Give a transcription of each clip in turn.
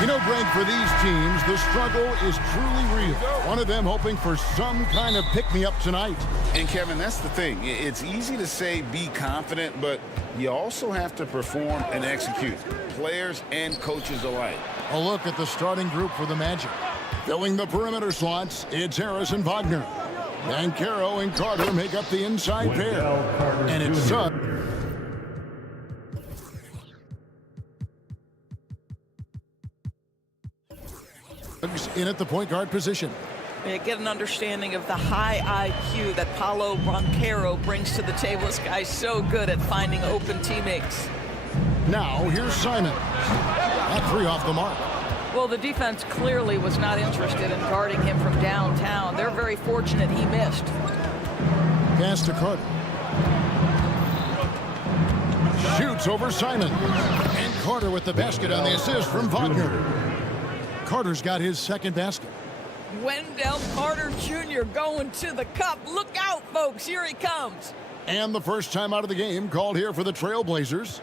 You know, Greg, for these teams, the struggle is truly real. One of them hoping for some kind of pick-me-up tonight. And, Kevin, that's the thing. It's easy to say be confident, but you also have to perform and execute, players and coaches alike. A look at the starting group for the Magic. Filling the perimeter slots, it's Harris and Wagner. Banchero and Carter make up the inside pair. And it's Suggs. In at the point guard position. You get an understanding of the high IQ that Paolo Banchero brings to the table. This guy's so good at finding open teammates. Now, here's Simon. That three off the mark. Well, the defense clearly was not interested in guarding him from downtown. They're very fortunate he missed. Pass to Carter. Shoots over Simon. And Carter with the basket on the assist from Wagner. Carter's got his second basket. Wendell Carter Jr. going to the cup. Look out, folks. Here he comes. And the first time out of the game called here for the Trailblazers.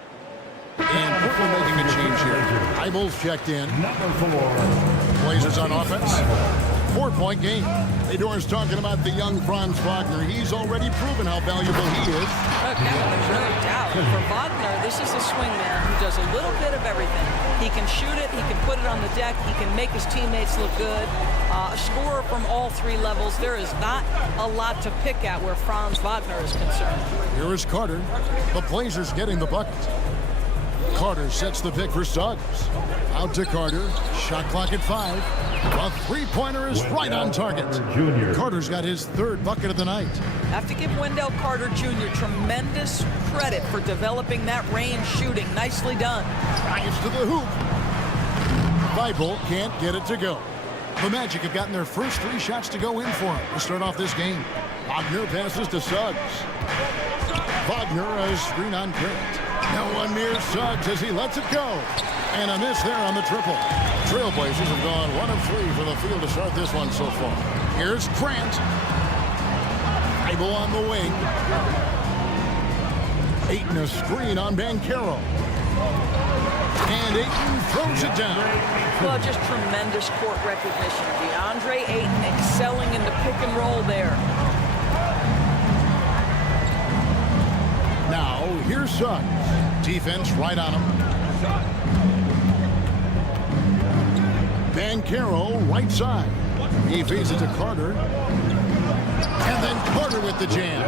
And quickly making a change here. Eibel's checked in. Blazers on offense. 4-point game. Fedor's talking about the young Franz Wagner. He's already proven how valuable he is. Okay, there's no doubt. For Wagner, this is a swingman who does a little bit of everything. He can shoot it, he can put it on the deck, he can make his teammates look good. A scorer from all three levels. There is not a lot to pick at where Franz Wagner is concerned. Here is Carter. The Blazers getting the bucket. Carter sets the pick for Suggs. Out to Carter. Shot clock at 5. A three-pointer is right on target. Carter's got his third bucket of the night. Have to give Wendell Carter Jr. tremendous credit for developing that range shooting. Nicely done. Drives to the hoop. Eibel can't get it to go. The Magic have gotten their first 3 shots to go in for him to start off this game. Wagner passes to Suggs. Wagner a screen on Grant. No one near Suggs as he lets it go. And a miss there on the triple. Trailblazers have gone 1 of 3 for the field to start this one so far. Here's Grant. Eibel on the wing. Ayton a screen on Banchero. And Ayton throws it down. Well, just tremendous court recognition. DeAndre Ayton excelling in the pick and roll there. Now, here's Suggs. Defense right on him. Banchero, right side. He feeds it to Carter. And then Carter with the jam.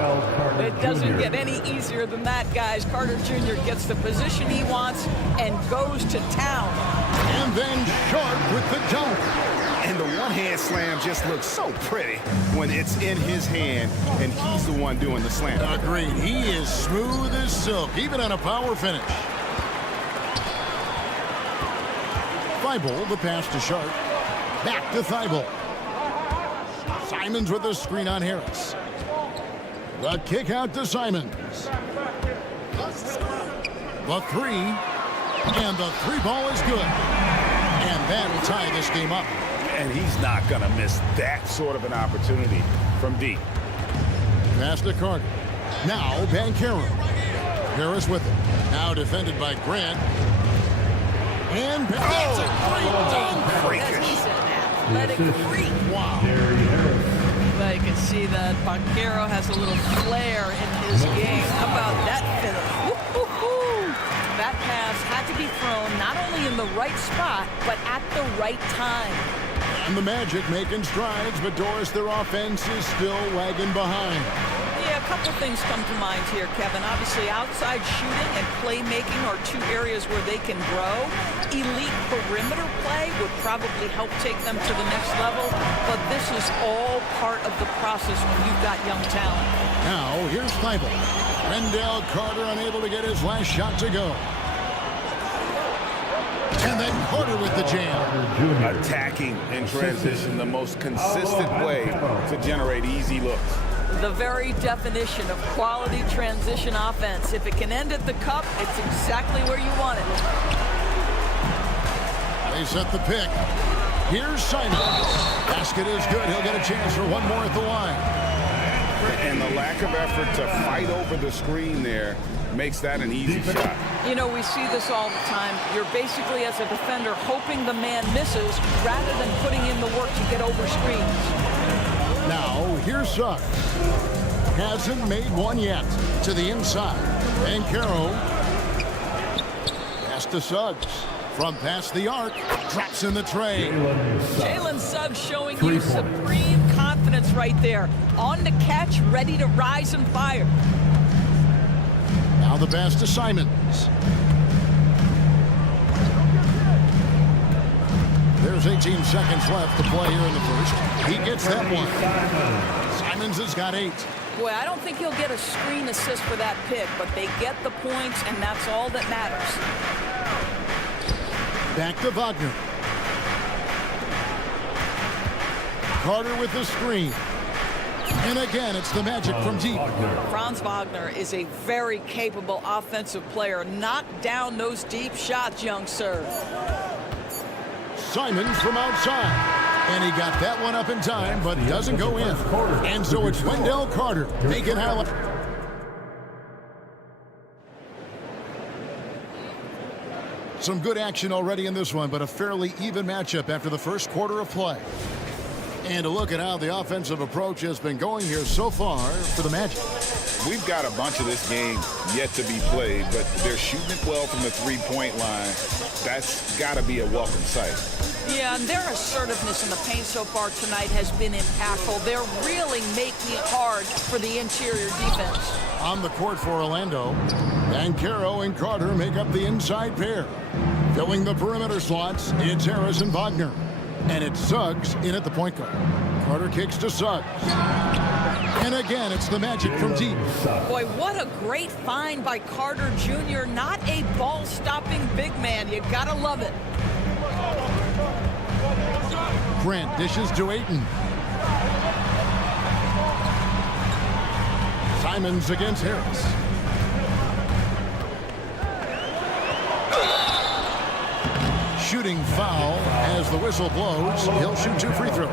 It doesn't get any easier than that, guys. Carter Jr. gets the position he wants and goes to town. And then Sharp with the dunk. And the one-hand slam just looks so pretty when it's in his hand and he's the one doing the slam. Agreed. He is smooth as silk, even on a power finish. Thybulle, the pass to Sharp. Back to Thybulle. Simons with the screen on Harris. The kick out to Simons. The three. And the three ball is good. And that will tie this game up. And he's not going to miss that sort of an opportunity from deep. Pass to Carter. Now Banchero. Harris with it. Now defended by Grant. And that's a great dunk. He's an athletic freak. Wow. Well, you can see that Banchero has a little flair in his game. How about that finish? Woo-hoo-hoo. That pass had to be thrown not only in the right spot, but at the right time. And the Magic making strides, but Doris, their offense is still lagging behind. Yeah, a couple things come to mind here, Kevin. Obviously, outside shooting and playmaking are 2 areas where they can grow. Elite perimeter play would probably help take them to the next level, but this is all part of the process when you've got young talent. Now, here's Thybulle. Wendell Carter unable to get his last shot to go. And then Carter with the jam. Attacking in transition, the most consistent way to generate easy looks. The very definition of quality transition offense. If it can end at the cup, it's exactly where you want it. They set the pick. Here's Simon. Basket is good. He'll get a chance for one more at the line. And the lack of effort to fight over the screen there makes that an easy shot. You know, we see this all the time. You're basically, as a defender, hoping the man misses rather than putting in the work to get over screens. Now, here's Suggs. Hasn't made one yet. To the inside. And Caro. Pass to Suggs. From past the arc. Drops in the tray. Jalen Suggs showing you supreme confidence right there. On the catch, ready to rise and fire. Now the pass to Simons. There's 18 seconds left to play here in the first. He gets that one. Simons has got 8. Boy, I don't think he'll get a screen assist for that pick, but they get the points, and that's all that matters. Back to Wagner. Carter with the screen. And again, it's the Magic from deep. Franz Wagner is a very capable offensive player. Knock down those deep shots, young sir. Simons from outside. And he got that one up in time, but doesn't go in. And so it's Wendell Carter making highlight. Some good action already in this one, but a fairly even matchup after the first quarter of play. And a look at how the offensive approach has been going here so far for the Magic. We've got a bunch of this game yet to be played, but they're shooting it well from the three-point line. That's got to be a welcome sight. Yeah, and their assertiveness in the paint so far tonight has been impactful. They're really making it hard for the interior defense. On the court for Orlando, Caro and Carter make up the inside pair. Filling the perimeter slots, it's Harris and Wagner. And it's Suggs in at the point guard. Carter kicks to Suggs. And again, it's the Magic from deep. Boy, what a great find by Carter Jr. Not a ball-stopping big man. You gotta love it. Grant dishes to Ayton. Simons against Harris. Shooting foul as the whistle blows. He'll shoot 2 free throws.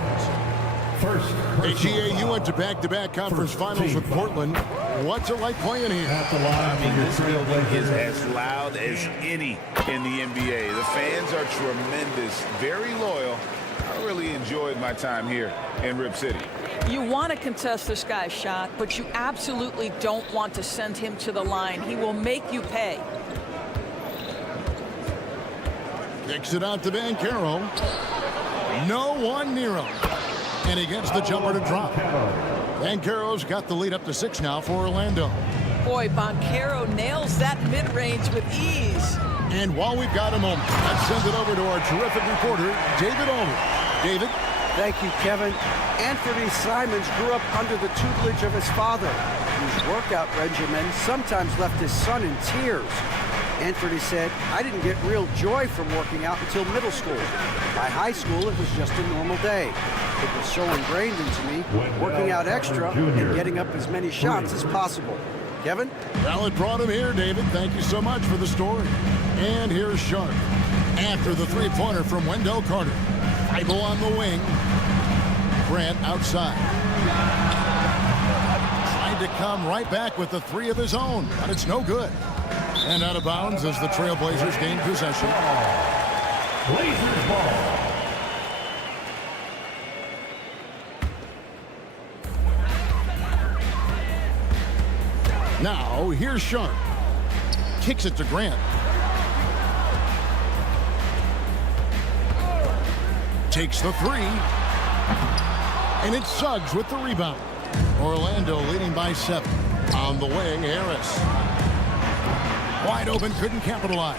AGA, you went to back-to-back conference finals with Portland. What's it like playing here? I mean, this building is as loud as any in the NBA. The fans are tremendous, very loyal. I really enjoyed my time here in Rip City. You want to contest this guy's shot, but you absolutely don't want to send him to the line. He will make you pay. Kicks it out to Caro. No one near him. And he gets the jumper to drop. Caro's got the lead up to 6 now for Orlando. Boy, Caro nails that mid-range with ease. And while we've got a moment, let's send it over to our terrific reporter, David Aldridge. David? Thank you, Kevin. Anthony Simons grew up under the tutelage of his father, whose workout regimen sometimes left his son in tears. Anthony said, "I didn't get real joy from working out until middle school. By high school, it was just a normal day. It was so ingrained into me, working out extra and getting up as many shots as possible." Kevin? Well, it brought him here, David. Thank you so much for the story. And here's Sharp. After the three-pointer from Wendell Carter. Bible on the wing. Grant outside. Tried to come right back with the 3 of his own, but it's no good. And out of bounds as the Trailblazers gain possession. Blazers ball. Now, here's Sharp. Kicks it to Grant. Takes the 3. And it's Suggs with the rebound. Orlando leading by 7. On the wing, Harris. Wide open, couldn't capitalize.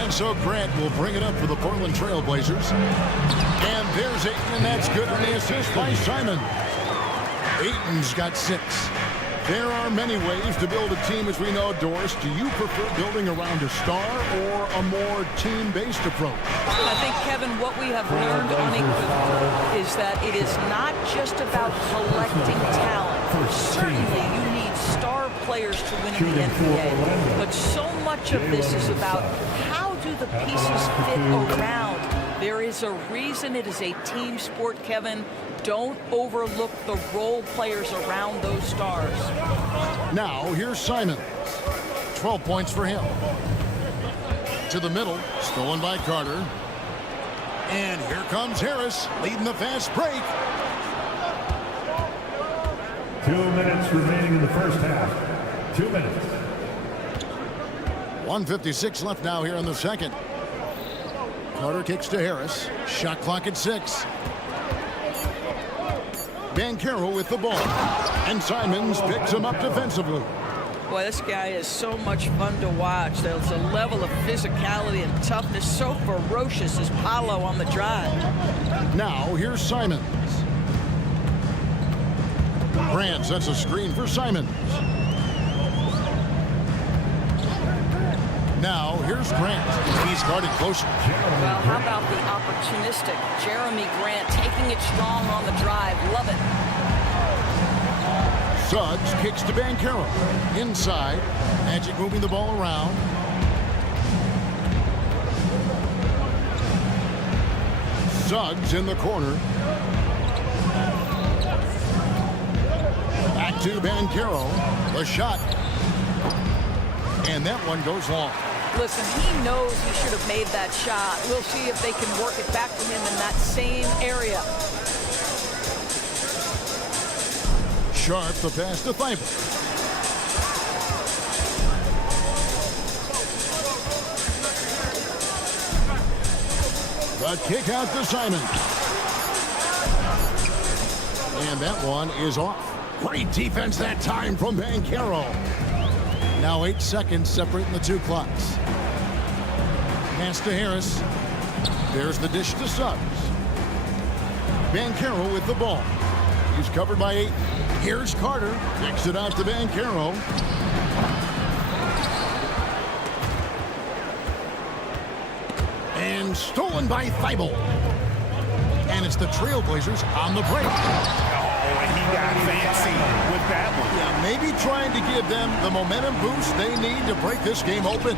And so Grant will bring it up for the Portland Trailblazers. And there's Ayton, and that's good on the assist by Simon. Ayton's got 6. There are many ways to build a team, as we know, Doris. Do you prefer building around a star or a more team-based approach? I think, Kevin, what we have learned unequivocally is that it is not just about collecting talent. Certainly, you need star players to win in the NBA. But so much of this is about how do the pieces fit around There is a reason it is a team sport, Kevin. Don't overlook the role players around those stars. Now, here's Simons. 12 points for him. To the middle, stolen by Carter. And here comes Harris, leading the fast break. 2 minutes remaining in the first half. 2 minutes. 1:56 left now here in the second. Carter kicks to Harris. Shot clock at 6. Banchero with the ball. And Simons picks him up defensively. Boy, this guy is so much fun to watch. There's a level of physicality and toughness so ferocious as Paolo on the drive. Now, here's Simons. Grant sets a screen for Simons. Now, here's Grant. He's guarded closer. Well, how about the opportunistic Jeremy Grant taking it strong on the drive? Love it. Suggs kicks to Banchero. Inside. Magic moving the ball around. Suggs in the corner. Back to Banchero. The shot. And that one goes long. Listen, he knows he should have made that shot. We'll see if they can work it back to him in that same area. Sharp the pass to Thibault. The kick out to Simons. And that one is off. Great defense that time from Banchero. Now 8 seconds separating the two clocks. Pass to Harris. There's the dish to Suggs. Banchero with the ball. He's covered by 8. Here's Carter. Kicks it out to Banchero. And stolen by Thibault. And it's the Trailblazers on the break. Oh, and he got fancy with that one. Yeah, maybe trying to give them the momentum boost they need to break this game open.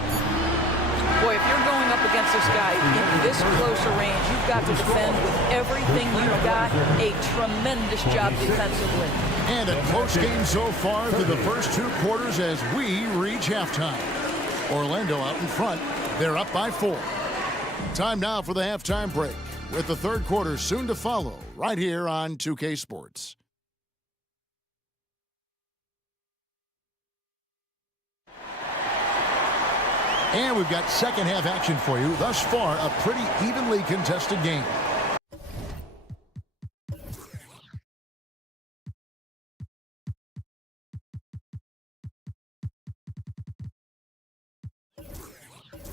Boy, if you're going up against this guy in this close a range, you've got to defend with everything you've got. A tremendous job defensively. And a close game so far through the first 2 quarters as we reach halftime. Orlando out in front. They're up by 4. Time now for the halftime break, with the third quarter soon to follow right here on 2K Sports. And we've got second half action for you. Thus far, a pretty evenly contested game.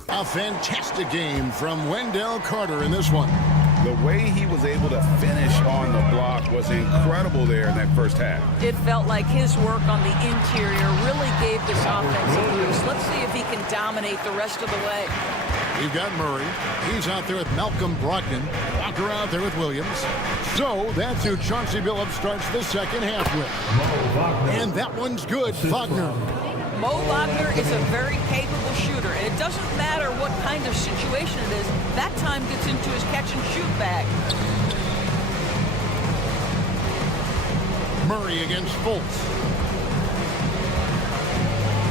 A fantastic game from Wendell Carter in this one. The way he was able to finish on the block was incredible there in that first half. It felt like his work on the interior really gave this offense a boost. Let's see if he can dominate the rest of the way. You've got Murray. He's out there with Malcolm Brogdon. Walker out there with Williams. So that's who Chauncey Billups starts the second half with. And that one's good. Wagner. Mo Wagner is a very capable shooter, and it doesn't matter what kind of situation it is. That time gets into his catch-and-shoot bag. Murray against Fultz.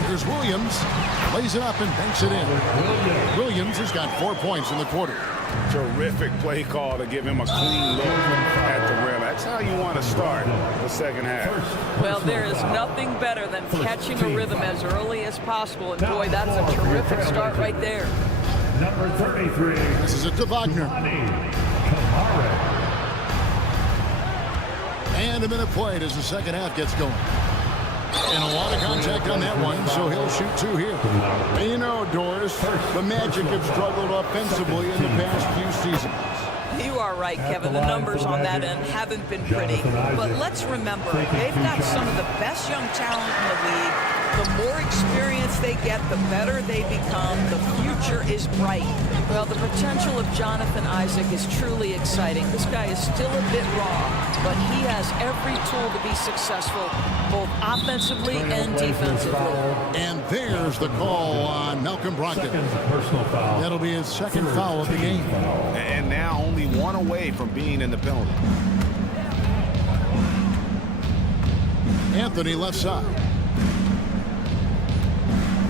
Here's Williams. Lays it up and banks it in. Williams has got 4 points in the quarter. Terrific play call to give him a clean look at the rim. That's how you want to start the second half. Well, there is nothing better than catching a rhythm as early as possible. And boy, that's a terrific start right there. Number 33. This is it to Wagner. And a minute played as the second half gets going. And a lot of contact on that one, so he'll shoot 2 here. And you know, Doris, the Magic have struggled offensively in the past few seasons. You are right, Kevin. The numbers on that end haven't been pretty. But let's remember, they've got some of the best young talent in the league. The more experience they get, the better they become. The future is bright. Well, the potential of Jonathan Isaac is truly exciting. This guy is still a bit raw, but he has every tool to be successful, both offensively and defensively. And there's the call on Malcolm Brogdon. Second personal foul. That'll be his second foul of the game. And now only one away from being in the penalty. Anthony left side.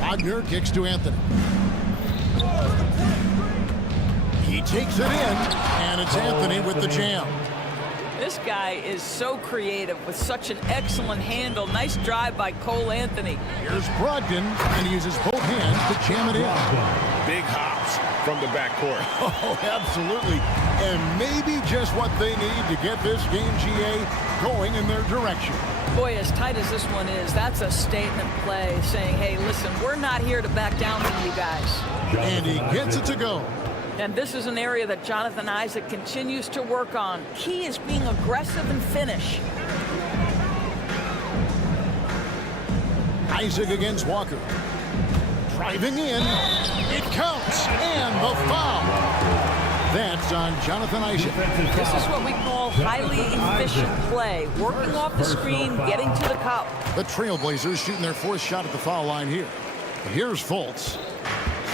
Wagner kicks to Anthony. He takes it in, and it's Anthony with the jam. This guy is so creative with such an excellent handle. Nice drive by Cole Anthony. Here's Brogdon, and he uses both hands to jam it in. Big hops from the backcourt. Oh, absolutely. And maybe just what they need to get this game, GA, going in their direction. Boy, as tight as this one is, that's a statement play saying, hey, listen, we're not here to back down from you guys. And he gets it to go. And this is an area that Jonathan Isaac continues to work on. Key is being aggressive and finish. Isaac against Walker. Driving in. It counts. And the foul. That's on Jonathan Isaac. This is what we call highly efficient play. Working off the screen, getting to the cup. The Trailblazers shooting their fourth shot at the foul line here. Here's Fultz.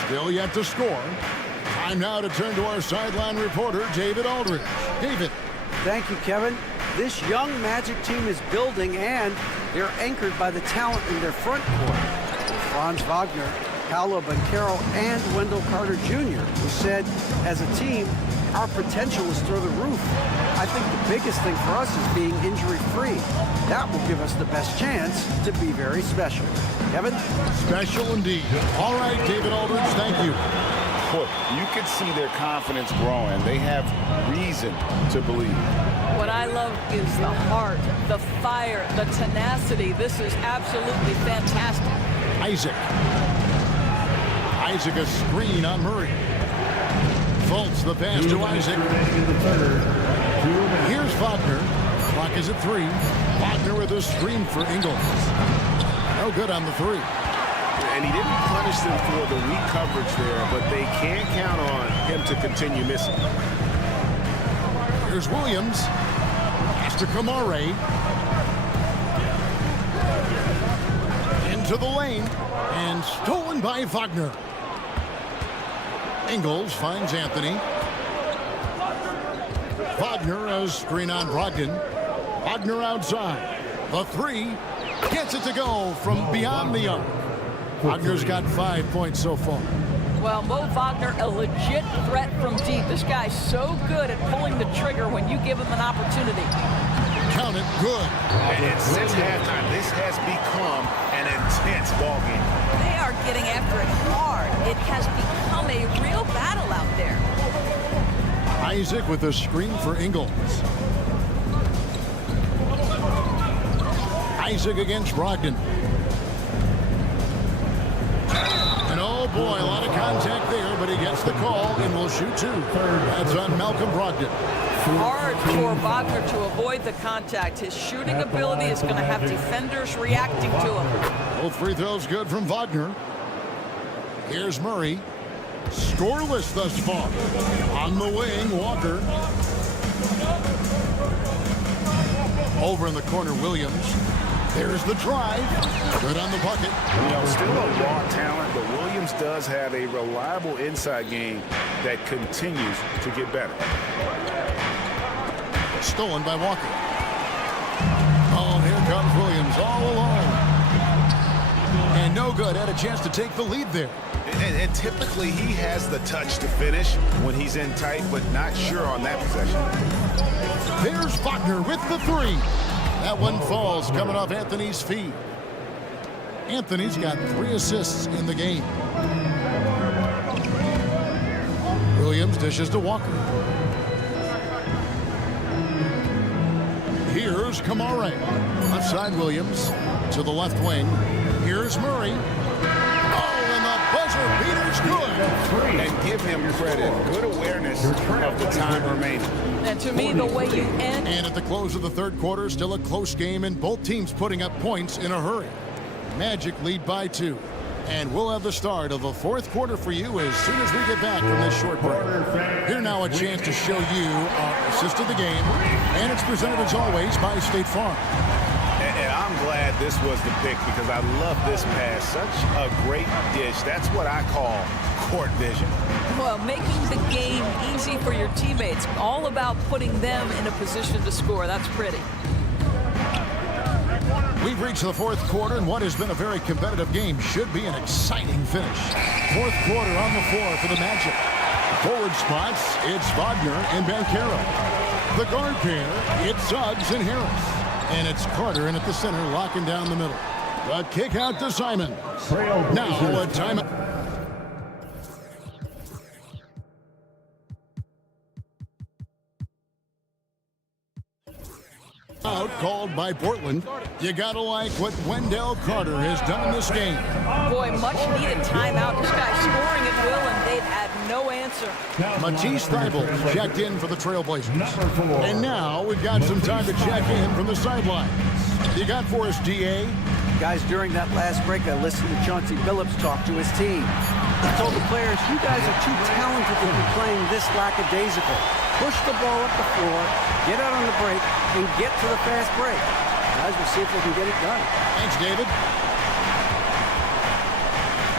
Still yet to score. Time now to turn to our sideline reporter, David Aldridge. David. Thank you, Kevin. This young Magic team is building, and they're anchored by the talent in their front court. Franz Wagner, Paolo Banchero, and Wendell Carter Jr., who said, as a team, our potential is through the roof. I think the biggest thing for us is being injury-free. That will give us the best chance to be very special. Kevin? Special indeed. All right, David Aldridge, thank you. Look, you can see their confidence growing. They have reason to believe. What I love is the heart, the fire, the tenacity. This is absolutely fantastic. Isaac a screen on Murray. Fultz the pass to Isaac. Here's Wagner. Clock is at 3. Wagner with a screen for Ingles. No good on the 3. And he didn't punish them for the weak coverage there, but they can't count on him to continue missing. Here's Williams. Pass to Kamare. Into the lane. And stolen by Wagner. Ingles finds Anthony. Wagner a screen on Brogdon. Wagner outside. The 3. Gets it to go from beyond the arc. Wagner's got 5 points so far. Well, Mo Wagner, a legit threat from deep. This guy's so good at pulling the trigger when you give him an opportunity. Count it, good. And since halftime, this has become an intense ballgame. They are getting after it hard. It has become a real battle out there. Isaac with a screen for Ingles. Isaac against Brogdon. And oh boy, a lot of contact there, but he gets the call and will shoot 2. That's on Malcolm Brogdon. Hard for Wagner to avoid the contact. His shooting ability is going to have defenders reacting to him. Both free throws good from Wagner. Here's Murray. Scoreless thus far. On the wing, Walker. Over in the corner, Williams. There's the drive. Good on the bucket. You know, still a raw talent, but Williams does have a reliable inside game that continues to get better. Stolen by Walker. Oh, here comes Williams all alone. And no good. Had a chance to take the lead there. And typically he has the touch to finish when he's in tight, but not sure on that possession. There's Wagner with the 3. That one falls coming off Anthony's feet. Anthony's got 3 assists in the game. Williams dishes to Walker. Here's Kamare. Left side Williams to the left wing. Here's Murray. Oh, and the buzzer beater's good. And give him credit. Good awareness of the time remaining. And to me, the way you end... And at the close of the third quarter, still a close game, and both teams putting up points in a hurry. Magic lead by 2. And we'll have the start of the fourth quarter for you as soon as we get back from this short break. Here now a chance to show you our assist of the game. And it's presented as always by State Farm. And I'm glad this was the pick because I love this pass. Such a great dish. That's what I call court vision. Well, making the game easy for your teammates. All about putting them in a position to score. That's pretty. We've reached the fourth quarter, and what has been a very competitive game should be an exciting finish. Fourth quarter on the floor for the Magic. Forward spots, it's Wagner and Banchero. The guard pair, it's Suggs and Harris. And it's Carter in at the center, locking down the middle. The kick out to Simon. Now a timeout. Out called by Portland. You gotta like what Wendell Carter has done in this game. Boy, much needed timeout. This guy's scoring at will, and they've had no answer. Matisse Thybulle checked in for the Trailblazers. And now we've got some time to check in from the sideline. You got for us, DA? Guys, during that last break, I listened to Chauncey Billups talk to his team. He told the players, you guys are too talented to be playing this lackadaisical. Push the ball up the floor, get out on the break, and get to the fast break. Guys, we'll see if they can get it done. Thanks, David.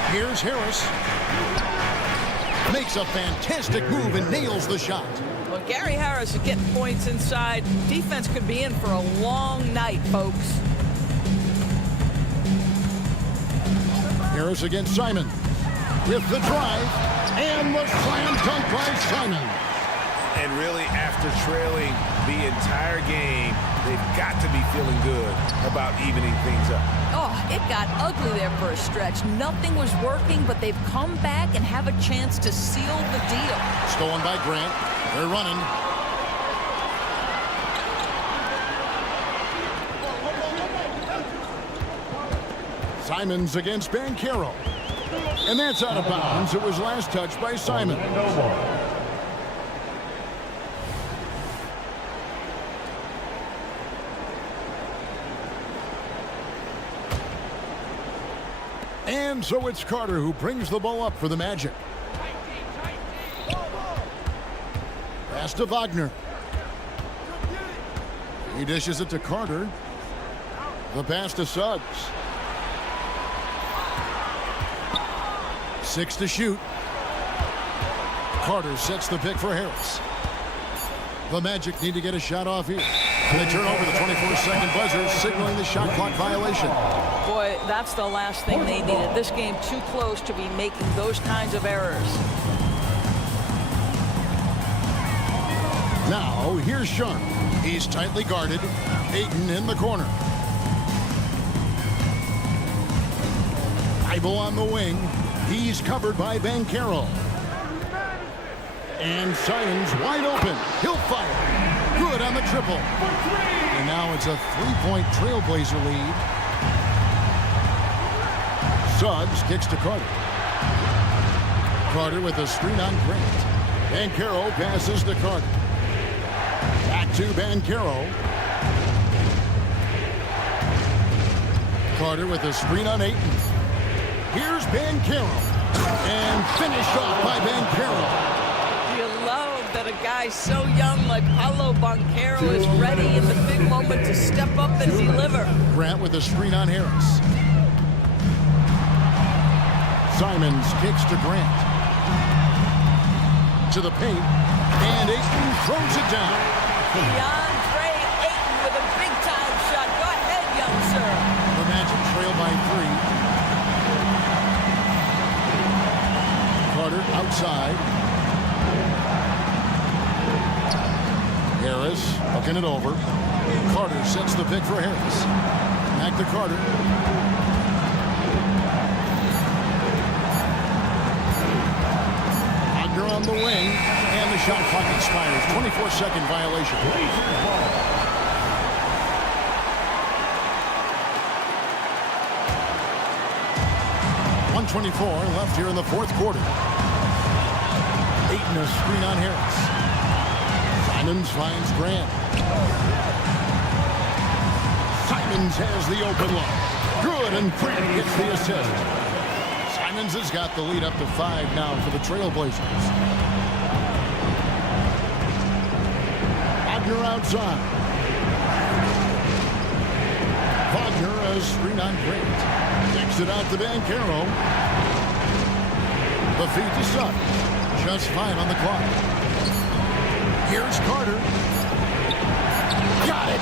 Here's Harris. Makes a fantastic move and nails the shot. Well, Gary Harris is getting points inside. Defense could be in for a long night, folks. Harris against Simon. With the drive, and the slam dunk by Simon. And really, after trailing the entire game, they've got to be feeling good about evening things up. Oh, it got ugly there for a stretch. Nothing was working, but they've come back and have a chance to seal the deal. Stolen by Grant. They're running. Simons against Banchero. And that's out of bounds. It was last touched by Simon. And so it's Carter who brings the ball up for the Magic. Pass to Wagner. He dishes it to Carter. The pass to Suggs. 6 to shoot. Carter sets the pick for Harris. The Magic need to get a shot off here. And they turn over the 24-second buzzer, signaling the shot clock violation. Boy, that's the last thing they needed. This game too close to be making those kinds of errors. Now, here's Sharp. He's tightly guarded. Ayton in the corner. Thybulle on the wing. He's covered by Banchero. And Simons wide open. He'll fire. Good on the triple. And now it's a 3-point Trailblazer lead. Suggs kicks to Carter. Carter with a screen on Grant. Banchero passes to Carter. Back to Banchero. Carter with a screen on Ayton. Here's Banchero. And finished off by Banchero. You love that a guy so young like Paolo Banchero is ready in the big moment to step up and deliver. Grant with a screen on Harris. Simons kicks to Grant. To the paint. And Ayton throws it down. DeAndre Ayton with a big-time shot. Go ahead, young sir. The Magic trail by 3. Carter outside. Harris hooking it over. Carter sets the pick for Harris. Back to Carter. Wagner on the wing. And the shot clock expires. 24-second violation. 1:24 left here in the fourth quarter. Ayton a screen on Harris. Simons finds Grant. Simons has the open look. Good good, and Grant gets the assist. Simons has got the lead up to 5 now for the Trailblazers. Wagner outside. Wagner has screen on Grant. Takes it out to Banchero. The feed to Suggs. Just fine on the clock. Here's Carter. Got it!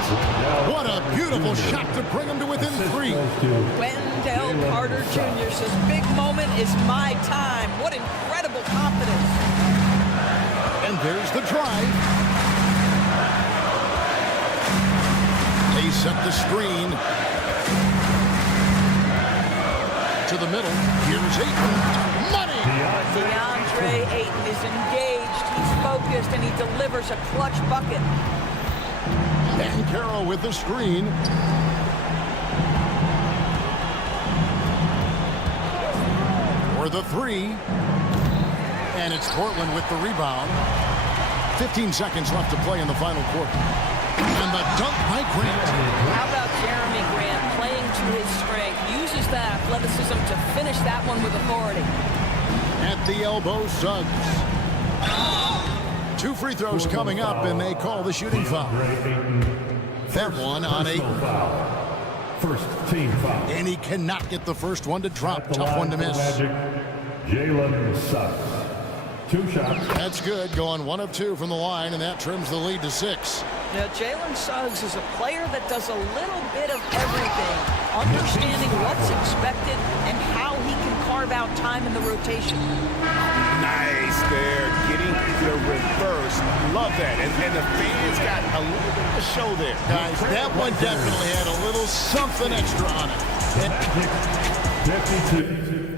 What a beautiful shot to bring him to within 3. Wendell Carter Jr. says, big moment is my time. What incredible confidence. And there's the drive. They set the screen. To the middle. Here's Ayton. Money! DeAndre Ayton is engaged. He's focused, and he delivers a clutch bucket. Banchero with the screen. For the 3. And it's Portland with the rebound. 15 seconds left to play in the final quarter. And the dunk by Grant. How about Jeremy Grant playing to his strength? Uses that athleticism to finish that one with authority. At the elbow, Suggs. 2 free throws coming up, and they call the shooting foul. That one on Ayton. First team foul. And he cannot get the first one to drop. Tough one to miss. Jalen Suggs. 2 shots. That's good. Going 1 of 2 from the line, and that trims the lead to 6. Now, Jalen Suggs is a player that does a little bit of everything, understanding what's expected and how he can carve out time in the rotation. Nice there, getting the reverse. Love that. And the fans got a little bit of a show there. Guys, that one definitely had a little something extra on it. 52.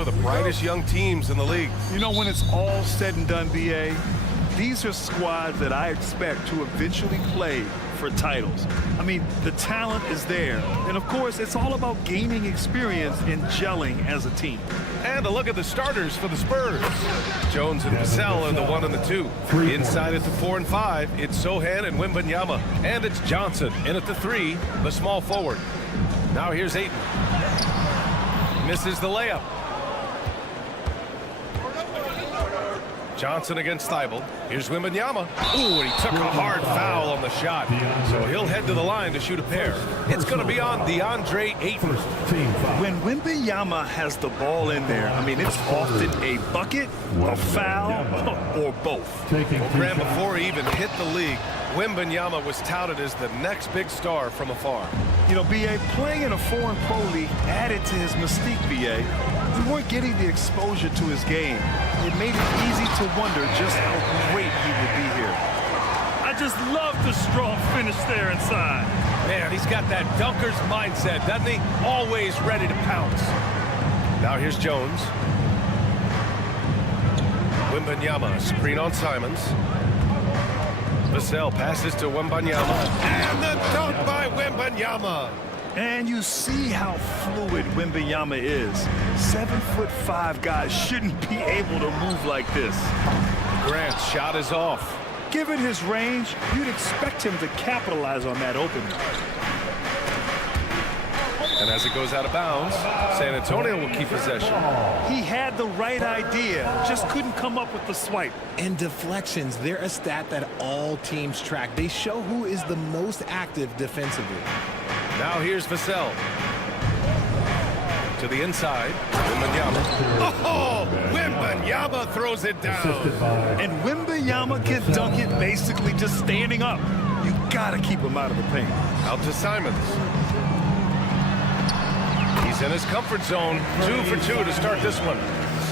One of the brightest young teams in the league. You know, when it's all said and done, BA, these are squads that I expect to eventually play for titles. I mean, the talent is there. And, of course, it's all about gaining experience and gelling as a team. And a look at the starters for the Spurs. Jones and Vassell are the 1 and the 2. Inside at the 4 and 5, it's Sohan and Wembanyama. And it's Johnson in at the 3, the small forward. Now here's Ayton. Misses the layup. Johnson against Thibault. Here's Wembanyama. Ooh, and he took a hard foul on the shot. So he'll head to the line to shoot a pair. It's going to be on DeAndre Ayton. When Wembanyama has the ball in there, I mean, it's often a bucket, a foul, or both. Graham, before he even hit the league, Wembanyama was touted as the next big star from afar. You know, BA, playing in a foreign pro league added to his mystique, BA. We weren't getting the exposure to his game. It made it easy to wonder just how great he would be here. I just love the strong finish there inside. Man, he's got that dunker's mindset, doesn't he? Always ready to pounce. Now here's Jones. Wembanyama, screen on Simons. Vassell passes to Wembanyama. And the dunk by Wembanyama. And you see how fluid Wembanyama is. 7'5" guys shouldn't be able to move like this. Grant's shot is off. Given his range, you'd expect him to capitalize on that opening. And as it goes out of bounds, San Antonio will keep possession. He had the right idea, just couldn't come up with the swipe. And deflections, they're a stat that all teams track. They show who is the most active defensively. Now here's Vassell. To the inside, Wembanyama. Oh, Wembanyama throws it down. And Wembanyama can dunk it basically just standing up. You gotta keep him out of the paint. Out to Simons. He's in his comfort zone. 2 for 2 to start this one.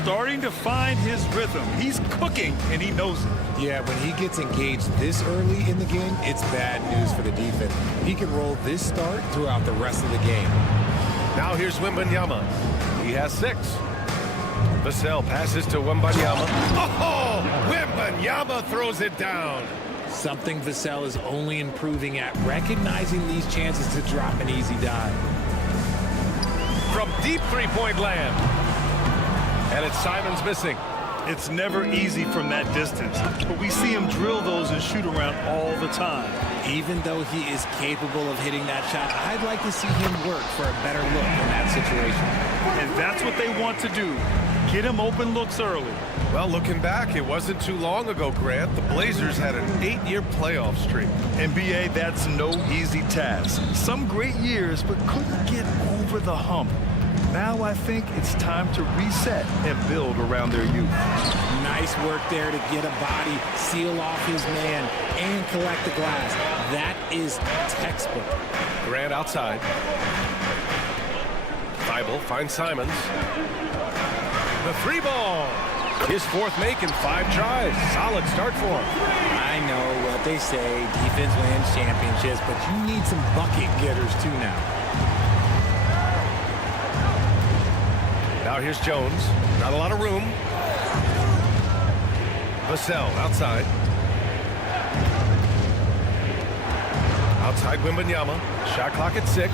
Starting to find his rhythm. He's cooking, and he knows it. Yeah, when he gets engaged this early in the game, it's bad news for the defense. He can roll this start throughout the rest of the game. Now here's Wembanyama. He has 6. Vassell passes to Wembanyama. Oh, Wembanyama throws it down. Something Vassell is only improving at, recognizing these chances to drop an easy dive. From deep three-point land. And it's Simons missing. It's never easy from that distance, but we see him drill those and shoot around all the time. Even though he is capable of hitting that shot, I'd like to see him work for a better look in that situation. And that's what they want to do. Get him open looks early. Well, looking back, it wasn't too long ago, Grant. The Blazers had an 8-year playoff streak. NBA, that's no easy task. Some great years, but couldn't get over the hump. Now I think it's time to reset and build around their youth. Nice work there to get a body, seal off his man, and collect the glass. That is textbook. Grant outside. Thibault finds Simons. The 3 ball. His 4th make in 5 tries. Solid start for him. I know what they say, defense wins championships, but you need some bucket getters too now. Now here's Jones. Not a lot of room. Vassell outside. Outside Wembanyama. Shot clock at 6.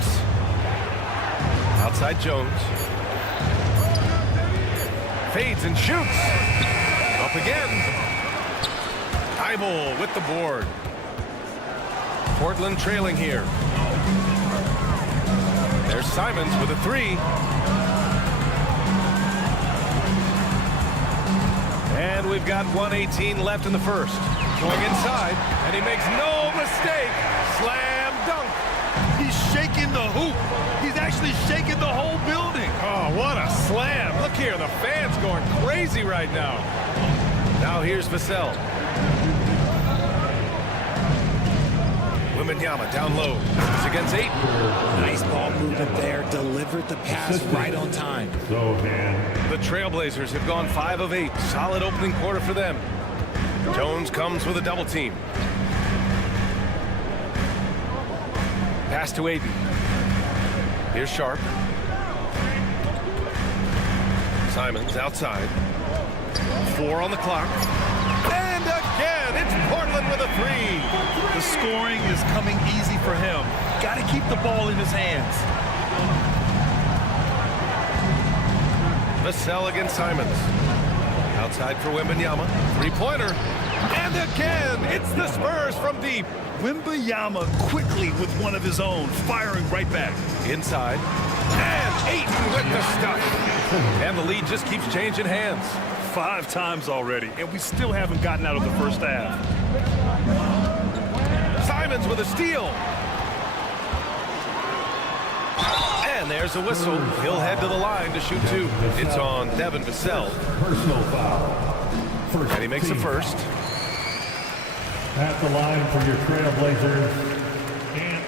Outside Jones. Fades and shoots. Up again. Thibault with the board. Portland trailing here. There's Simons with a 3. And we've got 1:18 left in the first. Going inside, and he makes no mistake. Slam dunk. He's shaking the hoop. He's actually shaking the whole building. Oh, what a slam. Look here, the fans going crazy right now. Now here's Vassell. Wembanyama down low. It's against 8. Nice ball movement there. Delivered the pass right on time. The Trailblazers have gone 5 of 8. Solid opening quarter for them. Jones comes with a double team. Pass to Aiden. Here's Sharp. Simons outside. 4 on the clock. And again, it's Portland with a 3. The scoring is coming easy for him. Got to keep the ball in his hands. Vassell against Simons. Outside for Wembanyama. 3-pointer. And again, it's the Spurs from deep. Wembanyama quickly with one of his own, firing right back. Inside. And Ayton with the stuff. And the lead just keeps changing hands. 5 times already, and we still haven't gotten out of the first half. Simons with a steal. And there's a whistle. He'll head to the line to shoot 2. It's on Devin Vassell. Personal foul. And he makes the first. At the line for your Trailblazers. And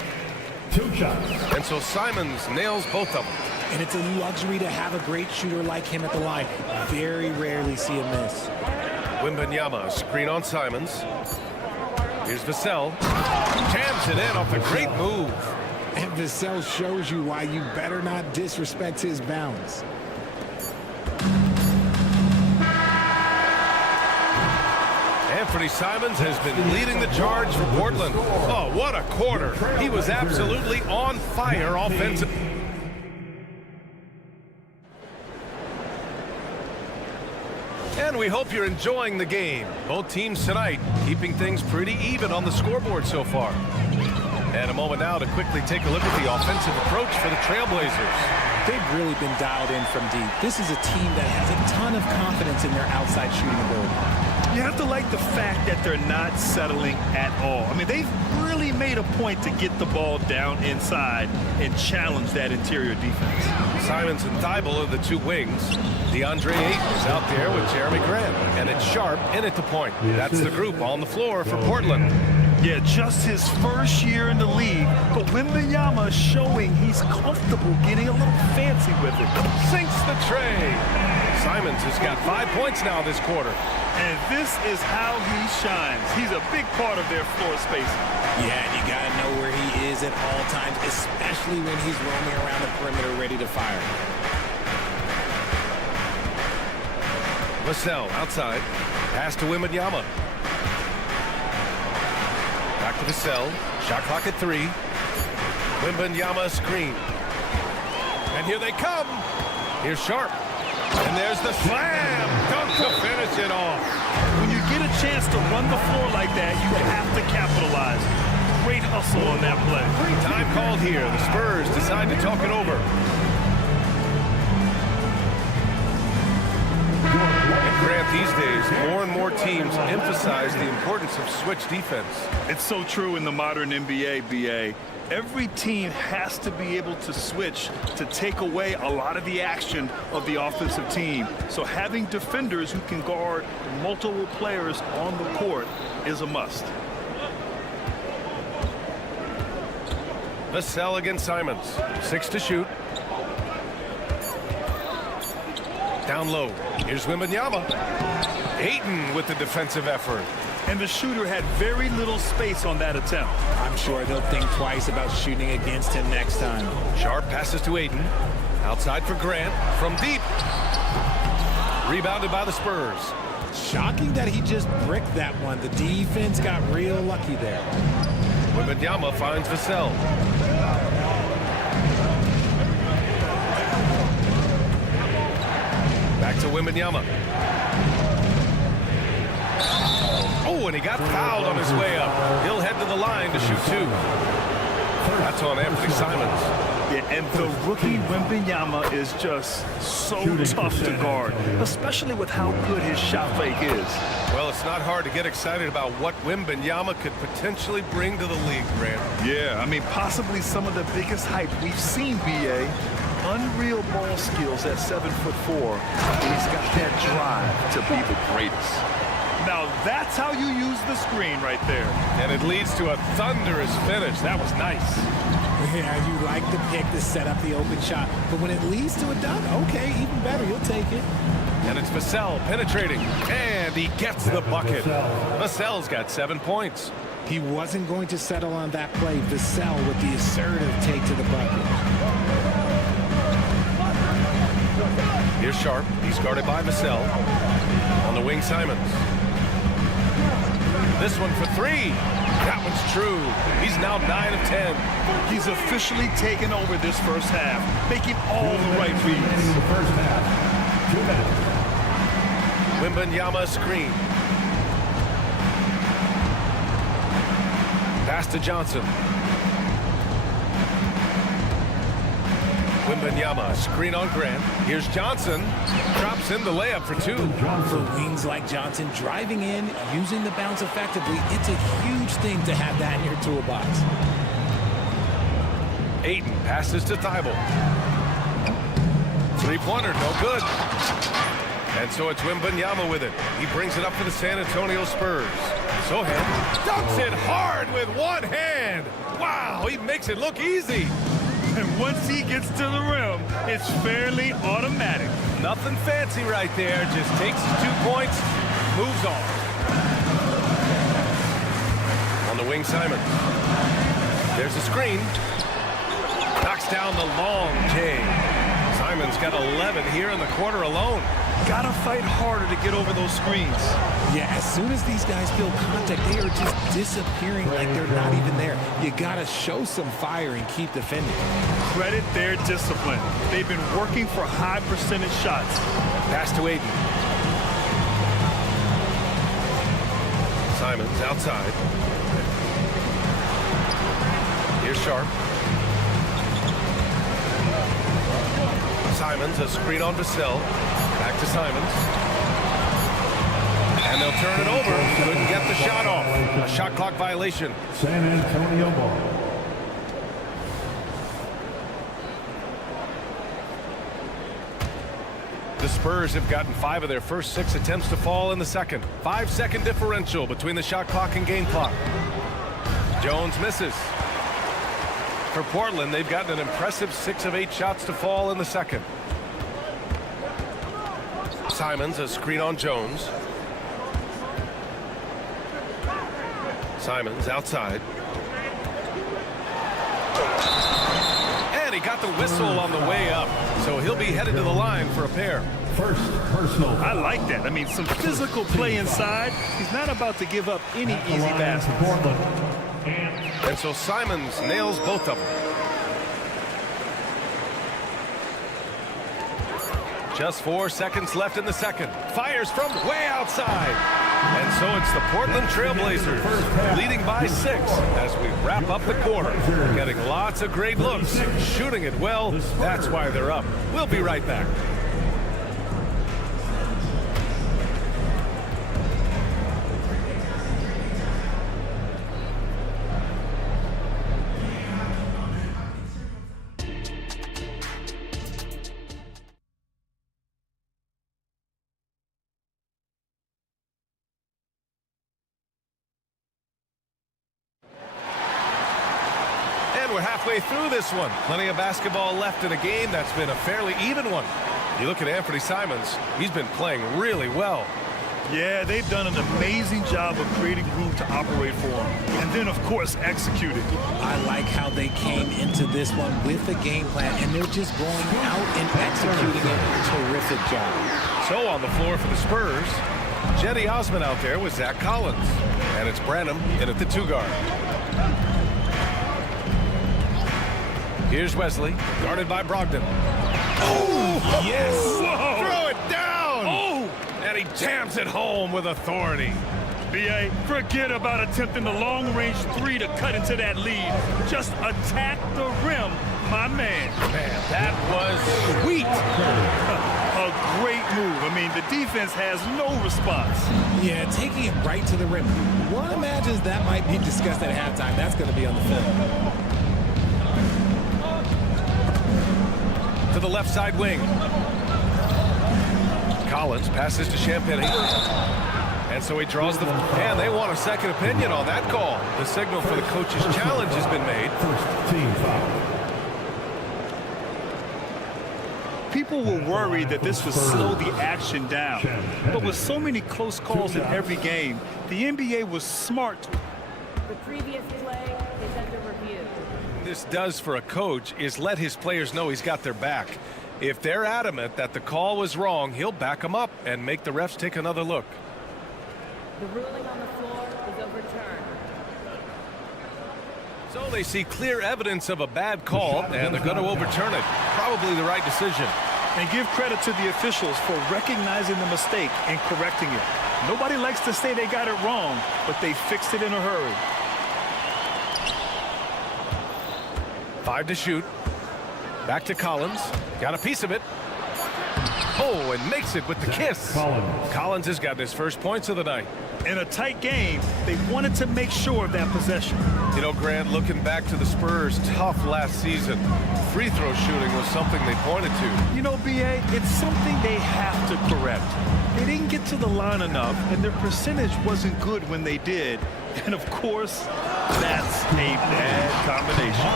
2 shots. And so Simons nails both of them. And it's a luxury to have a great shooter like him at the line. Very rarely see him miss. Wembanyama, screen on Simons. Here's Vassell. Jams it in off a great move. And Vassell shows you why you better not disrespect his bounds. Anthony Simons has been leading the charge for Portland. Oh, what a quarter. He was absolutely on fire offensively. And we hope you're enjoying the game. Both teams tonight keeping things pretty even on the scoreboard so far. And a moment now to quickly take a look at the offensive approach for the Trailblazers. They've really been dialed in from deep. This is a team that has a ton of confidence in their outside shooting ability. You have to like the fact that they're not settling at all. I mean, they've really made a point to get the ball down inside and challenge that interior defense. Simons and Thibault are the 2 wings. DeAndre Ayton is out there with Jeremy Grant. And it's Sharp in at the point. That's the group on the floor for Portland. Yeah, just his first year in the league, but Wembanyama showing he's comfortable getting a little fancy with it. Sinks the tray. Simons has got 5 points now this quarter. And this is how he shines. He's a big part of their floor spacing. Yeah, and you got to know where he is at all times, especially when he's roaming around the perimeter ready to fire. Vassell outside. Pass to Wembanyama. Back to Vassell. Shot clock at 3. Wembanyama screen. And here they come. Here's Sharp. And there's the slam. Dunk to finish it off. When you get a chance to run the floor like that, you have to capitalize. Great hustle on that play. Time called here. The Spurs decide to talk it over. And Grant, these days, more and more teams emphasize the importance of switch defense. It's so true in the modern NBA, BA. Every team has to be able to switch to take away a lot of the action of the offensive team. So having defenders who can guard multiple players on the court is a must. Vassell against Simons. 6 to shoot. Down low. Here's Wembanyama. Ayton with the defensive effort. And the shooter had very little space on that attempt. I'm sure they'll think twice about shooting against him next time. Sharp passes to Ayton. Outside for Grant. From deep. Rebounded by the Spurs. Shocking that he just bricked that one. The defense got real lucky there. Wembanyama finds Vassell. Back to Wembanyama. Oh, and he got fouled on his way up. He'll head to the line to shoot 2. That's on Anthony Simons. Yeah, and the rookie Wembanyama is just so tough to guard, especially with how good his shot fake is. Well, it's not hard to get excited about what Wembanyama could potentially bring to the league, Grant. Yeah, I mean, possibly some of the biggest hype we've seen, BA. Unreal ball skills at 7'4". He's got that drive to be the greatest. Now that's how you use the screen right there. And it leads to a thunderous finish. That was nice. Yeah, you like the pick to set up the open shot, but when it leads to a dunk, okay, even better, you'll take it. And it's Vassell penetrating, and he gets the bucket. Vassell's got 7 points. He wasn't going to settle on that play. Vassell with the assertive take to the bucket. Here's Here's Sharp. He's guarded by Vassell. On the wing, Simons. This one for three. That one's true. He's now 9 of 10. He's officially taken over this first half, making all the right reads. In the first half. 2 minutes. Wembanyama screen. Pass to Johnson. Wembanyama, screen on Grant. Here's Johnson. Drops in the layup for 2. For wings like Johnson, driving in, using the bounce effectively, it's a huge thing to have that in your toolbox. Ayton passes to Thibault. Three-pointer, no good. And so it's Wembanyama with it. He brings it up for the San Antonio Spurs. Sohan dunks it hard with one hand. Wow, he makes it look easy. And once he gets to the rim, it's fairly automatic. Nothing fancy right there. Just takes his 2 points, moves on. On the wing, Simon. There's a screen. Knocks down the long J. Simon's got 11 here in the quarter alone. Gotta fight harder to get over those screens. Yeah, as soon as these guys feel contact, they are just disappearing like they're not even there. You gotta show some fire and keep defending. Credit their discipline. They've been working for high percentage shots. Pass to Ayton. Simons outside. Here's Sharp. Simons, a screen on Vassell. Back to Simons. And they'll turn it over. Couldn't get the shot off. A shot clock violation. San Antonio ball. The Spurs have gotten 5 of their first 6 attempts to fall in the second. 5-second differential between the shot clock and game clock. Jones misses. For Portland, they've gotten an impressive 6 of 8 shots to fall in the second. Simons, a screen on Jones. Simons outside. And he got the whistle on the way up, so he'll be headed to the line for a pair. First personal. I like that. I mean, some physical play inside. He's not about to give up any easy baskets. Portland. And so Simons nails both of them. Just 4 seconds left in the second. Fires from way outside. And so it's the Portland Trailblazers leading by 6 as we wrap up the quarter. Getting lots of great looks, shooting it well. That's why they're up. We'll be right back. We're halfway through this one. Plenty of basketball left in a game that's been a fairly even one. You look at Anthony Simons, he's been playing really well. Yeah, they've done an amazing job of creating room to operate for him. And then, of course, executed. I like how they came into this one with a game plan, and they're just going out and executing it. Terrific job. So on the floor for the Spurs, Jetty Osman out there with Zach Collins. And it's Branham in at the 2 guard. Here's Wesley, guarded by Brogdon. Oh, yes! Whoa. Throw it down! Oh! And he jams it home with authority. B.A., forget about attempting the long-range 3 to cut into that lead. Just attack the rim, my man. Man, that was sweet. A great move. I mean, the defense has no response. Yeah, taking it right to the rim. One imagines that might be discussed at halftime. That's going to be on the film. To the left side wing. Collins passes to Champagny. And so he draws the... And they want a second opinion on that call. The signal for the coach's challenge has been made. First team foul. People were worried that this would slow the action down. But with so many close calls in every game, the NBA was smart. The previous play is under review. This does for a coach is let his players know he's got their back. If they're adamant that the call was wrong, he'll back them up and make the refs take another look. The ruling on the floor is overturned. So they see clear evidence of a bad call, and they're going to overturn it. Probably the right decision. And give credit to the officials for recognizing the mistake and correcting it. Nobody likes to say they got it wrong, but they fixed it in a hurry. 5 to shoot. Back to Collins. Got a piece of it. Oh, and makes it with the kiss. Collins has gotten his first points of the night. In a tight game, they wanted to make sure of that possession. You know, Grant, looking back to the Spurs' tough last season, free throw shooting was something they pointed to. You know, BA, it's something they have to correct. They didn't get to the line enough, and their percentage wasn't good when they did. And, of course, that's a bad combination.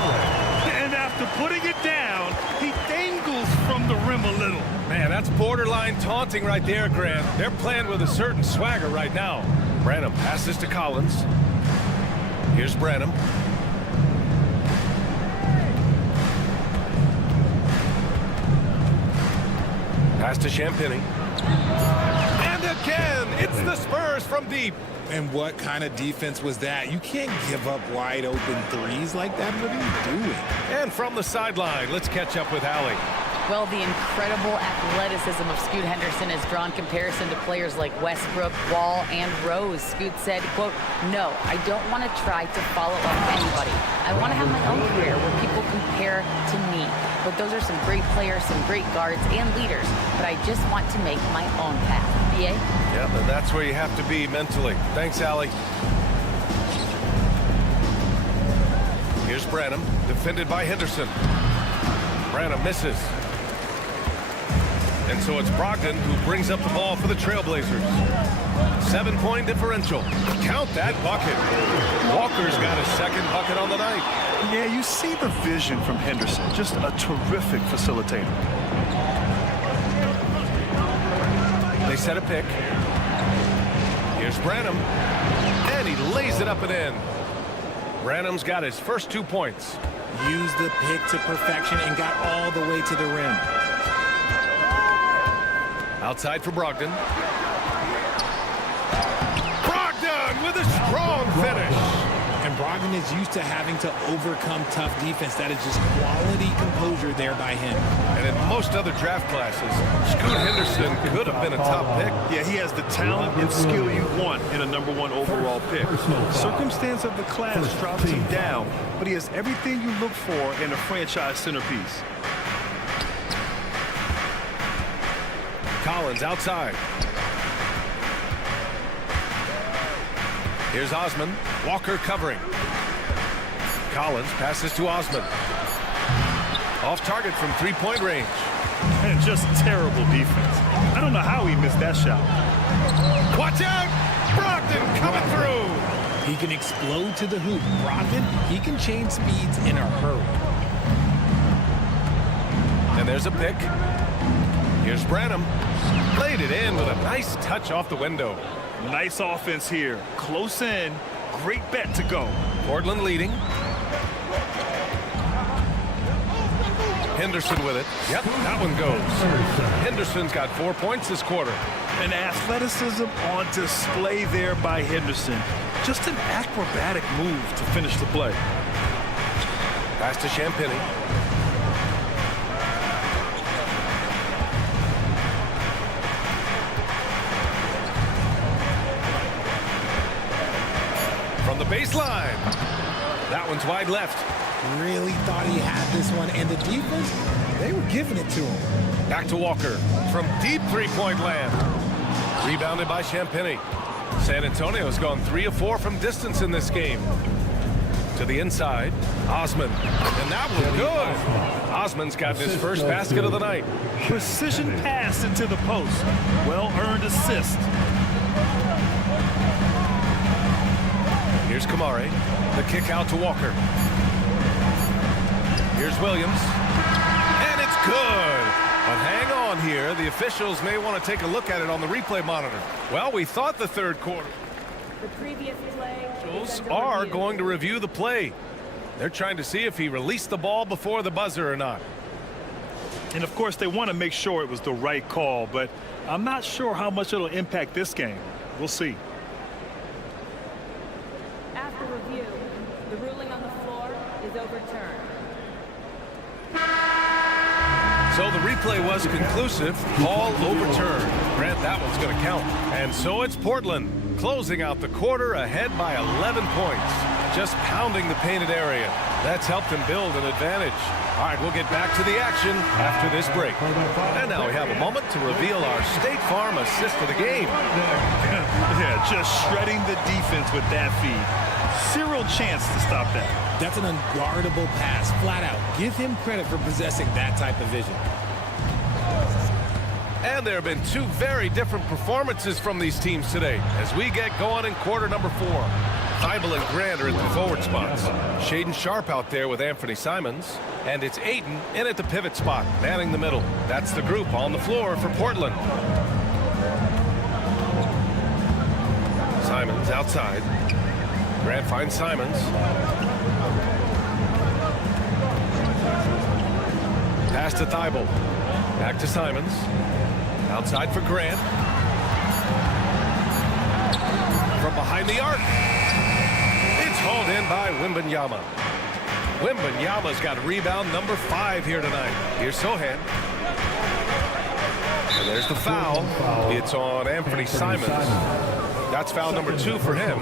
And after putting it down, he dangles from the rim a little. Man, that's borderline taunting right there, Grant. They're playing with a certain swagger right now. Branham passes to Collins. Here's Branham. Pass to Champagny. And again, it's the Spurs from deep. And what kind of defense was that? You can't give up wide open threes like that. What are you doing? And from the sideline, let's catch up with Allie. Well, the incredible athleticism of Scoot Henderson has drawn comparison to players like Westbrook, Wall, and Rose. Scoot said, quote, "No, I don't want to try to follow up anybody. I want to have my own career where people compare to me. But those are some great players, some great guards, and leaders. But I just want to make my own path." BA? Yeah, and that's where you have to be mentally. Thanks, Allie. Here's Branham, defended by Henderson. Branham misses. And so it's Brogdon who brings up the ball for the Trailblazers. 7-point differential. Count that bucket. Walker's got his second bucket on the night. Yeah, you see the vision from Henderson. Just a terrific facilitator. They set a pick. Here's Branham. And he lays it up and in. Branham's got his first 2 points. Used the pick to perfection and got all the way to the rim. Outside for Brogdon. Brogdon with a strong finish. And Brogdon is used to having to overcome tough defense. That is just quality composure there by him. And in most other draft classes, Scoot Henderson could have been a top pick. Yeah, he has the talent and skill you want in a #1 overall pick. Circumstance of the class drops him down, but he has everything you look for in a franchise centerpiece. Collins outside. Here's Osman. Walker covering. Collins passes to Osman. Off target from 3-point range. And just terrible defense. I don't know how he missed that shot. Watch out! Brogdon coming through. He can explode to the hoop. Brogdon, he can change speeds in a hurry. And there's a pick. Here's Branham. Laid it in with a nice touch off the window. Nice offense here. Close in. Great bet to go. Portland leading. Henderson with it. Yep, that one goes. Henderson's got 4 points this quarter. And athleticism on display there by Henderson. Just an acrobatic move to finish the play. Pass to Champagny. From the baseline. That one's wide left. Really thought he had this one, and the defense, they were giving it to him. Back to Walker from deep 3-point land. Rebounded by Champagny. San Antonio's gone 3 of 4 from distance in this game. To the inside, Osman. And that was good. Osman's got his first basket of the night. Precision pass into the post. Well-earned assist. Here's Kamare. The kick out to Walker. Here's Williams. And it's good. But hang on here. The officials may want to take a look at it on the replay monitor. Well, we thought the third quarter. The previous play Officials are going to review the play. They're trying to see if he released the ball before the buzzer or not. And, of course, they want to make sure it was the right call, but I'm not sure how much it'll impact this game. We'll see. After review, the ruling on the floor is overturned. So the replay was conclusive. All overturned. Grant, that one's going to count. And so it's Portland closing out the quarter ahead by 11 points. Just pounding the painted area. That's helped them build an advantage. All right, we'll get back to the action after this break. And now we have a moment to reveal our State Farm assist of the game. Yeah, just shredding the defense with that feed. Zero chance to stop that. That's an unguardable pass, flat out. Give him credit for possessing that type of vision. And there have been two very different performances from these teams today as we get going in quarter number 4. Thibault and Grant are at the forward spots. Shaden Sharp out there with Anthony Simons. And it's Ayton in at the pivot spot, manning the middle. That's the group on the floor for Portland. Simons outside. Grant finds Simons. Pass to Thibault. Back to Simons. Outside for Grant. From behind the arc. It's hauled in by Wembanyama. Wembanyama's got rebound number 5 here tonight. Here's Sohan. And there's the foul. It's on Anthony Simons. That's foul number 2 for him.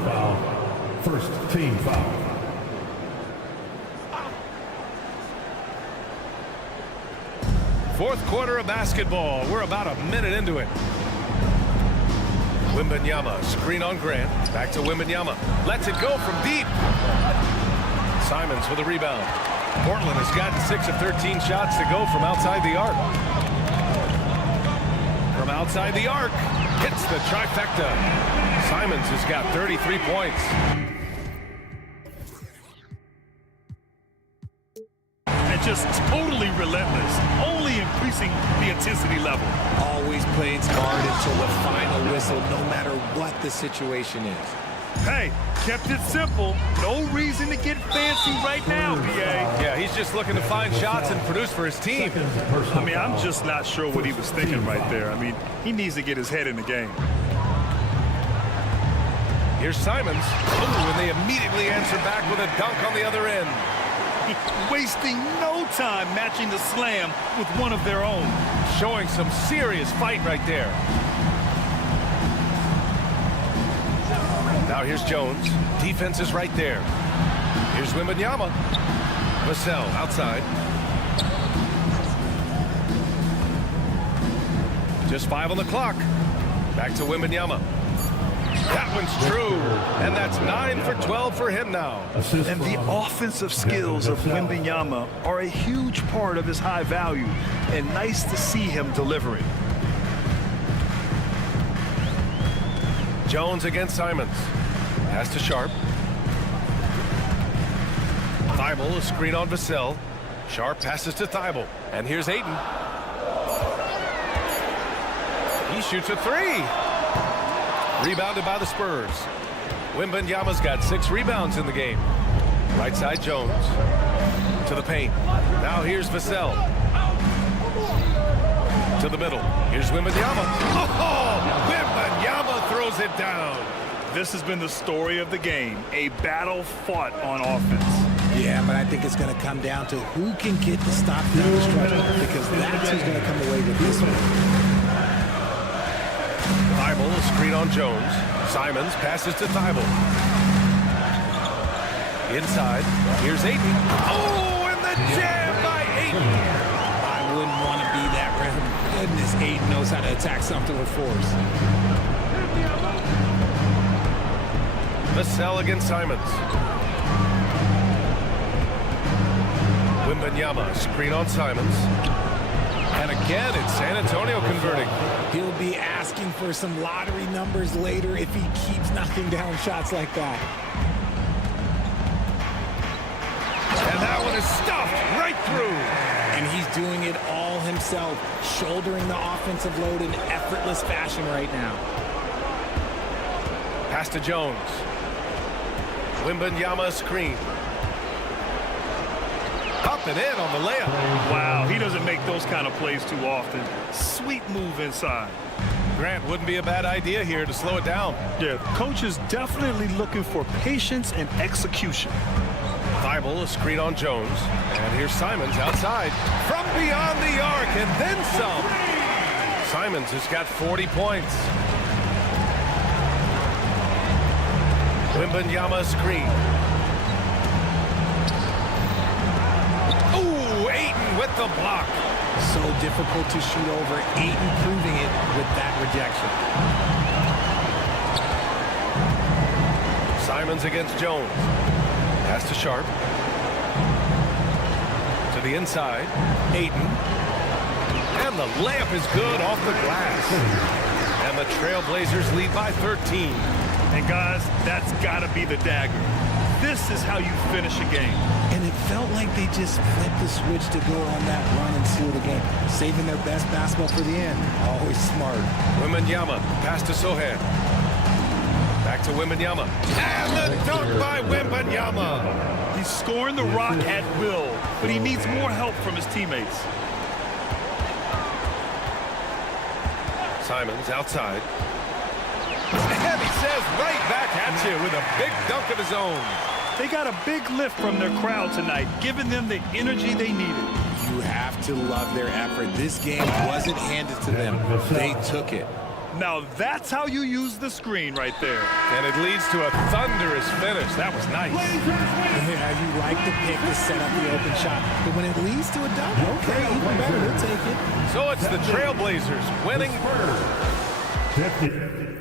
First team foul. Fourth quarter of basketball. We're about a minute into it. Wembanyama, screen on Grant. Back to Wembanyama. Lets it go from deep. Simons with a rebound. Portland has gotten 6 of 13 shots to go from outside the arc. From outside the arc, hits the trifecta. Simons has got 33 points. And just totally relentless, only increasing the intensity level. Always plays hard until the final whistle, no matter what the situation is. Hey, kept it simple. No reason to get fancy right now, PA. Yeah, he's just looking to find shots and produce for his team. I mean, I'm just not sure what he was thinking right there. I mean, he needs to get his head in the game. Here's Simons. Ooh, and they immediately answer back with a dunk on the other end. Wasting no time matching the slam with one of their own. Showing some serious fight right there. Now here's Jones. Defense is right there. Here's Wembanyama. Vassell outside. Just 5 on the clock. Back to Wembanyama. That one's true. And that's 9 for 12 for him now. And the offensive skills of Wembanyama are a huge part of his high value. And nice to see him deliver it. Jones against Simons. Pass to Sharp. Thibault, a screen on Vassell. Sharp passes to Thibault. And here's Ayton. He shoots a 3. Rebounded by the Spurs. Wembanyama's got 6 rebounds in the game. Right side Jones. To the paint. Now here's Vassell. To the middle. Here's Wembanyama. Oh! Wembanyama throws it down. This has been the story of the game. A battle fought on offense. Yeah, but I think it's going to come down to who can get the stop down the stretch, because that's who's going to come away with this one. Thibault, a screen on Jones. Simons passes to Thibault. Inside. Here's Ayton. Oh, and the jam by Ayton. I wouldn't want to be that rim. Goodness, Ayton knows how to attack something with force. Vassell against Simons. Wembanyama, screen on Simons. And again, it's San Antonio converting. He'll be asking for some lottery numbers later if he keeps knocking down shots like that. And that one is stuffed right through. And he's doing it all himself, shouldering the offensive load in effortless fashion right now. Pass to Jones. Wembanyama screen. Up and in on the layup. Wow, he doesn't make those kind of plays too often. Sweet move inside. Grant, wouldn't be a bad idea here to slow it down. Yeah, coach is definitely looking for patience and execution. Thibault, a screen on Jones. And here's Simons outside from beyond the arc and then some. Simons has got 40 points. Wembanyama screen. Ooh, Ayton with the block. So difficult to shoot over. Ayton proving it with that rejection. Simons against Jones. Pass to Sharp. To the inside. Ayton. And the layup is good off the glass. And the Trailblazers lead by 13. And guys, that's got to be the dagger. This is how you finish a game. And it felt like they just flipped the switch to go on that run and seal the game, saving their best basketball for the end. Always smart. Wembanyama, pass to Sohan. Back to Wembanyama. And the dunk by Wembanyama. He's scoring the rock at will, but he needs more help from his teammates. Simons outside. And he says right back at you with a big dunk of his own. They got a big lift from their crowd tonight, giving them the energy they needed. You have to love their effort. This game wasn't handed to them. They took it. Now that's how you use the screen right there. And it leads to a thunderous finish. That was nice. Yeah, you like the pick to set up the open shot. But when it leads to a dunk, okay, even better, they'll take it. So it's the Trailblazers winning. 50.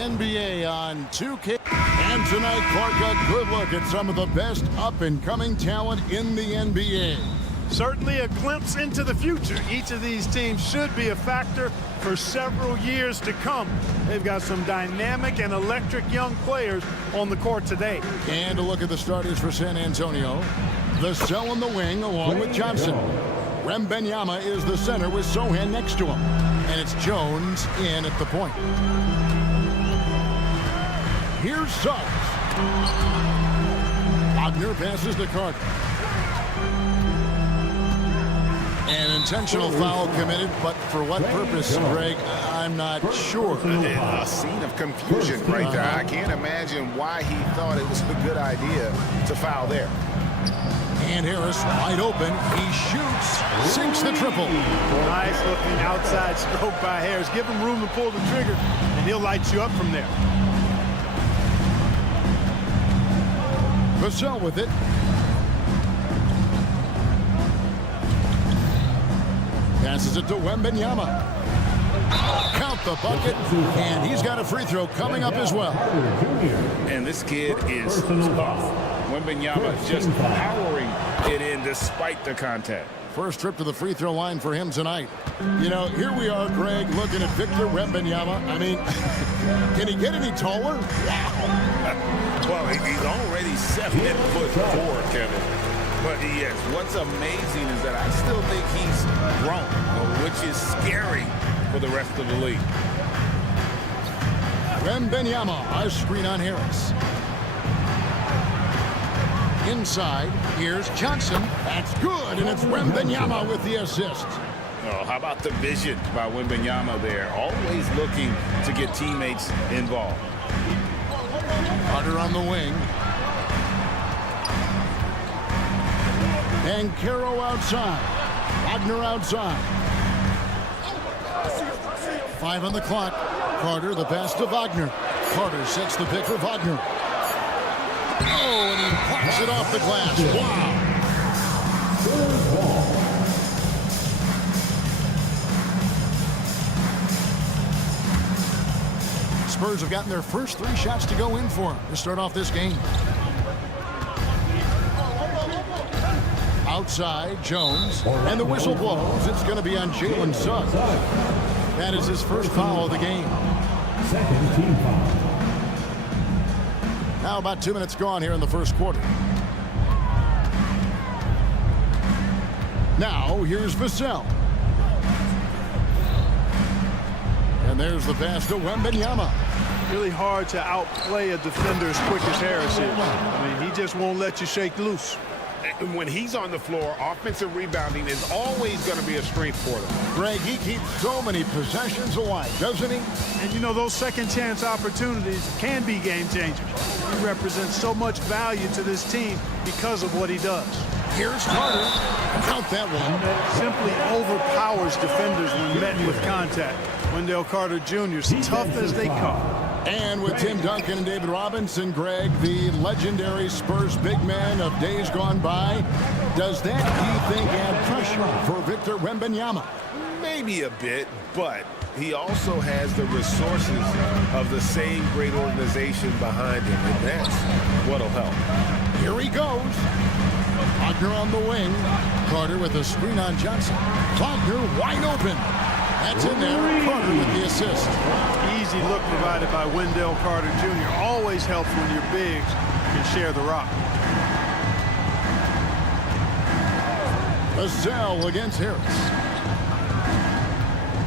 NBA on 2K. And tonight, Clark, a good look at some of the best up-and-coming talent in the NBA. Certainly a glimpse into the future. Each of these teams should be a factor for several years to come. They've got some dynamic and electric young players on the court today. And a look at the starters for San Antonio. Vassell in the wing along with Johnson. Wembanyama is the center with Sohan next to him. And it's Jones in at the point. Here's Suggs. Wagner passes to Carter. An intentional foul committed, but for what purpose, Greg, I'm not sure. A scene of confusion right there. I can't imagine why he thought it was a good idea to foul there. And Harris wide open. He shoots, sinks the triple. Nice looking outside stroke by Harris. Give him room to pull the trigger, and he'll light you up from there. Vassell with it. Passes it to Wembanyama. Count the bucket, and he's got a free throw coming up as well. And this kid is tough. Wembanyama just powering it in despite the contact. First trip to the free throw line for him tonight. You know, here we are, Greg, looking at Victor Wembanyama. I mean, can he get any taller? Well, he's already 7'4", Kevin. But yes, what's amazing is that I still think he's grown, which is scary for the rest of the league. Wembanyama, a screen on Harris. Inside, here's Johnson. That's good, and it's Wembanyama with the assist. Oh, how about the vision by Wembanyama there? Always looking to get teammates involved. Carter on the wing. And Caro outside. Wagner outside. 5 on the clock. Carter, the pass to Wagner. Carter sets the pick for Wagner. Oh, and he pops it off the glass. Wow. Spurs have gotten their first 3 shots to go in for them to start off this game. Outside, Jones, and the whistle blows. It's going to be on Jalen Suggs. That is his first foul of the game. Second team foul. Now about 2 minutes gone here in the first quarter. Now here's Vassell. And there's the pass to Wembanyama. Really hard to outplay a defender as quick as Harris is. I mean, he just won't let you shake loose. When he's on the floor, offensive rebounding is always going to be a strength for them. Greg, he keeps so many possessions alive, doesn't he? And you know, those second chance opportunities can be game changers. He represents so much value to this team because of what he does. Here's Carter. Count that one. Simply overpowers defenders when met with contact. Wendell Carter Jr. is tough as they come. And with Tim Duncan and David Robinson, Greg, the legendary Spurs big man of days gone by, does that, do you think, add pressure for Victor Wembanyama? Maybe a bit, but he also has the resources of the same great organization behind him, and that's what'll help. Here he goes. Wagner on the wing. Carter with a screen on Johnson. Wagner wide open. That's in there. Carter with the assist. Easy look provided by Wendell Carter Jr. Always helps when your bigs can share the rock. Vassell against Harris.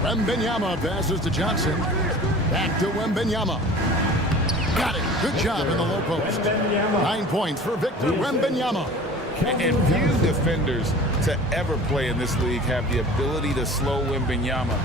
Wembanyama passes to Johnson. Back to Wembanyama. Got it. Good job in the low post. 9 points for Victor Wembanyama. And few defenders to ever play in this league have the ability to slow Wembanyama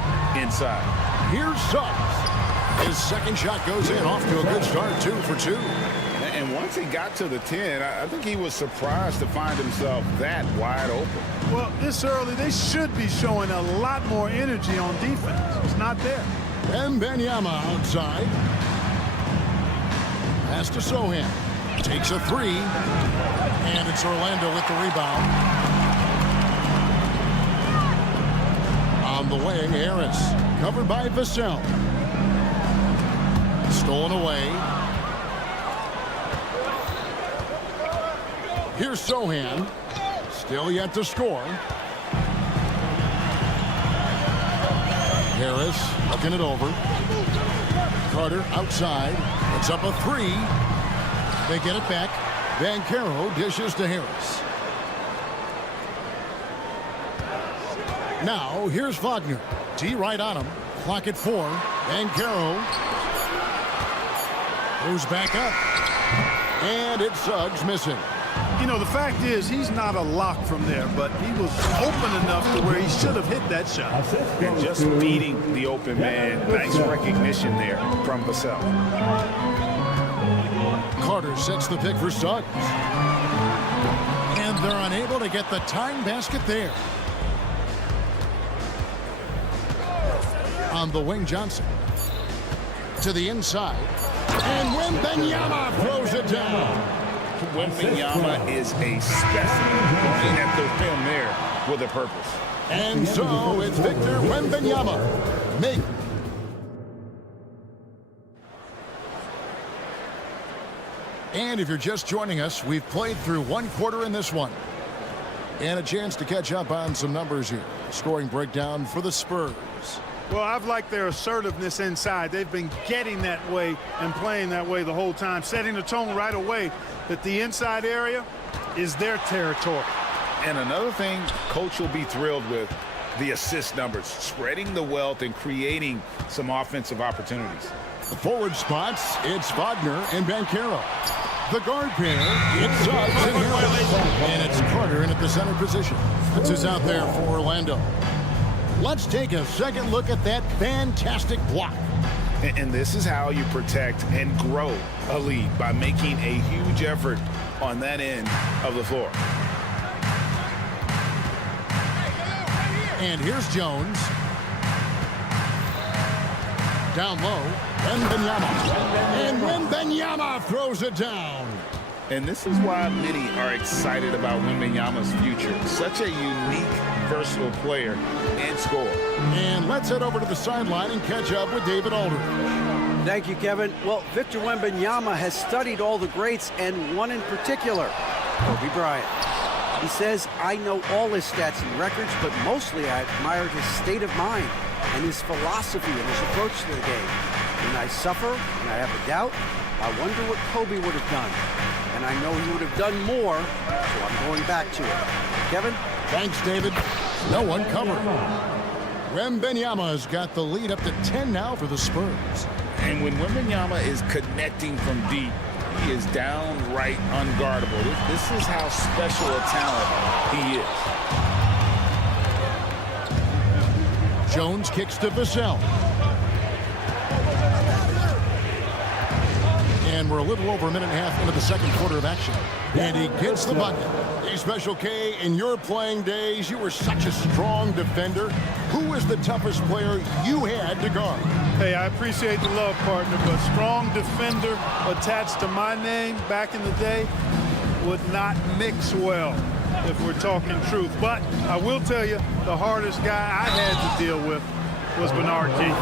inside. Here's Suggs. His second shot goes in, off to a good start, 2 for 2. And once he got to the 10, I think he was surprised to find himself that wide open. Well, this early, they should be showing a lot more energy on defense. It's not there. Wembanyama outside. Pass to Sohan. Takes a 3. And it's Orlando with the rebound. On the wing, Harris. Covered by Vassell. Stolen away. Here's Sohan. Still yet to score. Harris looking it over. Carter outside. It's up a 3. They get it back. Banchero dishes to Harris. Now, here's Wagner. T right on him. Clock at 4. Banchero goes back up. And it's Suggs missing. You know, the fact is, he's not a lock from there, but he was open enough to where he should have hit that shot. And just beating the open man. Nice recognition there from Vassell. Carter sets the pick for Suggs. And they're unable to get the tying basket there. On the wing, Johnson. To the inside. And Wembanyama throws it down. Wembanyama is a specimen. Looking at the film there with a purpose. And so it's Victor Wembanyama. And if you're just joining us, we've played through 1 quarter in this one. And a chance to catch up on some numbers here. Scoring breakdown for the Spurs. Well, I've liked their assertiveness inside. They've been getting that way and playing that way the whole time, setting the tone right away that the inside area is their territory. And another thing coach will be thrilled with, the assist numbers, spreading the wealth and creating some offensive opportunities. The forward spots, it's Wagner and Banchero. The guard pair, it's Suggs and Harris. And it's Carter in at the center position. That's who's out there for Orlando. Let's take a second look at that fantastic block. And this is how you protect and grow a lead, by making a huge effort on that end of the floor. And here's Jones. Down low, Wembanyama. And Wembanyama throws it down. And this is why many are excited about Wembanyama's future. Such a unique, versatile player and scorer. And let's head over to the sideline and catch up with David Aldridge. Thank you, Kevin. Well, Victor Wembanyama has studied all the greats, and one in particular, Kobe Bryant. He says, I know all his stats and records, but mostly I admired his state of mind and his philosophy and his approach to the game. When I suffer and I have a doubt, I wonder what Kobe would have done. And I know he would have done more, so I'm going back to it. Kevin? Thanks, David. No one covered. Wembanyama has got the lead up to 10 now for the Spurs. And when Wembanyama is connecting from deep, he is downright unguardable. This is how special a talent he is. Jones kicks to Vassell. And we're a little over a minute and a half into the second quarter of action. And he gets the bucket. Hey, Special K, in your playing days, you were such a strong defender. Who was the toughest player you had to guard? Hey, I appreciate the love, partner, but strong defender attached to my name back in the day would not mix well, if we're talking truth. But I will tell you, the hardest guy I had to deal with was Bernard King.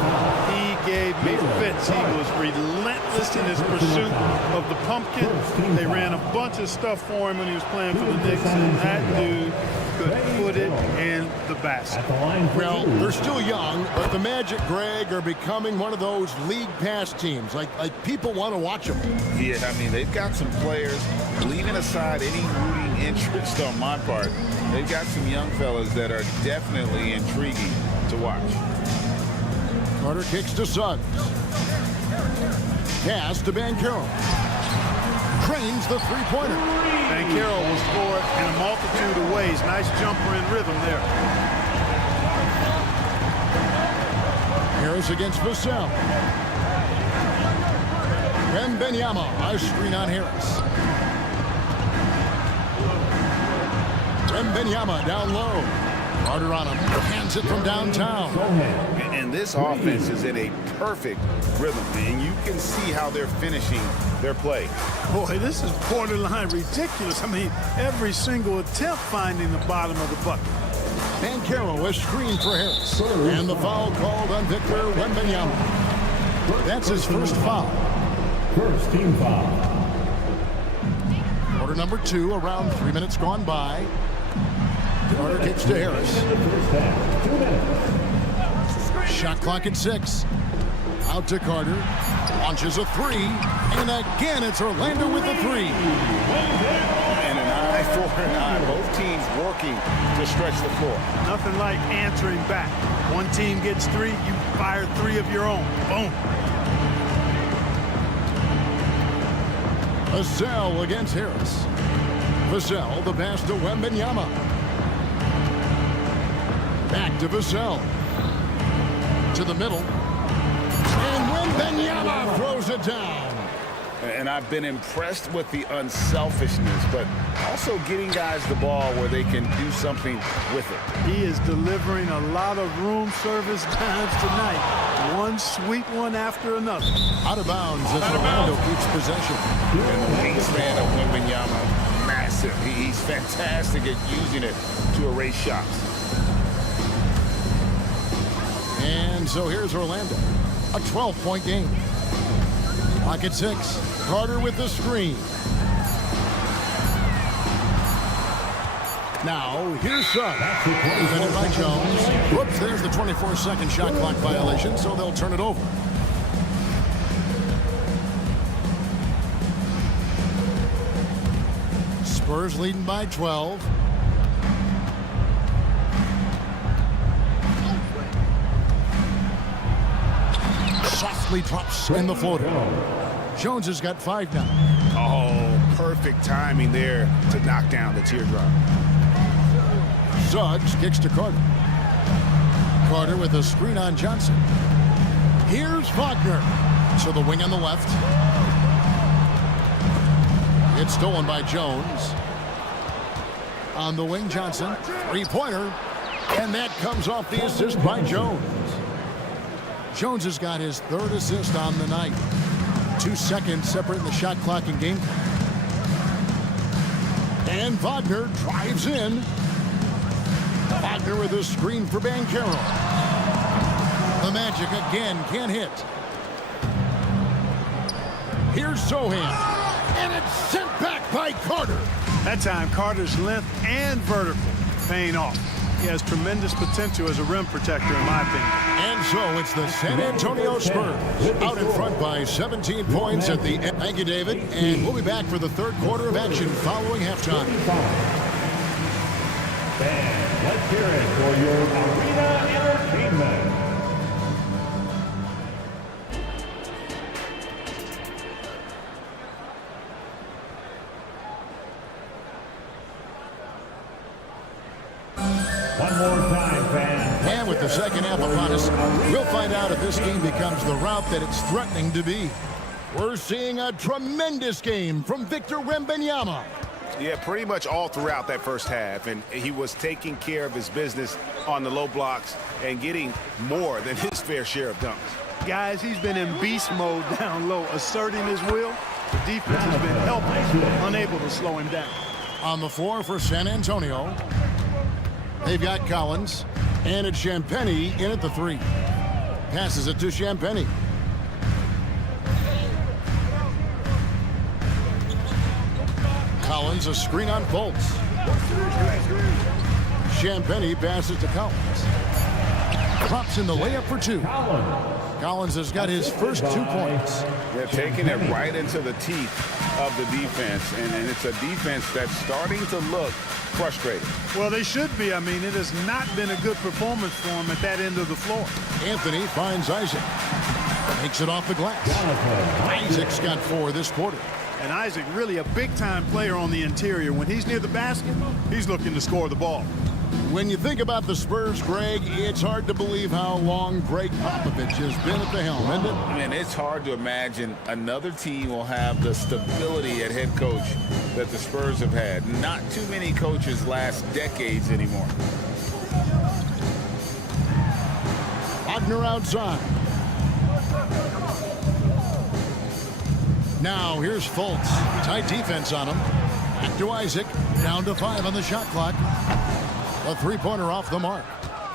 He gave me fits. He was relentless in his pursuit of the pumpkin. They ran a bunch of stuff for him when he was playing for the Knicks, and that dude could put it in the basket. Well, they're still young, but the Magic, Greg, are becoming one of those league pass teams. Like people want to watch them. Yeah, I mean, they've got some players, leaving aside any rooting interest on my part, they've got some young fellas that are definitely intriguing to watch. Carter kicks to Suggs. Pass to Banchero. Cranes the three-pointer. Banchero will score in a multitude of ways. Nice jumper in rhythm there. Harris against Vassell. Wembanyama, a screen on Harris. Wembanyama down low. Carter on him. Hands it from downtown. And this offense is in a perfect rhythm, and you can see how they're finishing their play. Boy, this is borderline ridiculous. I mean, every single attempt finding the bottom of the bucket. Banchero, a screen for Harris. And the foul called on Victor Wembanyama. That's his first foul. First team foul. Quarter number 2, around 3 minutes gone by. Carter kicks to Harris. First half, 2 minutes. Shot clock at 6. Out to Carter. Launches a 3. And again, it's Orlando with the 3. And an eye for an eye. Both teams working to stretch the floor. Nothing like answering back. One team gets 3, you fire 3 of your own. Boom. Vassell against Harris. Vassell, the pass to Wembanyama. Back to Vassell. To the middle. And Wembanyama throws it down. And I've been impressed with the unselfishness, but also getting guys the ball where they can do something with it. He is delivering a lot of room service dimes tonight. One sweet one after another. Out of bounds as Orlando keeps possession. And the wingspan of Wembanyama, massive. He's fantastic at using it to erase shots. And so here's Orlando. A 12-point game. Clock at 6. Carter with the screen. Now, here's Suggs. Defended by Jones. Whoops, there's the 24-second shot clock violation, so they'll turn it over. Spurs leading by 12. Softly drops in the floater. Jones has got 5 now. Oh, perfect timing there to knock down the teardrop. Suggs kicks to Carter. Carter with a screen on Johnson. Here's Wagner. To the wing on the left. It's stolen by Jones. On the wing, Johnson. 3-pointer. And that comes off the assist by Jones. Jones has got his 3rd assist on the night. 2 seconds separating the shot clock and game. And Wagner drives in. Wagner with a screen for Banchero. The Magic again can't hit. Here's Sohan. And it's sent back by Carter. That time, Carter's length and vertical paying off. He has tremendous potential as a rim protector, in my opinion. And so it's the San Antonio Spurs out in front by 17 points at the end. Thank you, David. And we'll be back for the 3rd quarter of action following halftime. And let's hear it for your arena entertainment. One more time, fans. And with the second half upon us, we'll find out if this game becomes the route that it's threatening to be. We're seeing a tremendous game from Victor Wembanyama. Yeah, pretty much all throughout that first half, and he was taking care of his business on the low blocks and getting more than his fair share of dunks. Guys, he's been in beast mode down low, asserting his will. The defense has been helpless, unable to slow him down. On the floor for San Antonio, they've got Collins, and it's Champagnie in at the 3. Passes it to Champagnie. Collins, a screen on Fultz. Champagnie passes to Collins. Drops in the layup for 2. Collins has got his first 2 points. They're taking it right into the teeth of the defense, and it's a defense that's starting to look frustrated. Well, they should be. I mean, it has not been a good performance for him at that end of the floor. Anthony finds Isaac. Takes it off the glass. Isaac's got 4 this quarter. And Isaac, really a big-time player on the interior. When he's near the basket, he's looking to score the ball. When you think about the Spurs, Greg, it's hard to believe how long Greg Popovich has been at the helm, isn't it? I mean, it's hard to imagine another team will have the stability at head coach that the Spurs have had. Not too many coaches last decades anymore. Wagner outside. Now here's Fultz. Tight defense on him. Back to Isaac. Down to 5 on the shot clock. A 3-pointer off the mark.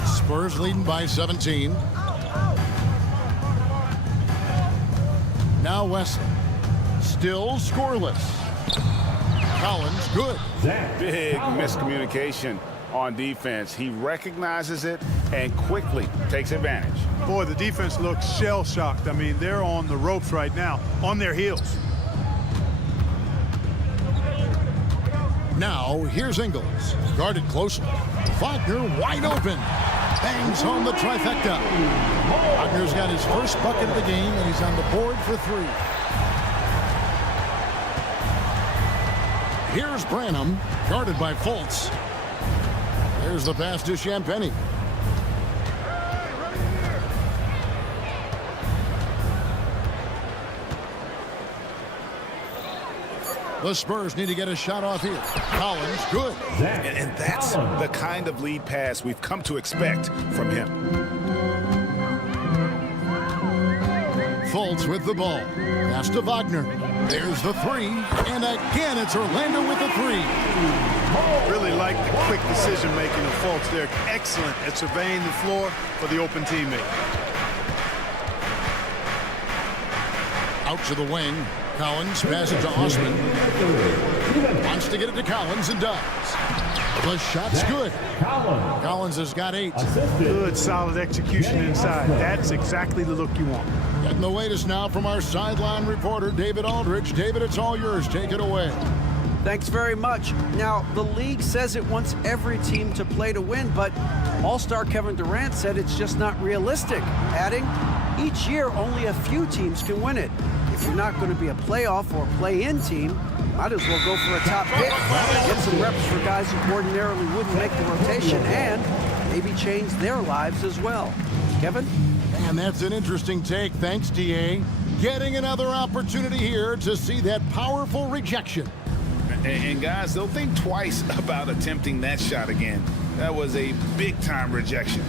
Spurs leading by 17. Now Wesley. still scoreless. Collins, good. Big miscommunication on defense. He recognizes it and quickly takes advantage. Boy, the defense looks shell-shocked. I mean, they're on the ropes right now, on their heels. Now, here's Ingles. Guarded closely. Wagner wide open. Bangs home the trifecta. Wagner's got his first bucket of the game, and he's on the board for 3. Here's Branham, guarded by Fultz. There's the pass to Champagny. The Spurs need to get a shot off here. Collins, good. And that's the kind of lead pass we've come to expect from him. Fultz with the ball. Pass to Wagner. There's the 3. And again, it's Orlando with the 3. Really like the quick decision-making of Fultz. They're excellent at surveying the floor for the open teammate. Out to the wing. Collins passes to Osman. Wants to get it to Collins and does. The shot's good. Collins has got 8. Good, solid execution inside. That's exactly the look you want. Getting the latest now from our sideline reporter, David Aldridge. David, it's all yours. Take it away. Thanks very much. Now, the league says it wants every team to play to win, but All-Star Kevin Durant said it's just not realistic, adding, each year only a few teams can win it. If you're not going to be a playoff or play-in team, might as well go for a top pick. Get some reps for guys who ordinarily wouldn't make the rotation and maybe change their lives as well. Kevin? And that's an interesting take. Thanks, DA. Getting another opportunity here to see that powerful rejection. And guys, they'll think twice about attempting that shot again. That was a big-time rejection.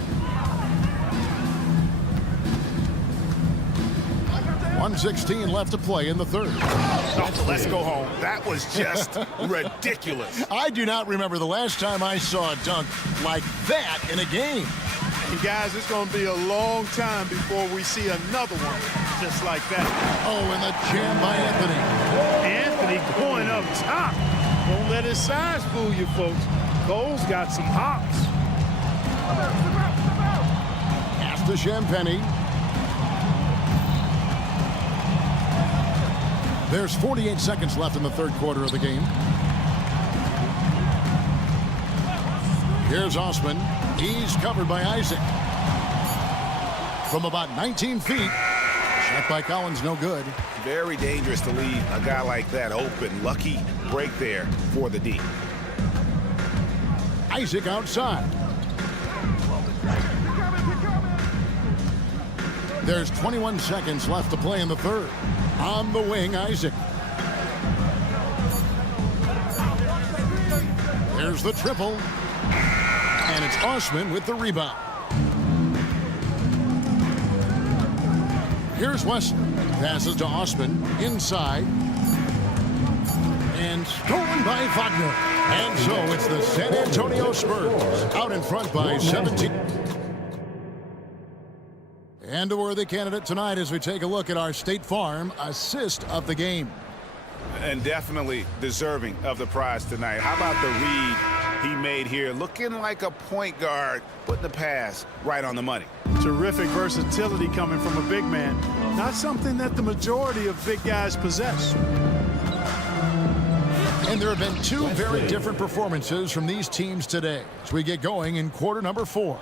1:16 left to play in the third. Oh, let's go home. That was just ridiculous. I do not remember the last time I saw a dunk like that in a game. And guys, it's going to be a long time before we see another one just like that. Oh, and the jam by Anthony. Anthony going up top. Don't let his size fool you, folks. Cole's got some hops. Pass to Champagny. There's 48 seconds left in the third quarter of the game. Here's Osman. He's covered by Isaac. From about 19 feet. Shot by Collins, no good. Very dangerous to leave a guy like that open. Lucky break there for the D. Isaac outside. There's 21 seconds left to play in the third. On the wing, Isaac. There's the triple. And it's Osman with the rebound. Here's Wesley. Passes to Osman. Inside. And stolen by Wagner. And so it's the San Antonio Spurs out in front by 17. And a worthy candidate tonight as we take a look at our State Farm assist of the game. And definitely deserving of the prize tonight. How about the read he made here? Looking like a point guard, putting the pass right on the money. Terrific versatility coming from a big man. Not something that the majority of big guys possess. And there have been two very different performances from these teams today as we get going in quarter number 4.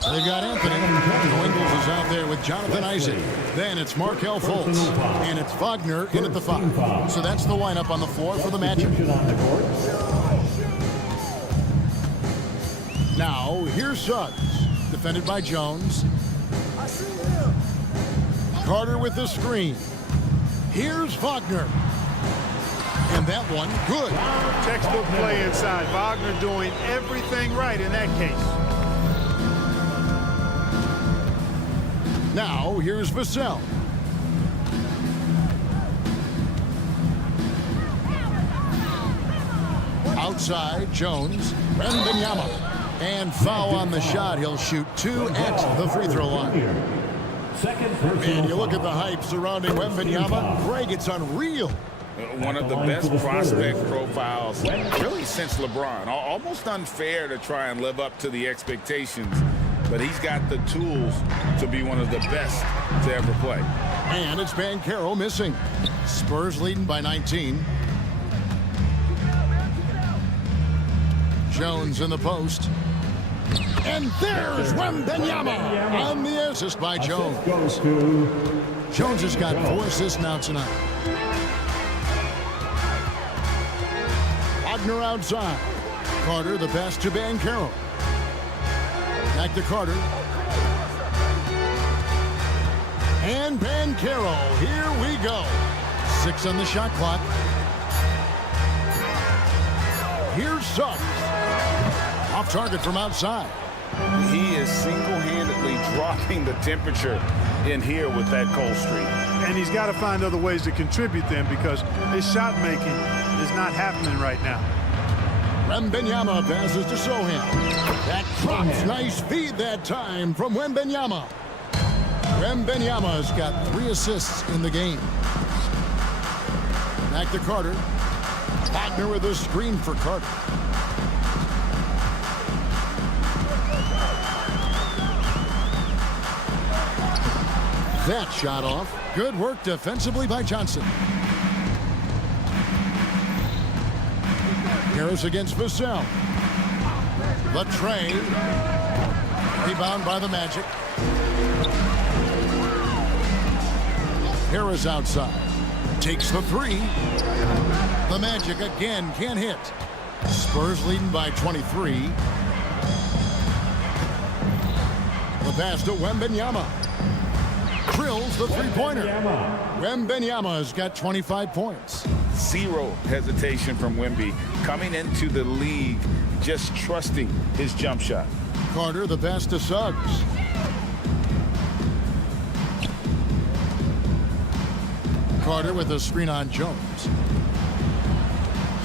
They've got Anthony. Ingles is out there with Jonathan Isaac. Then it's Markelle Fultz. And it's Wagner in at the 5. So that's the lineup on the floor for the Magic. Now, here's Suggs. Defended by Jones. Carter with the screen. Here's Wagner. And that one, good. Textbook play inside. Wagner doing everything right in that case. Now, here's Vassell. Outside, Jones. Wembanyama. And foul on the shot. He'll shoot 2 at the free throw line. And you look at the hype surrounding Wembanyama. Greg, it's unreal. One of the best prospect profiles really since LeBron. Almost unfair to try and live up to the expectations, but he's got the tools to be one of the best to ever play. And it's Banchero missing. Spurs leading by 19. Jones in the post. And there's Wembanyama on the assist by Jones. Jones has got 4 assists now tonight. Wagner outside. Carter, the pass to Banchero. Back to Carter. And Banchero, here we go. 6 on the shot clock. Here's Suggs. Off target from outside. He is single-handedly dropping the temperature in here with that cold streak. And he's got to find other ways to contribute them because his shot making is not happening right now. Wembanyama passes to Sohan. That drops. Nice feed that time from Wembanyama. Wembanyama's got 3 assists in the game. Back to Carter. Wagner with a screen for Carter. That shot off. Good work defensively by Johnson. Harris against Vassell. The tray. Rebound by the Magic. Harris outside. Takes the 3. The Magic again can't hit. Spurs leading by 23. The pass to Wembanyama. Drills the 3-pointer. Wembanyama's got 25 points. Zero hesitation from Wemby. Coming into the league, just trusting his jump shot. Carter, the pass to Suggs. Carter with a screen on Jones.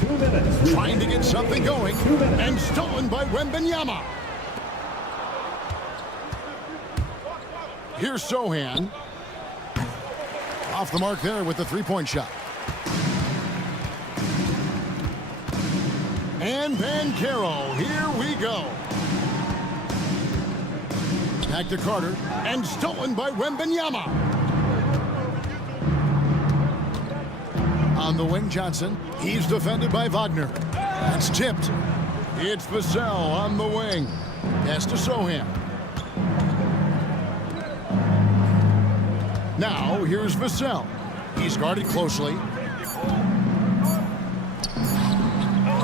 2 minutes. Trying to get something going. And stolen by Wembanyama. Here's Sohan. Off the mark there with the 3-point shot. And Banchero, here we go. Back to Carter, and stolen by Wembanyama. On the wing, Johnson. He's defended by Wagner. It's tipped. It's Vassell on the wing. Pass to Sohan. Now, here's Vassell. He's guarded closely.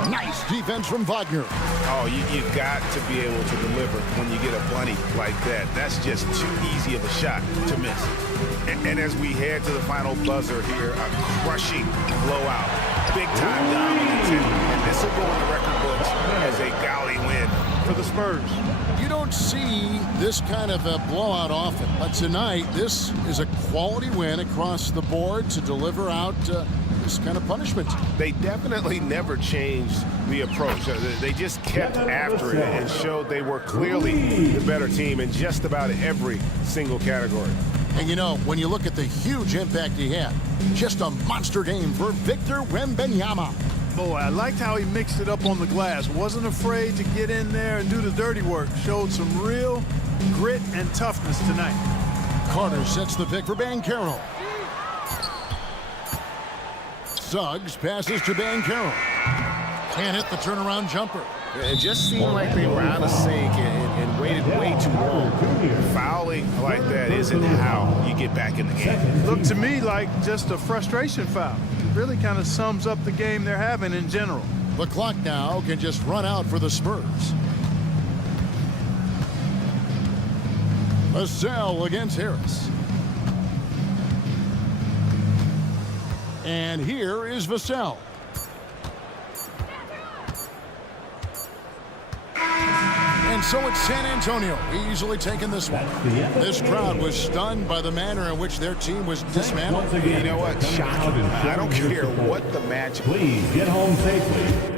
Nice defense from Wagner. Oh, you've got to be able to deliver when you get a bunny like that. That's just too easy of a shot to miss. And as we head to the final buzzer here, a crushing blowout. Big-time dominance. And this will go in the record books as a golly win for the Spurs. You don't see this kind of a blowout often, but tonight this is a quality win across the board to deliver out this kind of punishment. They definitely never changed the approach. They just kept after it and showed they were clearly the better team in just about every single category. And you know, when you look at the huge impact he had, just a monster game for Victor Wembanyama. Boy, I liked how he mixed it up on the glass. Wasn't afraid to get in there and do the dirty work. Showed some real grit and toughness tonight. Carter sets the pick for Banchero. Suggs passes to Banchero. Can't hit the turnaround jumper. It just seemed like they were out of sync and waited way too long. Fouling like that isn't how you get back in the game. Looked to me like just a frustration foul. It really kind of sums up the game they're having in general. The clock now can just run out for the Spurs. Vassell against Harris. And here is Vassell. And so it's San Antonio easily taking this one. This crowd was stunned by the manner in which their team was dismantled. You know what? Shocking. I don't care what the match. Please get home safely.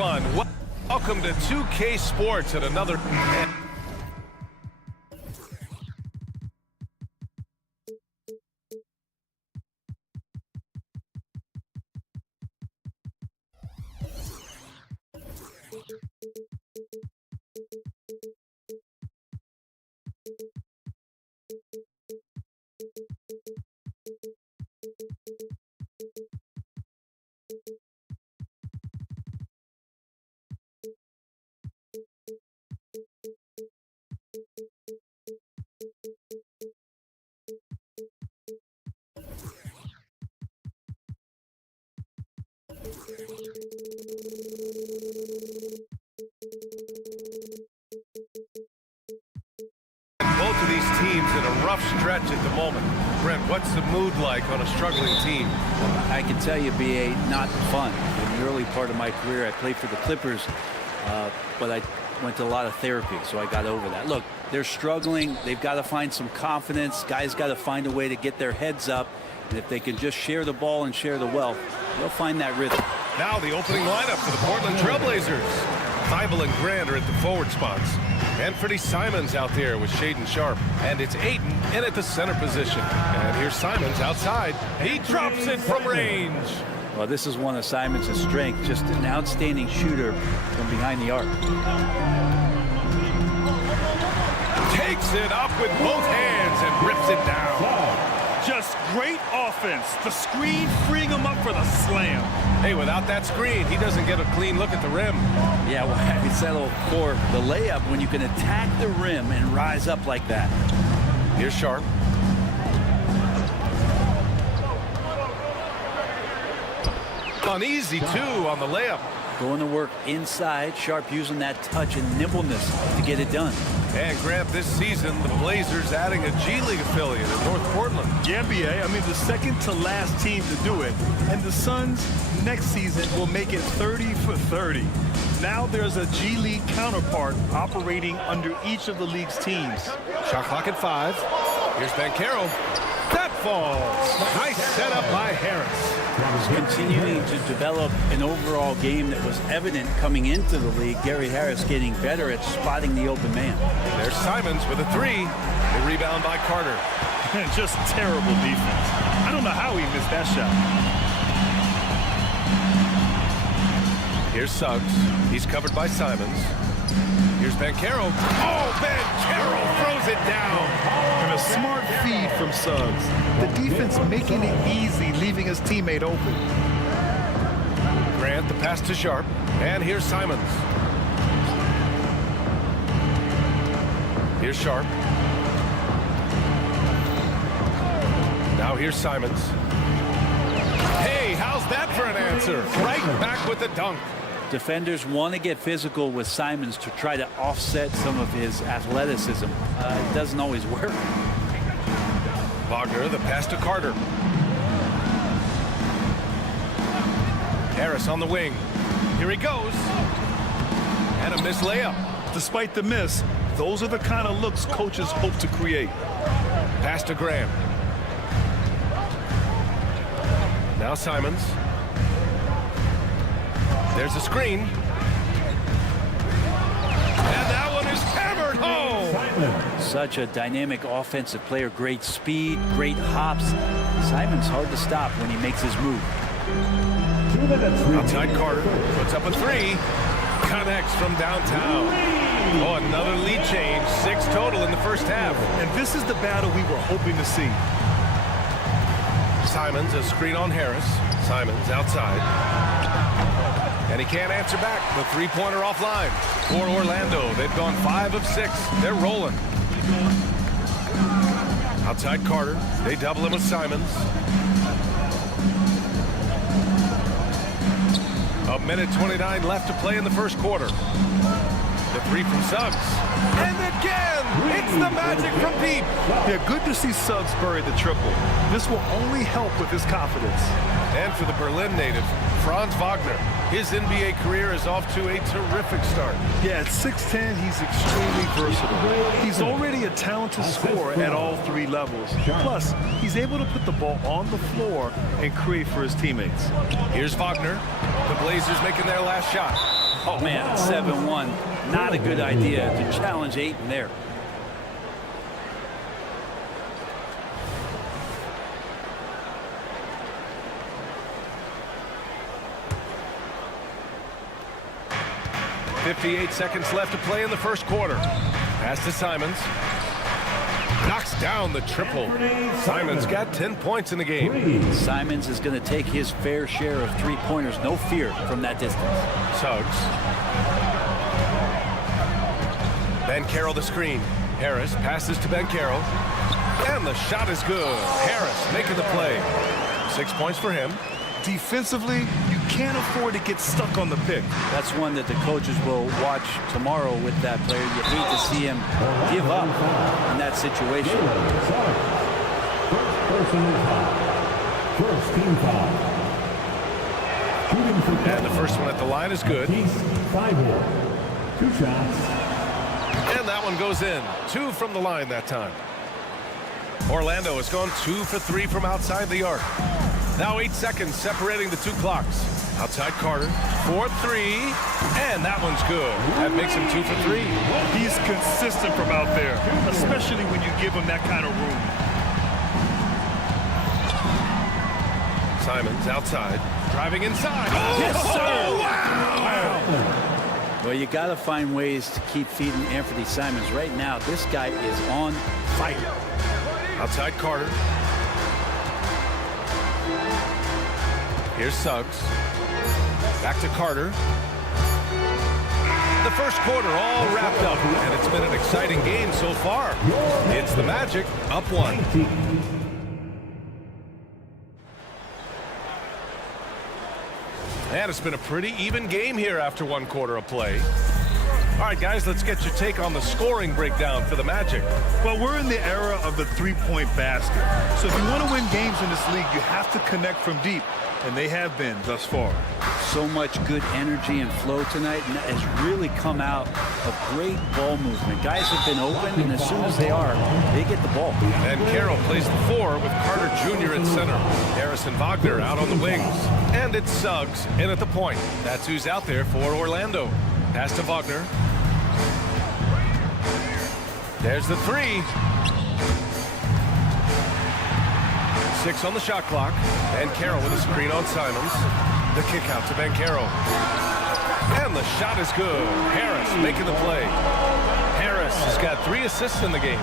everyone. Welcome to 2K Sports at another... Both of these teams in a rough stretch at the moment. Brent, what's the mood like on a struggling team? I can tell you, BA, not fun. In the early part of my career, I played for the Clippers, but I went to a lot of therapy, so I got over that. Look, they're struggling. They've got to find some confidence. Guys got to find a way to get their heads up. And if they can just share the ball and share the wealth, they'll find that rhythm. Now the opening lineup for the Portland Trailblazers. Thibault and Grant are at the forward spots. Anthony Simons out there with Shaden Sharp. And it's Ayton in at the center position. And here's Simons outside. He drops it from range. Well, this is one of Simons' strengths, just an outstanding shooter from behind the arc. Takes it up with both hands and rips it down. Just great offense. The screen freeing him up for the slam. Hey, without that screen, he doesn't get a clean look at the rim. Yeah, well, we settle for the layup when you can attack the rim and rise up like that. Here's Sharp. Uneasy, too, on the layup. Going to work inside. Sharp using that touch and nimbleness to get it done. And Grant, this season, the Blazers adding a G League affiliate in North Portland. Yeah, BA. I mean, the second to last team to do it. And the Suns next season will make it 30 for 30. Now there's a G League counterpart operating under each of the league's teams. Shot clock at 5. Here's Banchero. That falls. Nice setup by Harris. Continuing to develop an overall game that was evident coming into the league. Gary Harris getting better at spotting the open man. There's Simons with a 3. The rebound by Carter. Just terrible defense. I don't know how he missed that shot. Here's Suggs. He's covered by Simons. Here's Banchero. Oh, Banchero throws it down. And a smart feed from Suggs. The defense making it easy, leaving his teammate open. Grant, the pass to Sharp. And here's Simons. Here's Sharp. Now here's Simons. Hey, how's that for an answer? Right back with the dunk. Defenders want to get physical with Simons to try to offset some of his athleticism. It doesn't always work. Wagner, the pass to Carter. Harris on the wing. Here he goes. And a missed layup. Despite the miss, those are the kind of looks coaches hope to create. Pass to Graham. Now Simons. There's a screen. And that one is hammered home. Such a dynamic offensive player. Great speed, great hops. Simons hard to stop when he makes his move. Outside Carter puts up a 3. Connects from downtown. Oh, another lead change. 6 total in the first half. And this is the battle we were hoping to see. Simons, a screen on Harris. Simons outside. And he can't answer back. The three-pointer offline for Orlando. They've gone 5 of 6. They're rolling. Outside Carter. They double him with Simons. A minute 29 left to play in the first quarter. The 3 from Suggs. And again, it's the magic from deep. Yeah, good to see Suggs bury the triple. This will only help with his confidence. And for the Berlin native, Franz Wagner. His NBA career is off to a terrific start. Yeah, at 6'10", he's extremely versatile. He's already a talented scorer at all 3 levels. Plus, he's able to put the ball on the floor and create for his teammates. Here's Wagner. The Blazers making their last shot. Oh, man, it's 7-1. Not a good idea to challenge Ayton there. .58 seconds left to play in the first quarter. Pass to Simons. Knocks down the triple. Simons got 10 points in the game. Simons is going to take his fair share of three-pointers, no fear, from that distance. Suggs. Banchero the screen. Harris passes to Banchero. And the shot is good. Harris making the play. 6 points for him. Defensively, you can't afford to get stuck on the pick. That's one that the coaches will watch tomorrow with that player. You hate to see him give up in that situation. First team foul. Shooting for And the first one at the line is good. 2 shots. And that one goes in. 2 from the line that time. Orlando has gone 2 for 3 from outside the arc. Now 8 seconds separating the two clocks. Outside Carter, 4-3, and that one's good. That makes him 2 for 3. He's consistent from out there, especially when you give him that kind of room. Simons outside, driving inside. Oh, yes, sir! Wow! Well, you got to find ways to keep feeding Anthony Simons. Right now, this guy is on fire. Outside Carter. Here's Suggs. Back to Carter. The first quarter all wrapped up, and it's been an exciting game so far. It's the Magic up 1. And it's been a pretty even game here after 1 quarter of play. All right, guys, let's get your take on the scoring breakdown for the Magic. Well, we're in the era of the three-point basket. So if you want to win games in this league, you have to connect from deep. And they have been thus far. So much good energy and flow tonight, and that has really come out of great ball movement. Guys have been open, and as soon as they are, they get the ball. And Carroll plays the 4 with Carter Jr. at center. Harrison Wagner out on the wings. And it's Suggs in at the point. That's who's out there for Orlando. Pass to Wagner. There's the 3. 6 on the shot clock. Banchero with a screen on Simons. The kick out to Banchero. And the shot is good. Harris making the play. Harris has got 3 assists in the game.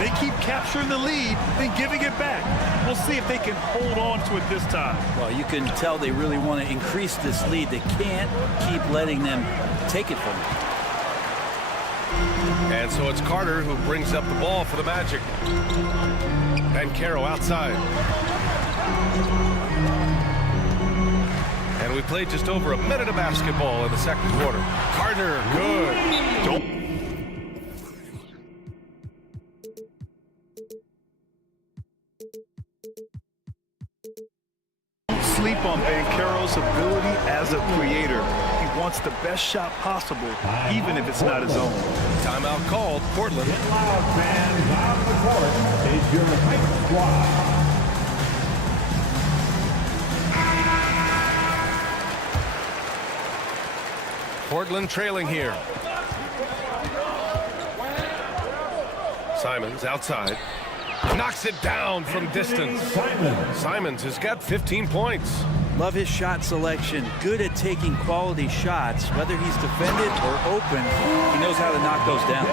They keep capturing the lead, then giving it back. We'll see if they can hold on to it this time. Well, you can tell they really want to increase this lead. They can't keep letting them take it from them. And so it's Carter who brings up the ball for the Magic. Banchero outside. And we played just over a minute of basketball in the second quarter. Carter, good. Sleep on Banchero's ability as a creator. He wants the best shot possible, even if it's not his own. Timeout called, Portland. Get loud, fans. Out of the court is your hype squad. Portland trailing here. Simons outside. Knocks it down from distance. Simons has got 15 points. Love his shot selection. Good at taking quality shots. Whether he's defended or open, he knows how to knock those down.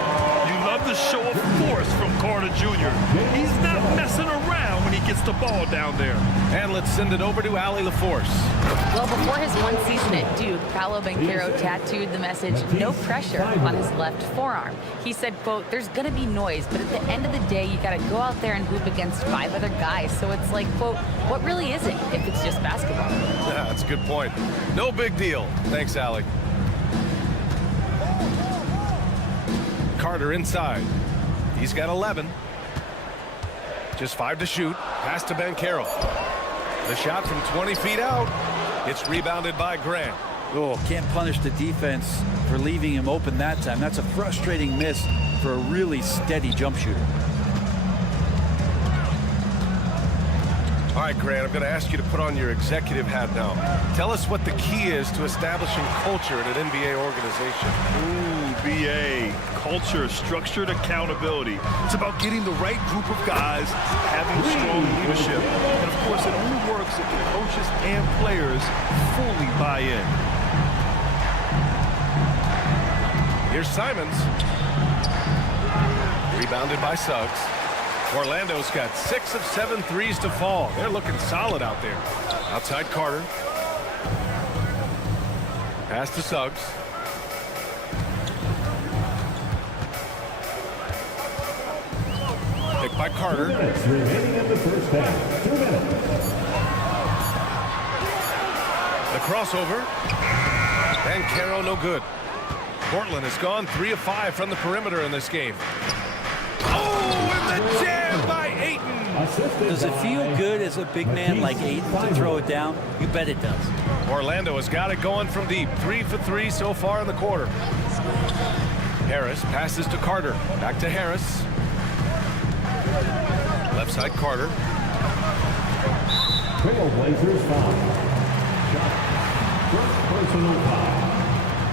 You love the show of force from Carter Jr. He's not messing around when he gets the ball down there. And let's send it over to Allie LaForce. Well, before his one season at Duke, Paolo Banchero tattooed the message, "No pressure," on his left forearm. He said, quote, "There's going to be noise, but at the end of the day, you got to go out there and hoop against 5 other guys." So it's like, quote, what really is it if it's just basketball? Yeah, that's a good point. No big deal. Thanks, Allie. Carter inside. He's got 11. Just 5 to shoot. Pass to Banchero. The shot from 20 feet out. It's rebounded by Grant. Oh, can't punish the defense for leaving him open that time. That's a frustrating miss for a really steady jump shooter. All right, right, Grant, I'm going to ask you to put on your executive hat now. Tell us what the key is to establishing culture in an NBA organization. Ooh, BA. Culture, structured accountability. It's about getting the right group of guys, having strong leadership. And, of course, it only works if the coaches and players fully buy in. Here's Simons. Rebounded by Suggs. Orlando's got 6 of 7 threes to fall. They're looking solid out there. Outside Carter. Pass to Suggs. Picked by Carter. 2 minutes remaining in the first half. 2 minutes. The crossover. And Caro no good. Portland has gone 3 of 5 from the perimeter in this game. Oh, and the jam by Ayton. Does it feel good as a big man like Ayton to throw it down? You bet it does. Orlando has got it going from deep. 3 for 3 so far in the quarter. Harris passes to Carter. Back to Harris. Left side Carter. Trailblazers foul. Shot. First personal foul.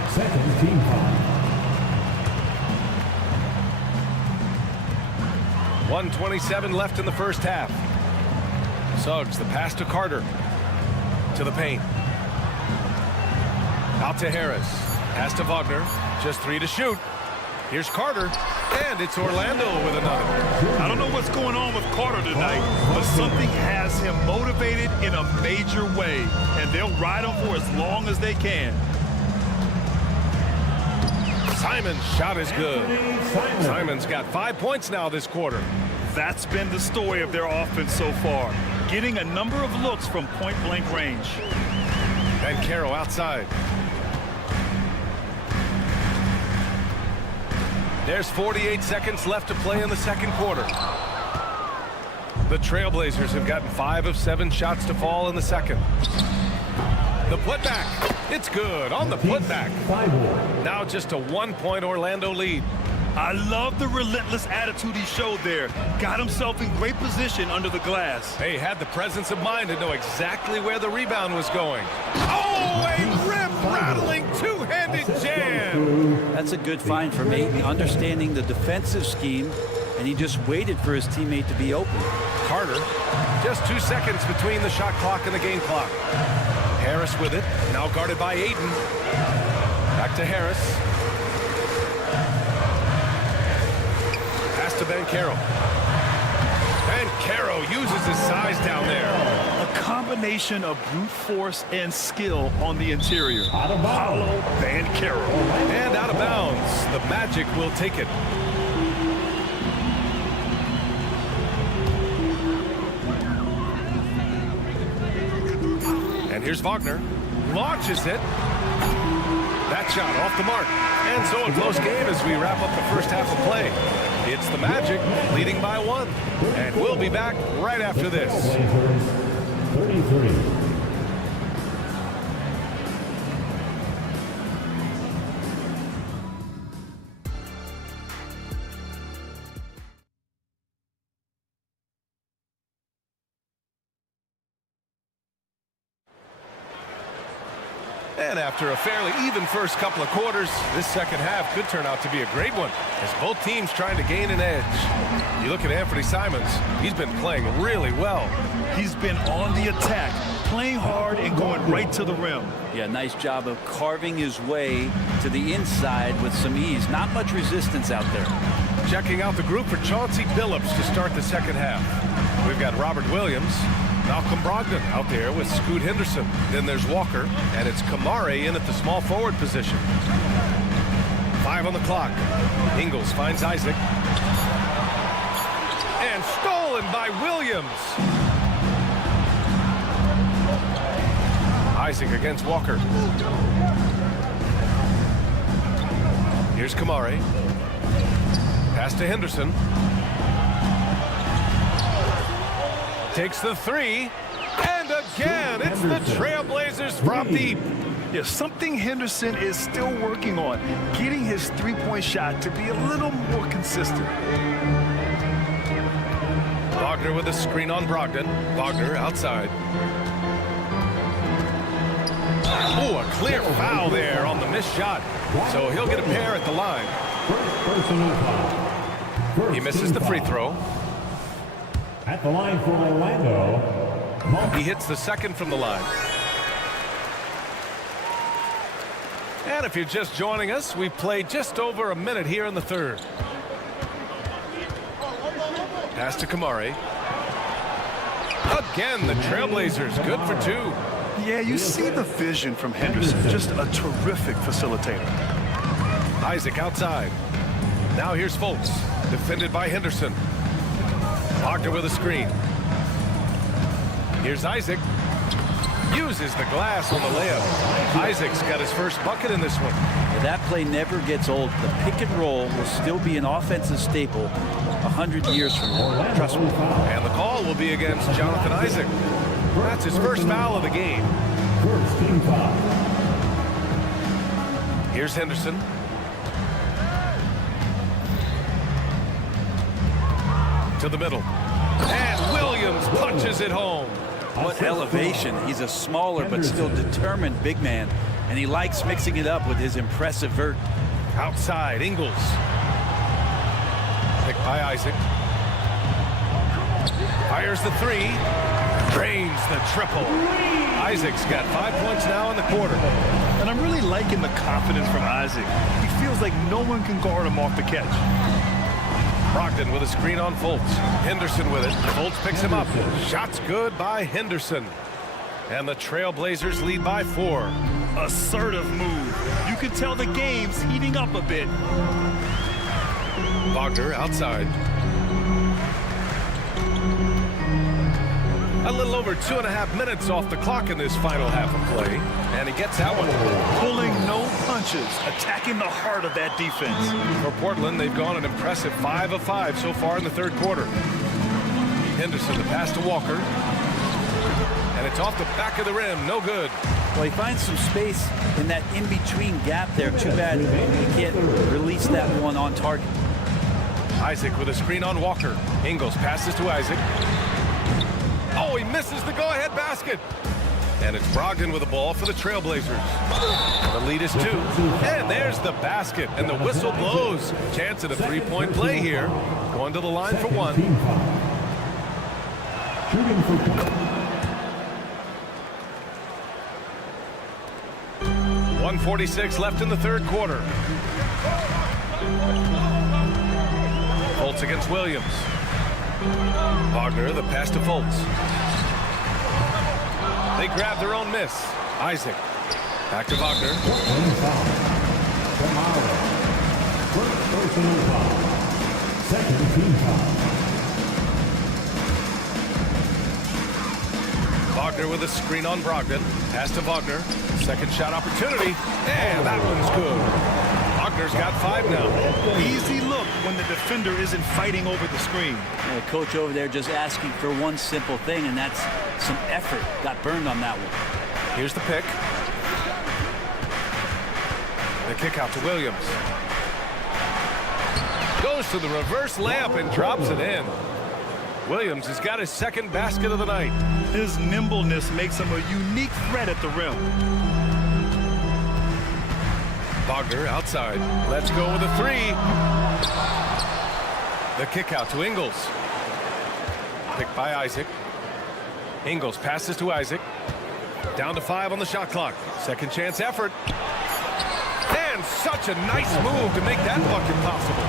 Second team foul. 1:27 left in the first half. Suggs, the pass to Carter. To the paint. Out to Harris. Pass to Wagner. Just 3 to shoot. Here's Carter. And it's Orlando with another. I don't know what's going on with Carter tonight, but something has him motivated in a major way, and they'll ride him for as long as they can. Simon's shot is good. Simon's got 5 points now this quarter. That's been the story of their offense so far, getting a number of looks from point-blank range. And Caro outside. There's 48 seconds left to play in the second quarter. The Trailblazers have gotten 5 of 7 shots to fall in the second. The putback. It's good on the putback. Now just a 1-point Orlando lead. I love the relentless attitude he showed there. Got himself in great position under the glass. He had the presence of mind to know exactly where the rebound was going. Oh, a rip-rattling two-handed jam. That's a good find for Ayton, understanding the defensive scheme, and he just waited for his teammate to be open. Carter, just 2 seconds between the shot clock and the game clock. Harris with it, now guarded by Ayton. Back to Harris. Pass to Caro. Caro uses his size down there. A combination of brute force and skill on the interior. Hollow Caro. And out of bounds. The Magic will take it. And here's Wagner. Launches it. That shot off the mark. And so a close game as we wrap up the first half of play. It's the Magic leading by 1. And we'll be back right after this. 33. And after a fairly even first couple of quarters, this second half could turn out to be a great one as both teams trying to gain an edge. You look at Anthony Simons, he's been playing really well. He's been on the attack, playing hard and going right to the rim. Yeah, nice job of carving his way to the inside with some ease. Not much resistance out there. Checking out the group for Chauncey Billups to start the second half. We've got Robert Williams, Malcolm Brogdon out there with Scoot Henderson. Then there's Walker, and it's Kamare in at the small forward position. 5 on the clock. Ingles finds Isaac. And stolen by Williams. Isaac against Walker. Here's Kamare. Pass to Henderson. Takes the 3, and again, it's the Trailblazers from deep. Yeah, something Henderson is still working on, getting his three-point shot to be a little more consistent. Wagner with a screen on Brogdon. Wagner outside. Oh, a clear foul there on the missed shot. So he'll get a pair at the line. He misses the free throw. At the line for Orlando. He hits the second from the line. And if you're just joining us, we've played just over a minute here in the third. Pass to Kamari. Again, the Trailblazers good for two. Yeah, you see the vision from Henderson. Just a terrific facilitator. Isaac outside. Now here's Fultz. Defended by Henderson. Wagner with a screen. Here's Isaac. Uses the glass on the layup. Isaac's got his first bucket in this one. That play never gets old. The pick and roll will still be an offensive staple 100 years from now. Trust me. And the call will be against Jonathan Isaac. That's his first foul of the game. First team foul. Here's Henderson. To the middle. And Williams punches it home. What elevation. He's a smaller but still determined big man. And he likes mixing it up with his impressive vert. Outside, Ingles. Picked by Isaac. Fires the three. Drains the triple. Isaac's got 5 points now in the quarter. And I'm really liking the confidence from Isaac. He feels like no one can guard him off the catch. Brogdon with a screen on Fultz. Henderson with it. Fultz picks him up. Shot's good by Henderson. And the Trailblazers lead by 4. Assertive move. You can tell the game's heating up a bit. Wagner outside. A little over 2.5 minutes off the clock in this final half of play. And he gets that one. Pulling no punches. Attacking the heart of that defense. For Portland, they've gone an impressive 5 of 5 so far in the third quarter. Henderson, the pass to Walker. And it's off the back of the rim. No good. Well, he finds some space in that in-between gap there. Too bad he can't release that one on target. Isaac with a screen on Walker. Ingles passes to Isaac. Oh, he misses the go-ahead basket. And it's Brogdon with the ball for the Trailblazers. The lead is 2. And there's the basket. And the whistle blows. Chance at a three-point play here. Going to the line for one. Shooting for 1:46 left in the third quarter. Fultz against Williams. Wagner, the pass to Fultz. They grab their own miss. Isaac. Back to Wagner. First personal foul. Second team foul. Wagner with a screen on Brogdon. Pass to Wagner. Second shot opportunity. And that one's good. Wagner's got 5 now. Easy look when the defender isn't fighting over the screen. The coach over there just asking for one simple thing, and that's some effort. Got burned on that one. Here's the pick. The kick out to Williams. Goes to the reverse layup and drops it in. Williams has got his second basket of the night. His nimbleness makes him a unique threat at the rim. Wagner outside. Let's go with a 3. The kick out to Ingles. Picked by Isaac. Ingles passes to Isaac. Down to 5 on the shot clock. Second chance effort. And such a nice move to make that bucket possible.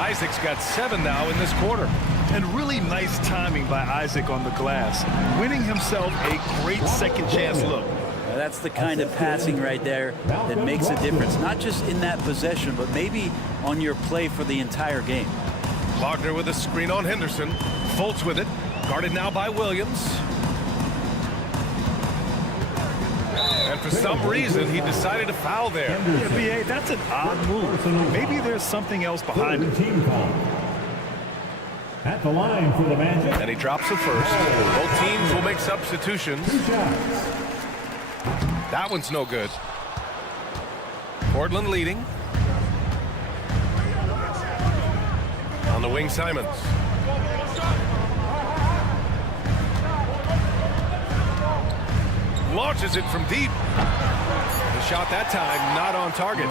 Isaac's got 7 now in this quarter. And really nice timing by Isaac on the glass, winning himself a great second chance look. Now that's the kind of passing right there that makes a difference, not just in that possession, but maybe on your play for the entire game. Wagner with a screen on Henderson. Fultz with it. Guarded now by Williams. And for some reason, he decided to foul there. Yeah, B.A., that's an odd move. Maybe there's something else behind it. At the line for the Magic. And he drops the first. Both teams will make substitutions. That one's no good. Portland leading. On the wing, Simons. launches it from deep. The shot that time not on target.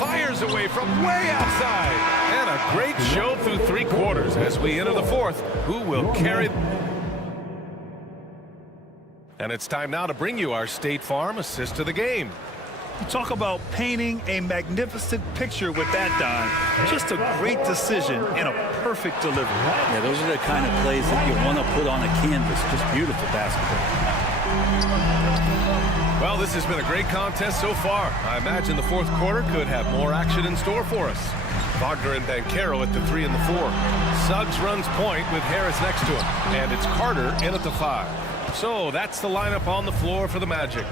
Fires away from way outside. And a great show through 3 quarters as we enter the 4th. Who will carry? And it's time now to bring you our State Farm assist of the game. You talk about painting a magnificent picture with that dime. Just a great decision and a perfect delivery. Yeah, those are the kind of plays that you want to put on a canvas. Just beautiful basketball. Well, this has been a great contest so far. I imagine the 4th quarter could have more action in store for us. Wagner and Banchero at the 3 and the 4. Suggs runs point with Harris next to him. And it's Carter in at the 5. So that's the lineup on the floor for the Magic.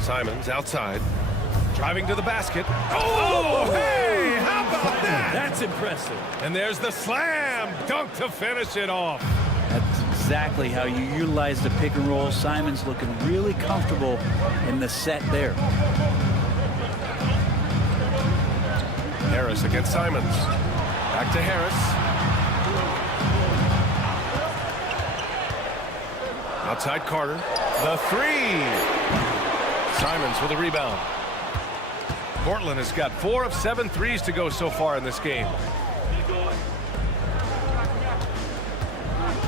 Simons outside, driving to the basket. Oh, hey, how about that? That's impressive. And there's the slam dunk to finish it off. That's exactly how you utilize the pick and roll. Simons looking really comfortable in the set there. Harris against Simons. Back to Harris. Outside Carter. The 3. Simons with a rebound. Portland has got 4 of 7 threes to go so far in this game.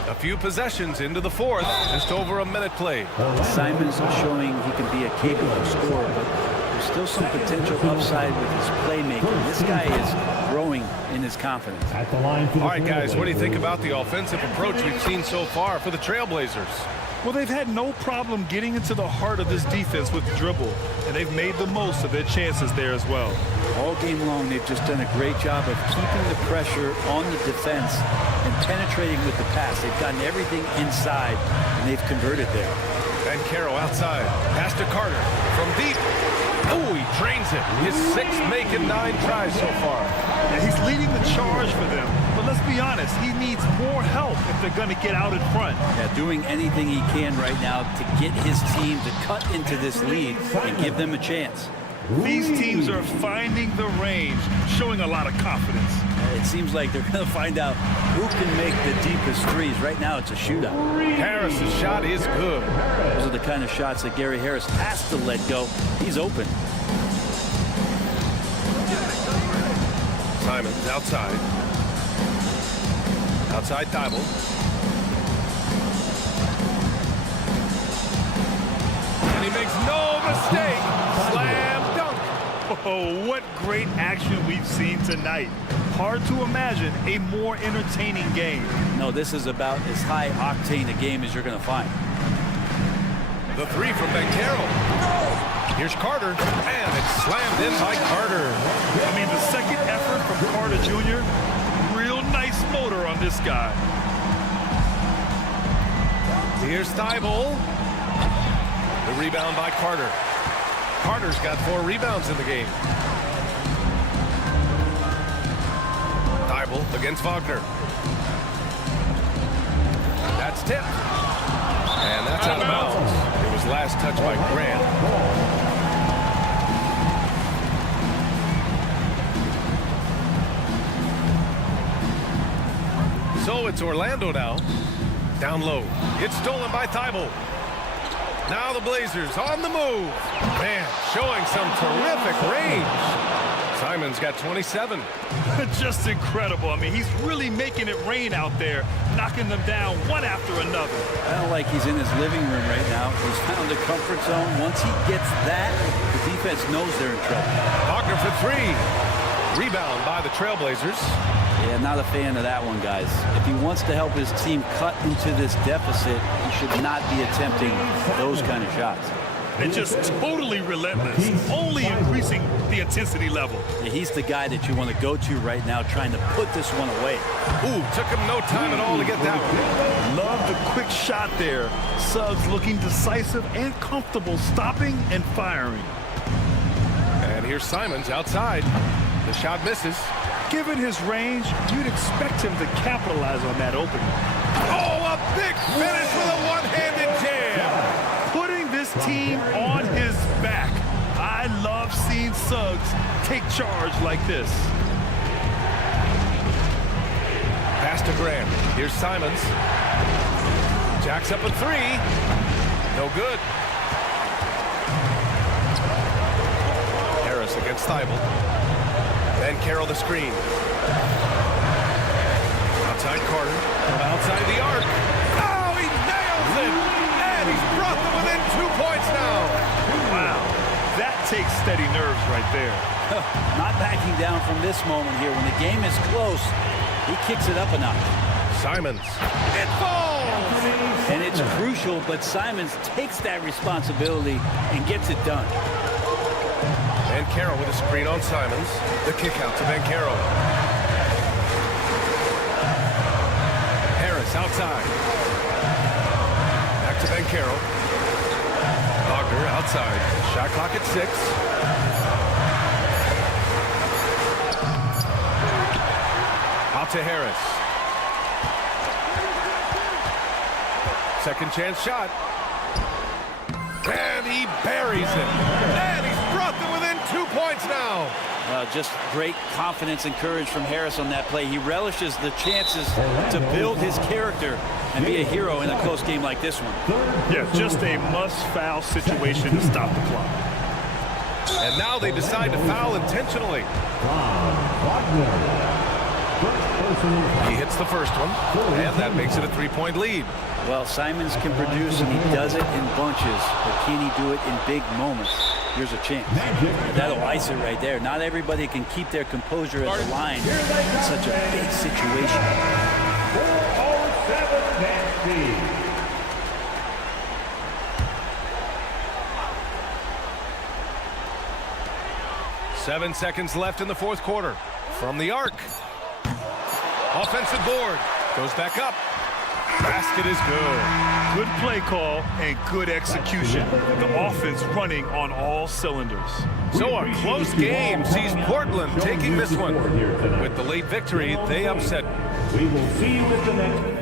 A few possessions into the 4th. Just over a minute played. Simons is showing he can be a capable scorer, but there's still some potential upside with his playmaking. This guy is growing in his confidence. At the line for the All right, guys, what do you think about the offensive approach we've seen so far for the Trailblazers? Well, they've had no problem getting into the heart of this defense with the dribble, and they've made the most of their chances there as well. All game long, they've just done a great job of keeping the pressure on the defense and penetrating with the pass. They've gotten everything inside, and they've converted there. Banchero outside. Pass to Carter from deep. Oh, he drains it. His 6th make in 9 tries so far. And he's leading the charge for them. But let's be honest, he needs more help if they're going to get out in front. Yeah, doing anything he can right now to get his team to cut into this lead and give them a chance. These teams are finding the range, showing a lot of confidence. It seems like they're going to find out who can make the deepest threes. Right now, it's a shootout. Harris's shot is good. Those are the kind of shots that Gary Harris has to let go. He's open. Simons outside. Outside Thibault. And he makes no mistake. Slam dunk. Oh, what great action we've seen tonight. Hard to imagine a more entertaining game. No, this is about as high octane a game as you're going to find. The 3 from Banchero. Here's Carter, and it's slammed in by Carter. I mean, the second effort from Carter Jr., real nice motor on this guy. Here's Thibault. The rebound by Carter. Carter's got 4 rebounds in the game. Thibault against Wagner. That's tipped. And that's out of bounds. It was last touched by Grant. So it's Orlando now. Down low. It's stolen by Thibault. Now the Blazers on the move. Man, showing some terrific range. Simons got 27. Just incredible. I mean, he's really making it rain out there, knocking them down one after another. I don't like he's in his living room right now. He's found a comfort zone. Once he gets that, the defense knows they're in trouble. Wagner for 3. Rebound by the Trailblazers. Yeah, not a fan of that one, guys. If he wants to help his team cut into this deficit, he should not be attempting those kind of shots. And just totally relentless, only increasing the intensity level. Yeah, he's the guy that you want to go to right now, trying to put this one away. Ooh, took him no time at all to get that one. Love the quick shot there. Suggs looking decisive and comfortable, stopping and firing. And here's Simons outside. The shot misses. Given his range, you'd expect him to capitalize on that opening. Oh, a big finish with a one-handed jam. Putting this team on his back. I love seeing Suggs take charge like this. Pass to Grant. Here's Simons. Jacks up a three. No good. Harris against Thibault. Then Carroll the screen. Outside Carter. From outside the arc. Oh, he nails it! And he's brought them within 2 points now. Wow. That takes steady nerves right there. Not backing down from this moment here. When the game is close, he kicks it up a notch. Simons. It falls! And it's crucial, but Simons takes that responsibility and gets it done. Van Carroll with a screen on Simons. The kick out to Van Carroll. Harris outside. Back to Van Carroll. Wagner outside. Shot clock at 6. Out to Harris. Second chance shot. And he buries it. And he's brought them within 2 points now. Just great confidence and courage from Harris on that play. He relishes the chances to build his character and be a hero in a close game like this one. Yeah, just a must-foul situation to stop the clock. And now they decide to foul intentionally. He hits the first one, and that makes it a 3-point lead. Well, Simons can produce, and he does it in bunches, but can he do it in big moments? Here's a chance. That'll ice it right there. Not everybody can keep their composure at the line in such a big situation. 407 Nancy. 7 seconds left in the fourth quarter. From the arc. Offensive board. Goes back up. Basket is good. Good play call and good execution. The offense running on all cylinders. So a close game sees Portland taking this one. With the late victory, they upset. We will see you at the next.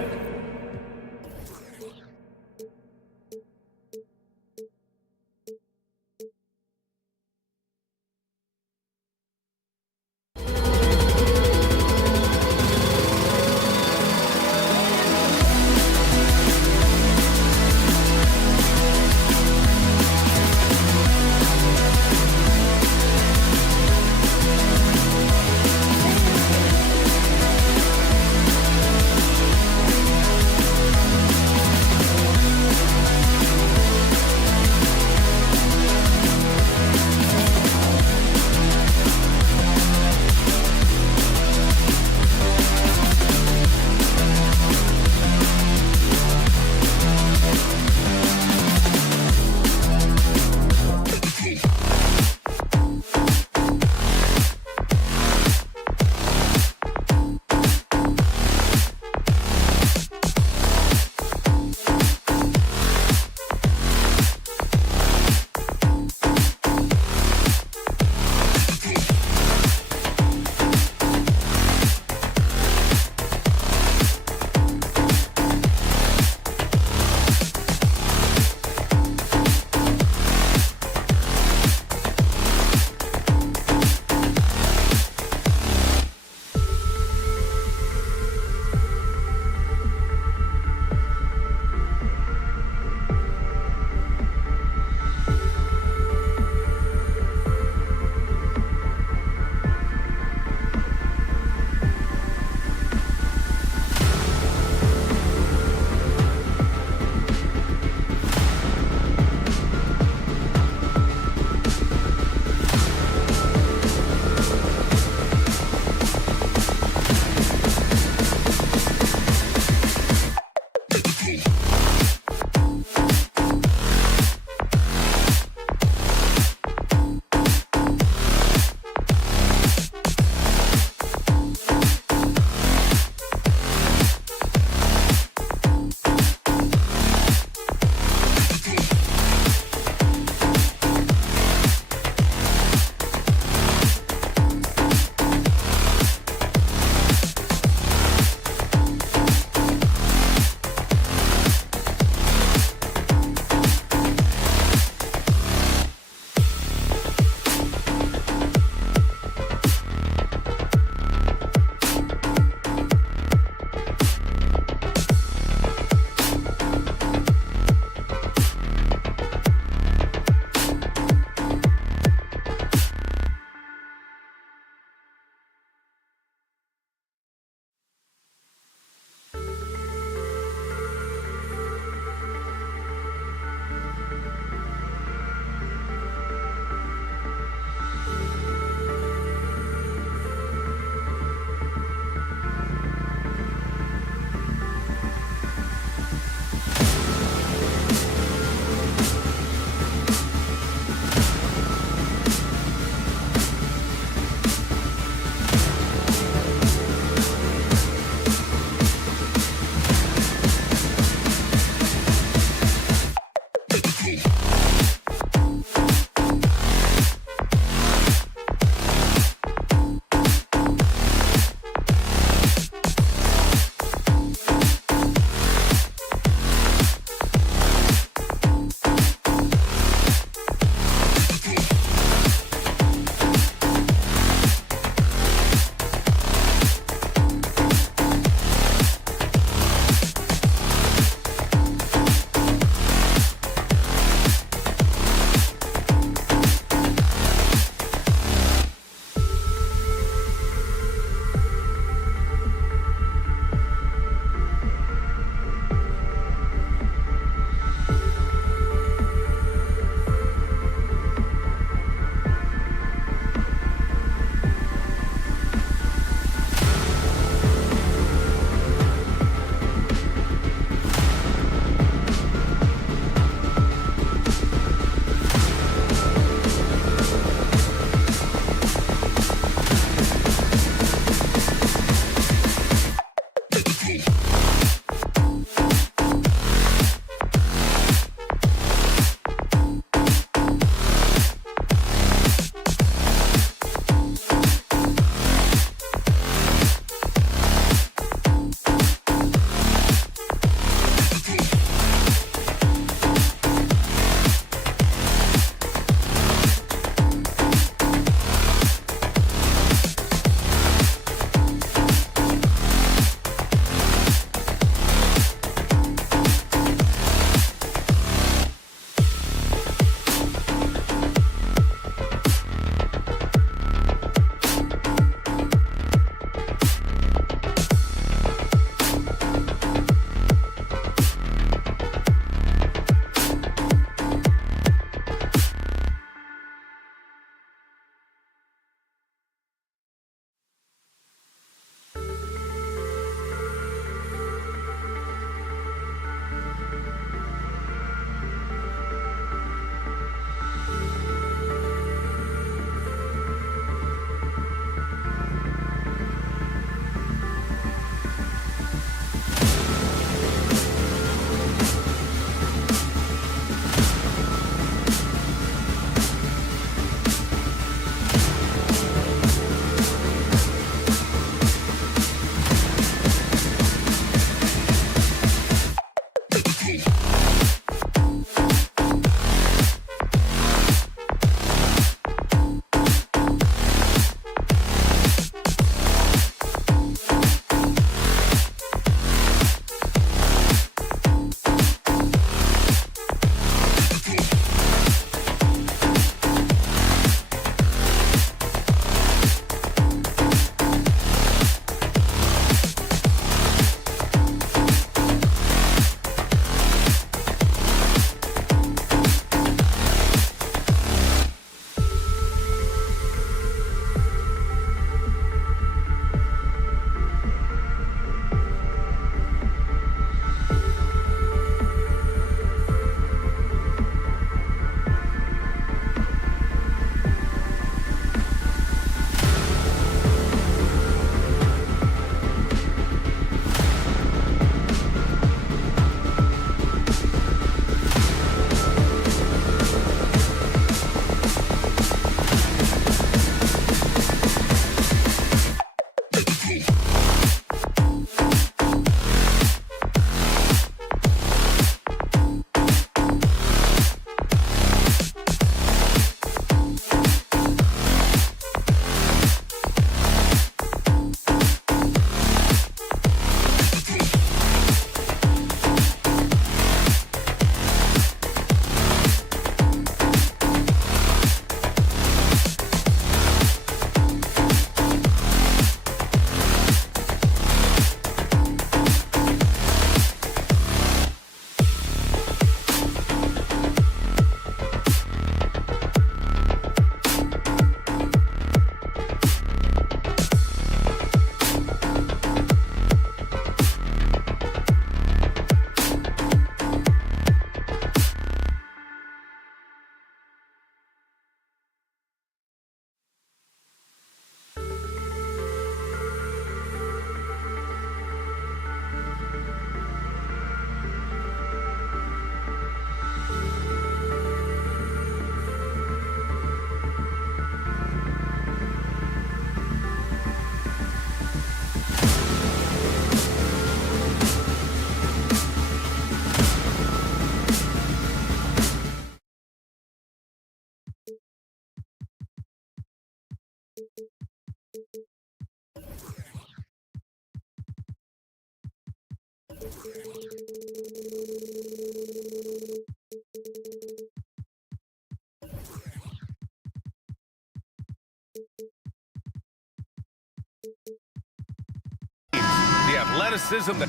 The athleticism that...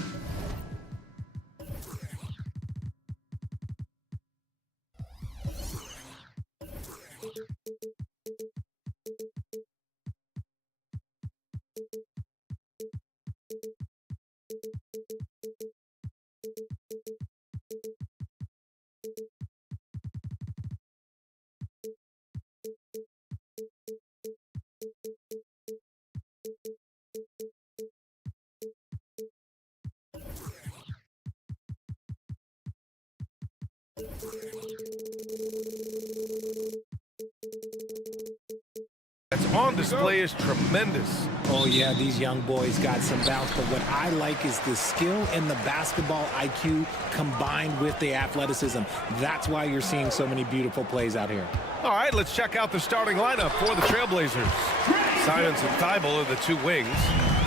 that's on display is tremendous. Oh, yeah, these young boys got some bounce, but what I like is the skill and the basketball IQ combined with the athleticism. That's why you're seeing so many beautiful plays out here. All right, let's check out the starting lineup for the Trailblazers. Simons and Thibault are the two wings.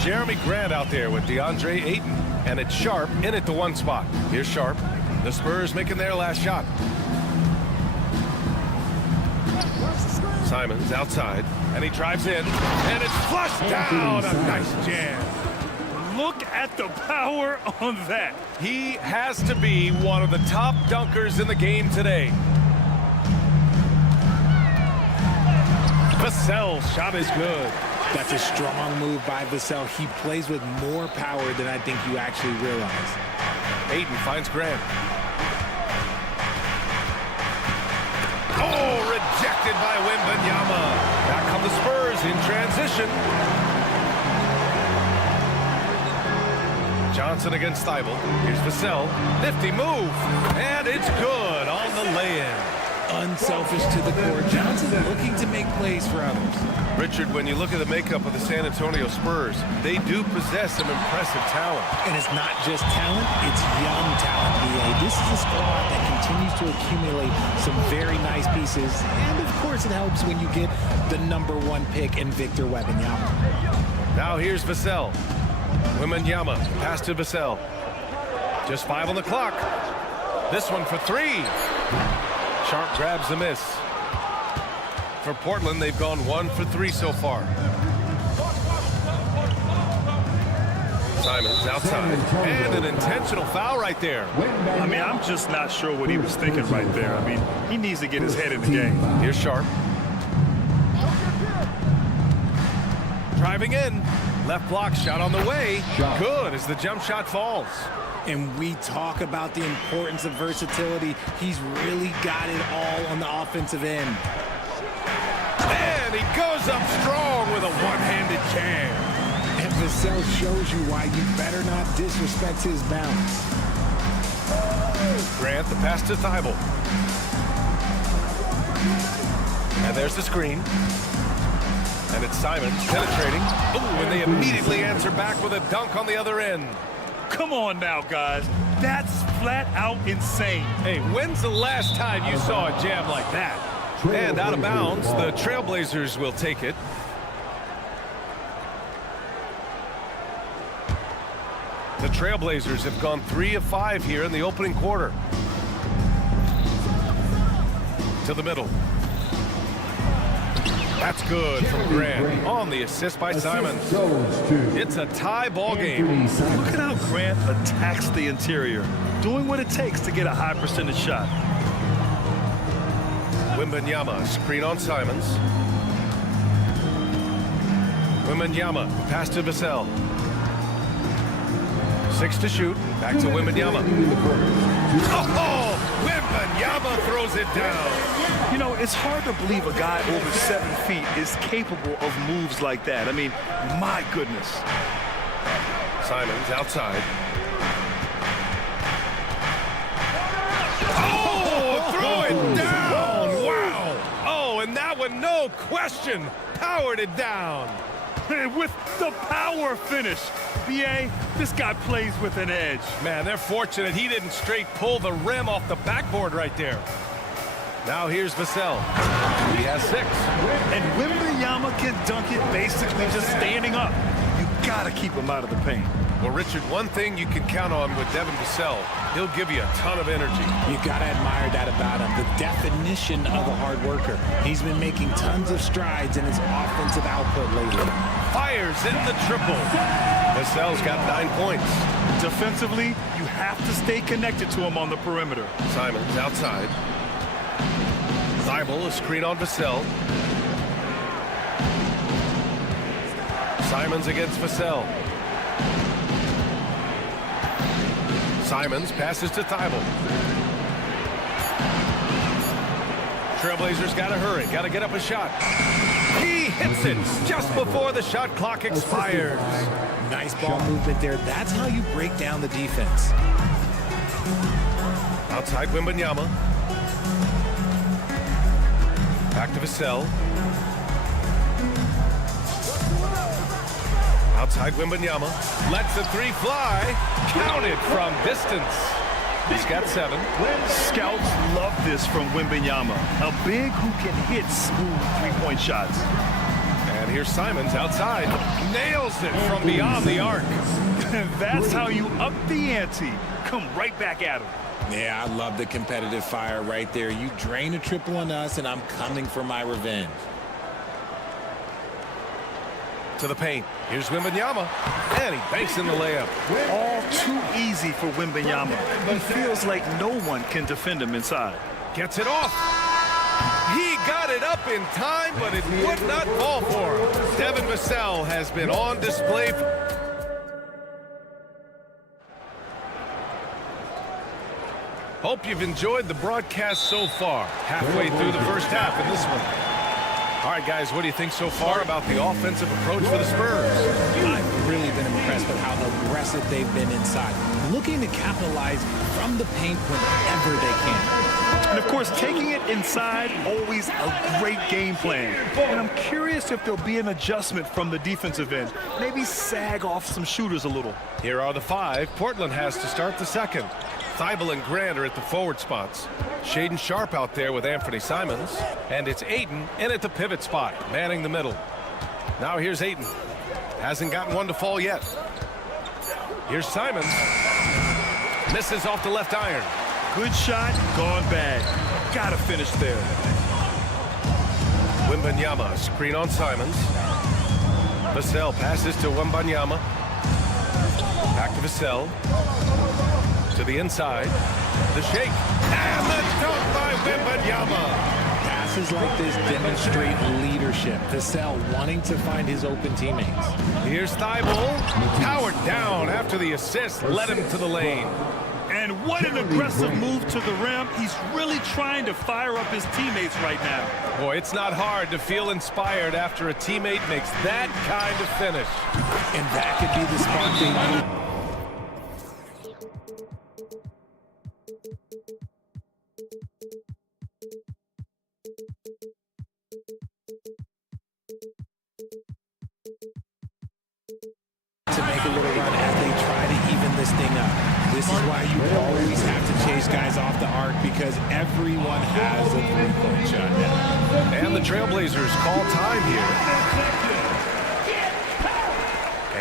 Jeremy Grant out there with DeAndre Ayton. And it's Sharp in at the one spot. Here's Sharp. The Spurs making their last shot. Simons outside, and he drives in, and it's flushed down. A nice jam. Look at the power on that. He has to be one of the top dunkers in the game today. Vassell's shot is good. That's a strong move by Vassell. He plays with more power than I think you actually realize. Ayton finds Grant. Oh, rejected by Wembanyama. Back come the Spurs in transition. Johnson against Thibault. Here's Vassell. Nifty move. And it's good on the lay-in. unselfish to the core. Johnson looking to make plays for others. Richard, when you look at the makeup of the San Antonio Spurs, they do possess some impressive talent. And it's not just talent, it's young talent, BA. This is a squad that continues to accumulate some very nice pieces. And, of course, it helps when you get the #1 pick in Victor Wembanyama. Now here's Vassell. Wembanyama, pass to Vassell. Just 5 on the clock. This one for 3. Sharp grabs the miss. For Portland, they've gone 1 for 3 so far. Simons outside. And an intentional foul right there. I mean, I'm just not sure what he was thinking right there. I mean, he needs to get his head in the game. Here's Sharp. Driving in. Left block shot on the way. Good as the jump shot falls. And we talk about the importance of versatility. He's really got it all on the offensive end. And he goes up strong with a one-handed jam. And Vassell shows you why you better not disrespect his bounce. Grant, the pass to Thibault. And there's the screen. And it's Simons penetrating. Oh, and they immediately answer back with a dunk on the other end. Come on now, guys. That's flat out insane. Hey, when's the last time you saw a jam like that? And out of bounds, the Trailblazers will take it. The Trailblazers have gone 3 of 5 here in the opening quarter. To the middle. That's good from Grant on the assist by Simons. It's a tie ball game. Look at how Grant attacks the interior, doing what it takes to get a high percentage shot. Wembanyama, screen on Simons. Wembanyama, pass to Vassell. 6 to shoot. Back to Wembanyama. Oh, Wembanyama throws it down. You know, it's hard to believe a guy over 7 feet is capable of moves like that. I mean, my goodness. Simons outside. Oh, throw it down. Wow. Oh, and that one, no question, powered it down. And with the power finish. BA, this guy plays with an edge. Man, they're fortunate he didn't straight pull the rim off the backboard right there. Now here's Vassell. He has 6. And Wembanyama can dunk it basically just standing up. You gotta keep him out of the paint. Well, Richard, one thing you can count on with Devin Vassell, he'll give you a ton of energy. You gotta admire that about him. The definition of a hard worker. He's been making tons of strides in his offensive output lately. Fires in the triple. Vassell's got 9 points. Defensively, you have to stay connected to him on the perimeter. Simons outside. Thibault, a screen on Vassell. Simons against Vassell. Simons passes to Thibault. Trailblazers got to hurry, got to get up a shot. He hits it just before the shot clock expires. Nice ball movement there. That's how you break down the defense. Outside Wembanyama. Back to Vassell. Outside Wembanyama. Lets the 3 fly. Counted from distance. He's got 7. Scouts love this from Wembanyama. A big who can hit smooth three-point shots. And here's Simons outside. Nails it from beyond the arc. That's how you up the ante. Come right back at him. Yeah, I love the competitive fire right there. You drain a triple on us, and I'm coming for my revenge. To the paint. Here's Wembanyama. And he banks in the layup. All too easy for Wembanyama. He feels like no one can defend him inside. Gets it off. He got it up in time, but it would not fall for him. Devin Vassell has been on display. Hope you've enjoyed the broadcast so far. Halfway through the first half in this one. All right, guys, what do you think so far about the offensive approach for the Spurs? I've really been impressed with how aggressive they've been inside, looking to capitalize from the paint whenever they can. And of course, taking it inside, always a great game plan. And I'm curious if there'll be an adjustment from the defensive end. Maybe sag off some shooters a little. Here are the 5. Portland has to start the second. Thybulle and Grant are at the forward spots. Shaden Sharp out there with Anthony Simons. And it's Ayton in at the pivot spot, manning the middle. Now here's Ayton. Hasn't gotten one to fall yet. Here's Simons. Misses off the left iron. Good shot, gone bad. Gotta finish there. Wembanyama, screen on Simons. Vassell passes to Wembanyama. Back to Vassell. To the inside. The shake. And the dunk by Wembanyama. Passes like this demonstrate leadership. Vassell wanting to find his open teammates. Here's Thybulle. Powered down after the assist. Led him to the lane. And what an aggressive move to the rim. He's really trying to fire up his teammates right now. Boy, it's not hard to feel inspired after a teammate makes that kind of finish. And that could be the spark they need. To make a little run as they try to even this thing up. This is why you always have to chase guys off the arc, because everyone has a three-point shot now. And the Trailblazers call time here.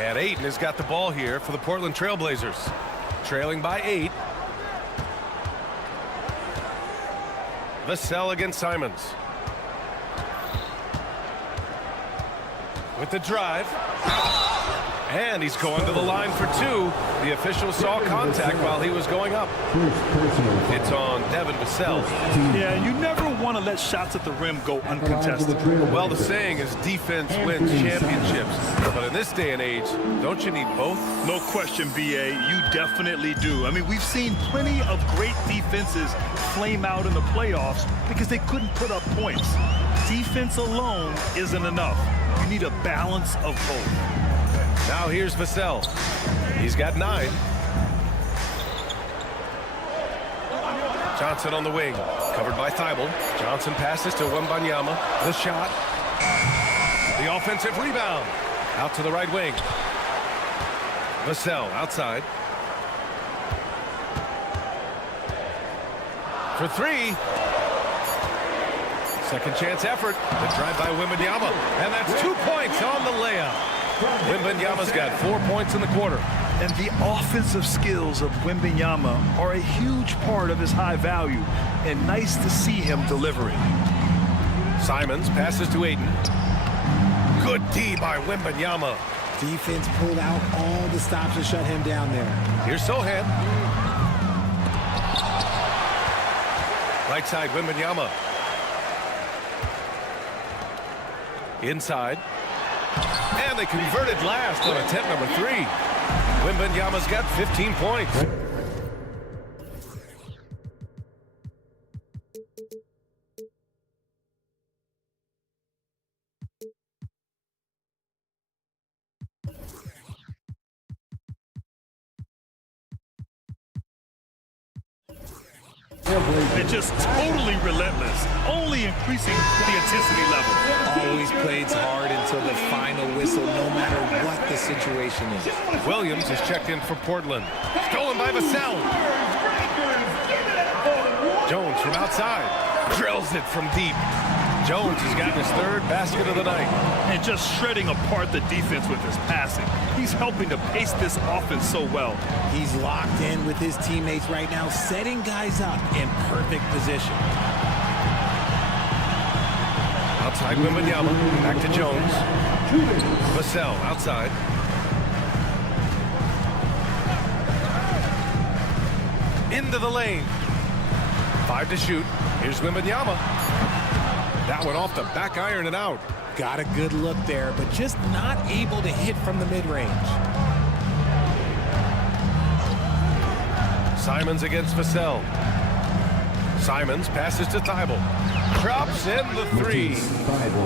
And Ayton has got the ball here for the Portland Trailblazers. Trailing by 8. Vassell against Simons. With the drive. And he's going to the line for 2. The official saw contact while he was going up. It's on Devin Vassell. Yeah, you never want to let shots at the rim go uncontested. Well, the saying is defense wins championships. But in this day and age, don't you need both? No question, BA. You definitely do. I mean, we've seen plenty of great defenses flame out in the playoffs because they couldn't put up points. Defense alone isn't enough. You need a balance of both. Now here's Vassell. He's got 9. Johnson on the wing. Covered by Thybulle. Johnson passes to Wembanyama. The shot. The offensive rebound. Out to the right wing. Vassell outside. For 3. Second chance effort. The drive by Wembanyama. And that's 2 points on the layup. Wembanyama's got 4 points in the quarter. And the offensive skills of Wembanyama are a huge part of his high value. And nice to see him delivering. Simons passes to Ayton. Good D by Wembanyama. Defense pulled out all the stops to shut him down there. Here's Sohan. Right side, Wembanyama. Inside. And they converted last on attempt number 3. Wembanyama's got 15 points. They're just totally relentless, only increasing the intensity level. Always plays hard until the final whistle, no matter what the situation is. Williams is checked in for Portland. Stolen by Vassell. Jones from outside. Drills it from deep. Jones has gotten his 3rd basket of the night. And just shredding apart the defense with his passing. He's helping to pace this offense so well. He's locked in with his teammates right now, setting guys up in perfect position. Outside Wembanyama. Back to Jones. Vassell outside. Into the lane. 5 to shoot. Here's Wembanyama. That one off the back iron and out. Got a good look there, but just not able to hit from the mid-range. Simons against Vassell. Simons passes to Thybulle. Drops in the 3.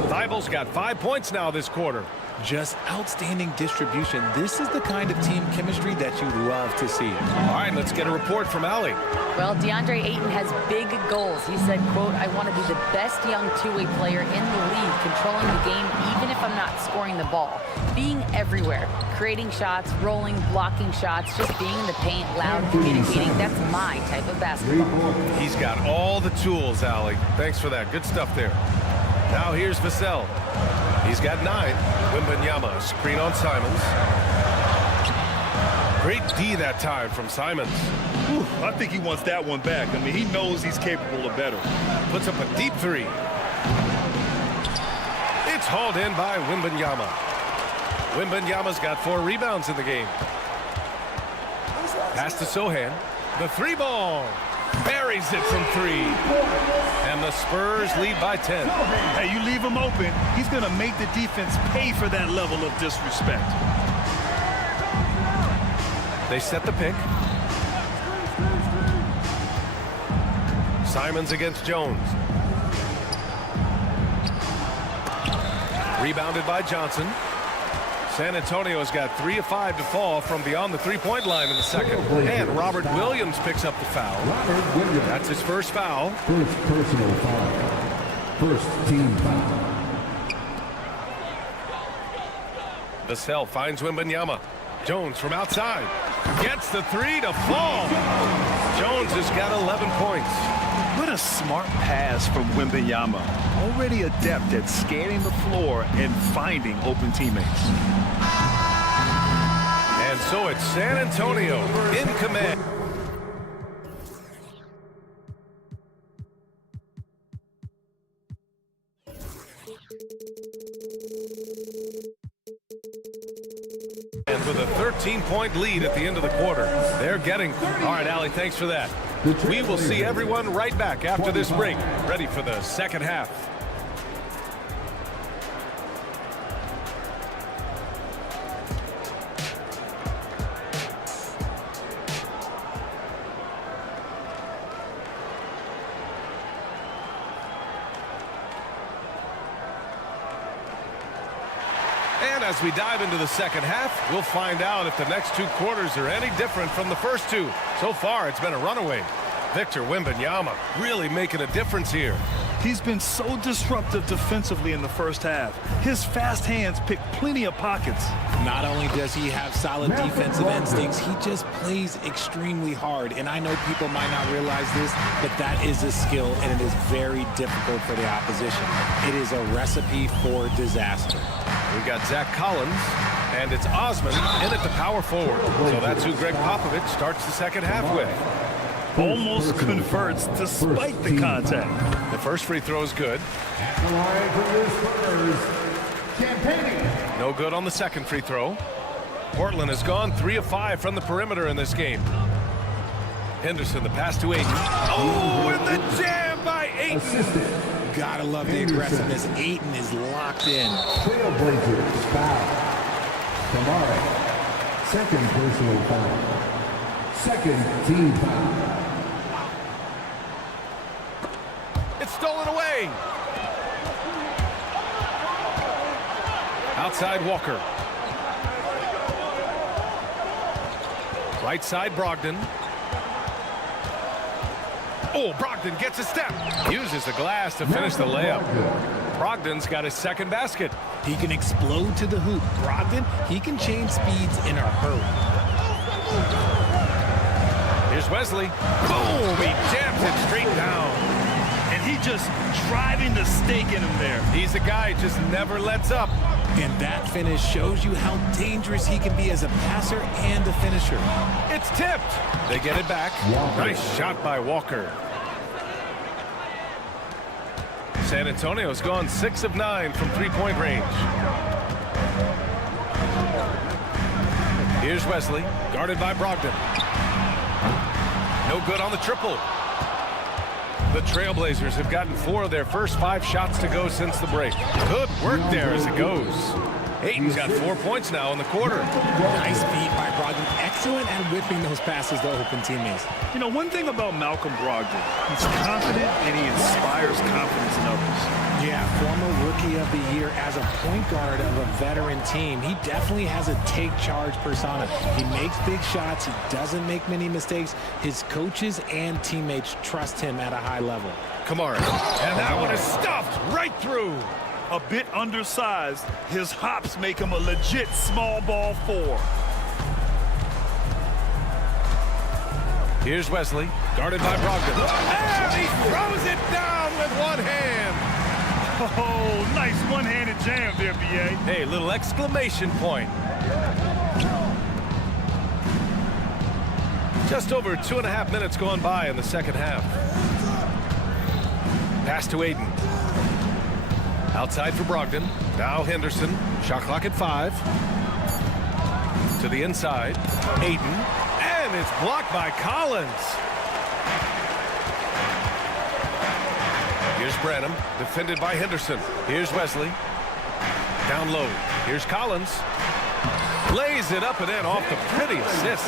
Thybulle's got 5 points now this quarter. just outstanding distribution. This is the kind of team chemistry that you love to see. All right, let's get a report from Allie. Well, DeAndre Ayton has big goals. He said, quote, I want to be the best young two-way player in the league, controlling the game even if I'm not scoring the ball. Being everywhere, creating shots, rolling, blocking shots, just being in the paint, loud, communicating. That's my type of basketball. He's got all the tools, Allie. Thanks for that. Good stuff there. Now here's Vassell. He's got 9. Wembanyama, screen on Simons. Great D that time from Simons. Whew, I think he wants that one back. I mean, he knows he's capable of better. Puts up a deep 3. It's hauled in by Wembanyama. Wembanyama's got 4 rebounds in the game. Pass to Sohan. The 3-ball. Buries it from 3. And the Spurs lead by 10. Hey, you leave him open, he's going to make the defense pay for that level of disrespect. They set the pick. Simons against Jones. Rebounded by Johnson. San Antonio's got 3 of 5 to fall from beyond the three-point line in the second. And Robert Williams picks up the foul. That's his first foul. First personal foul. First team foul. Vassell finds Wembanyama. Jones from outside. Gets the 3 to fall. Jones has got 11 points. What a smart pass from Wembanyama. Already adept at scanning the floor and finding open teammates. And so it's San Antonio in command. And with a 13-point lead at the end of the quarter, they're getting... All right, Allie, thanks for that. We will see everyone right back after this break, ready for the second half. And as we dive into the second half, we'll find out if the next 2 quarters are any different from the first 2. So far, it's been a runaway. Victor Wembanyama really making a difference here. He's been so disruptive defensively in the first half. His fast hands pick plenty of pockets. Not only does he have solid defensive instincts, he just plays extremely hard. And I know people might not realize this, but that is a skill, and it is very difficult for the opposition. It is a recipe for disaster. We've got Zach Collins, and it's Osman in at the power forward. So that's who Greg Popovich starts the second half with. Almost converts despite the contact. The first free throw is good. No good on the second free throw. Portland has gone 3 of 5 from the perimeter in this game. Henderson, the pass to Ayton. Oh, and the jam by Ayton. Gotta love the aggressiveness. Ayton is locked in. Trailblazers foul. Kamara. Second personal foul. Second team foul. It's stolen away. Outside Walker. Right side Brogdon. Oh, Brogdon gets a step. Uses the glass to finish the layup. Brogdon's got his second basket. He can explode to the hoop. Brogdon, he can change speeds in a hurry. Here's Wesley. Boom! He jams it straight down. And he just driving the stake in him there. He's a guy who just never lets up. And that finish shows you how dangerous he can be as a passer and a finisher. It's tipped. They get it back. Nice shot by Walker. San Antonio's gone 6 of 9 from three-point range. Here's Wesley, guarded by Brogdon. No good on the triple. The Trailblazers have gotten 4 of their first 5 shots to go since the break. Good work there as it goes. Ayton's got 4 points now in the quarter. Nice feed by Brogdon. Excellent at whipping those passes to open teammates. You know, one thing about Malcolm Brogdon, he's confident and he inspires confidence in others. Yeah, former Rookie of the Year as a point guard of a veteran team. He definitely has a take charge persona. He makes big shots. He doesn't make many mistakes. His coaches and teammates trust him at a high level. Kamara. And that one is stuffed right through. A bit undersized, his hops make him a legit small ball 4. Here's Wesley, guarded by Brogdon. And he throws it down with one hand. Oh, nice one-handed jam there, B.A. Hey, little exclamation point. Just over 2.5 minutes gone by in the second half. Pass to Aiden. Outside for Brogdon. Now Henderson. Shot clock at 5. To the inside. Aiden. And it's blocked by Collins. Here's Branham. Defended by Henderson. Here's Wesley. Down low. Here's Collins. Lays it up and in off the pretty assist.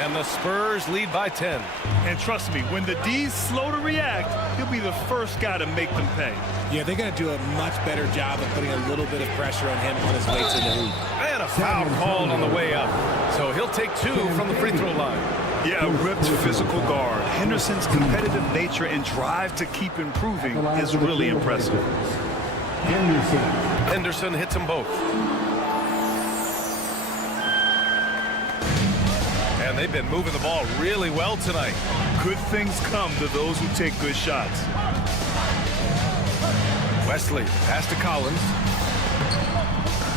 And the Spurs lead by 10. And trust me, when the D's slow to react, he'll be the first guy to make them pay. Yeah, they're going to do a much better job of putting a little bit of pressure on him on his way to the hoop. And a foul called on the way up. So he'll take 2 from the free throw line. Yeah, a ripped physical guard. Henderson's competitive nature and drive to keep improving is really impressive. Henderson hits them both. And they've been moving the ball really well tonight. Good things come to those who take good shots. Wesley, pass to Collins.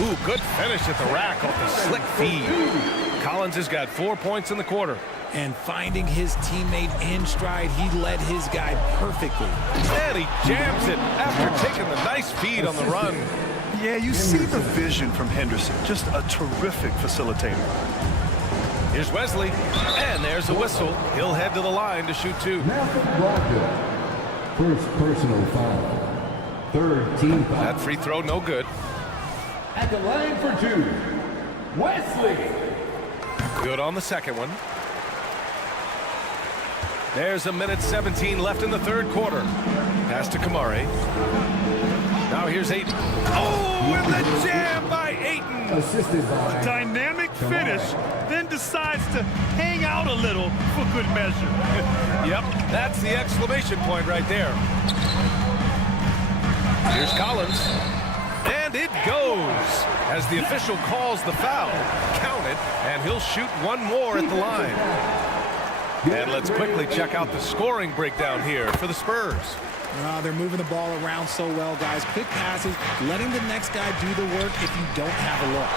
Ooh, good finish at the rack off the slick feed. Collins has got 4 points in the quarter. And finding his teammate in stride, he led his guy perfectly. And he jams it after taking the nice feed on the run. Yeah, you see the vision from Henderson. Just a terrific facilitator. Here's Wesley, and there's a whistle. He'll head to the line to shoot 2. First personal foul. Third team foul. That free throw, no good. At the line for 2, Wesley. Good on the second one. There's 1:17 left in the third quarter. Pass to Kamari. Now here's Aiden. Oh, and the jam by Aiden. Assisted by a dynamic finish, then decides to hang out a little for good measure. Yep, that's the exclamation point right there. Here's Collins. And it goes as the official calls the foul. Count it, and he'll shoot one more at the line. And let's quickly check out the scoring breakdown here for the Spurs. They're moving the ball around so well, guys. Quick passes, letting the next guy do the work if you don't have a look.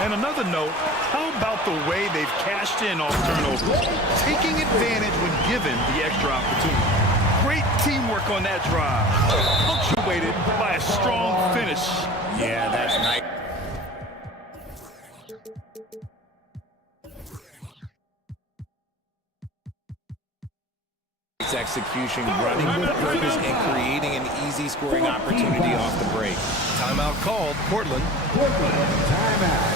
And another note, how about the way they've cashed in off turnovers? Taking advantage when given the extra opportunity. Great teamwork on that drive. Punctuated by a strong finish. Yeah, that's nice. Execution, running with purpose, and creating an easy scoring opportunity off the break. Timeout called. Portland. Timeout.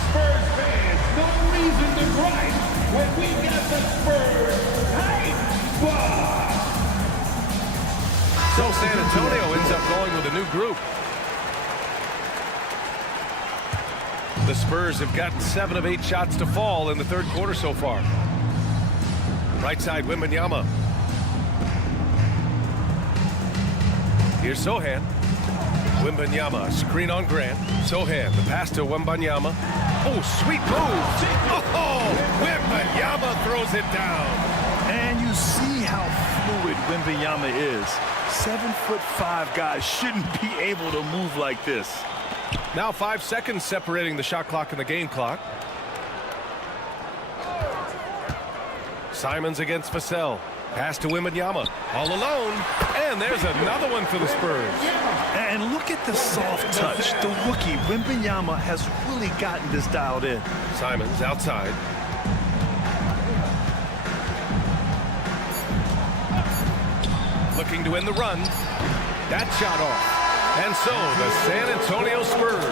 Spurs fans, no reason to gripe when we got the Spurs hype squad. So San Antonio ends up going with a new group. The Spurs have gotten 7 of 8 shots to fall in the third quarter so far. Right side, Wembanyama. Here's Sohan. Wembanyama, screen on Grant. Sohan, the pass to Wembanyama. Oh, sweet move. Oh, Wembanyama throws it down. And you see how fluid Wembanyama is. 7'5" guys shouldn't be able to move like this. Now 5 seconds separating the shot clock and the game clock. Simons against Vassell. Pass to Wembanyama. All alone. And there's another one for the Spurs. And look at the soft touch. The rookie, Wembanyama, has really gotten this dialed in. Simons outside. Looking to end the run. That shot off. And so the San Antonio Spurs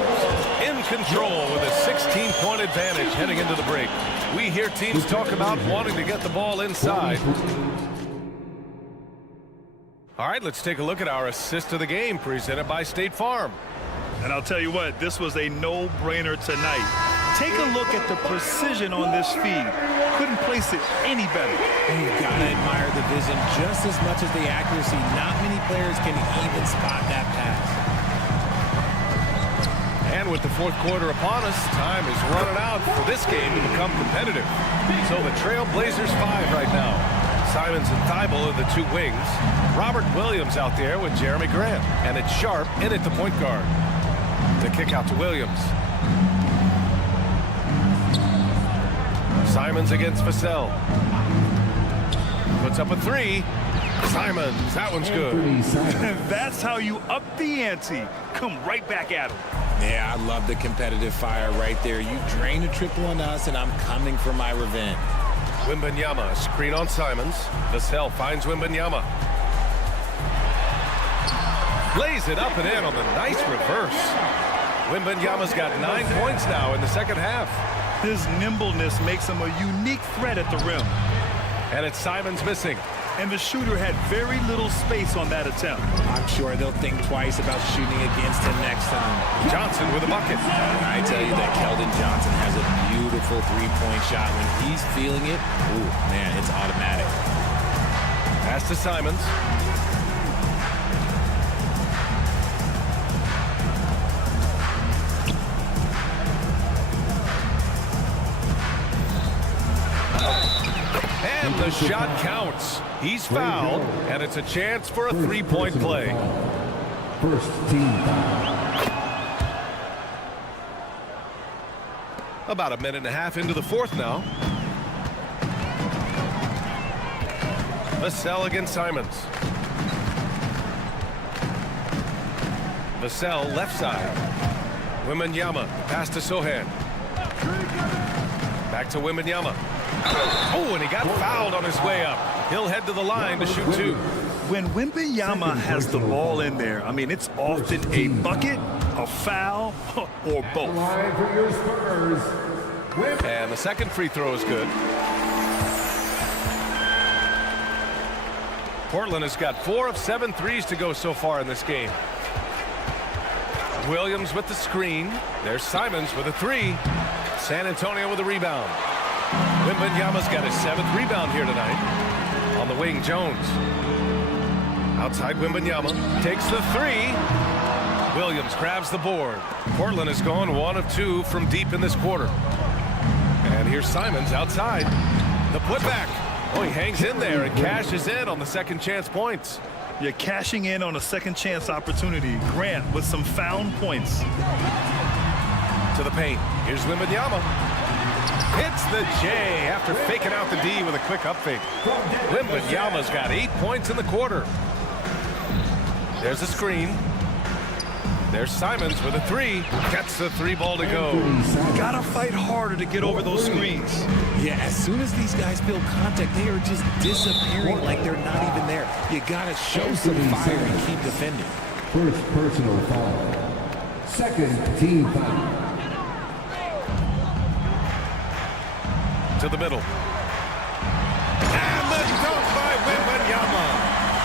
in control with a 16-point advantage heading into the break. We hear teams talk about wanting to get the ball inside. All right, let's take a look at our assist of the game presented by State Farm. And I'll tell you what, this was a no-brainer tonight. Take a look at the precision on this feed. Couldn't place it any better. You've got to admire the vision just as much as the accuracy. Not many players can even spot that pass. And with the fourth quarter upon us, time is running out for this game to become competitive. So the Trail Blazers 5 right now. Simons and Thibault are the two wings. Robert Williams out there with Jeremy Grant. And it's Sharp in at the point guard. The kick out to Williams. Simons against Vassell. Puts up a three. Simons, that one's good. And that's how you up the ante. Come right back at him. Yeah, I love the competitive fire right there. You drain a triple on us, and I'm coming for my revenge. Wembanyama, screen on Simons. Vassell finds Wembanyama. Lays it up and in on the nice reverse. Wembanyama's got 9 points now in the second half. His nimbleness makes him a unique threat at the rim. And it's Simons missing. And the shooter had very little space on that attempt. I'm sure they'll think twice about shooting against him next time. Johnson with a bucket. And I tell you that Keldon Johnson has a beautiful three-point shot. When he's feeling it, ooh, man, it's automatic. Pass to Simons. And the shot counts. He's fouled, and it's a chance for a three-point play. First team foul. About a minute and a half into the fourth now. Vassell against Simons. Vassell left side. Wembanyama pass to Sohan. Back to Wembanyama. Oh, and he got fouled on his way up. He'll head to the line to shoot two. When Wembanyama has the ball in there, I mean, it's often a bucket, a foul, or both. And the second free throw is good. Portland has got 4 of 7 threes to go so far in this game. Williams with the screen. There's Simons with a three. San Antonio with a rebound. Wembanyama's got his 7th rebound here tonight. On the wing, Jones. Outside Wembanyama. Takes the three. Williams grabs the board. Portland has gone 1 of 2 from deep in this quarter. And here's Simons outside. The putback. Oh, he hangs in there and cashes in on the second chance points. You're cashing in on a second chance opportunity. Grant with some found points. To the paint. Here's Wembanyama. Hits the J after faking out the D with a quick up fake. Wembanyama's got 8 points in the quarter. There's a screen. There's Simons with a three. Gets the three ball to go. Gotta fight harder to get over those screens. Yeah, as soon as these guys feel contact, they are just disappearing like they're not even there. You gotta show some fire and keep defending. First personal foul. Second team foul. To the middle. And the dunk by Wembanyama.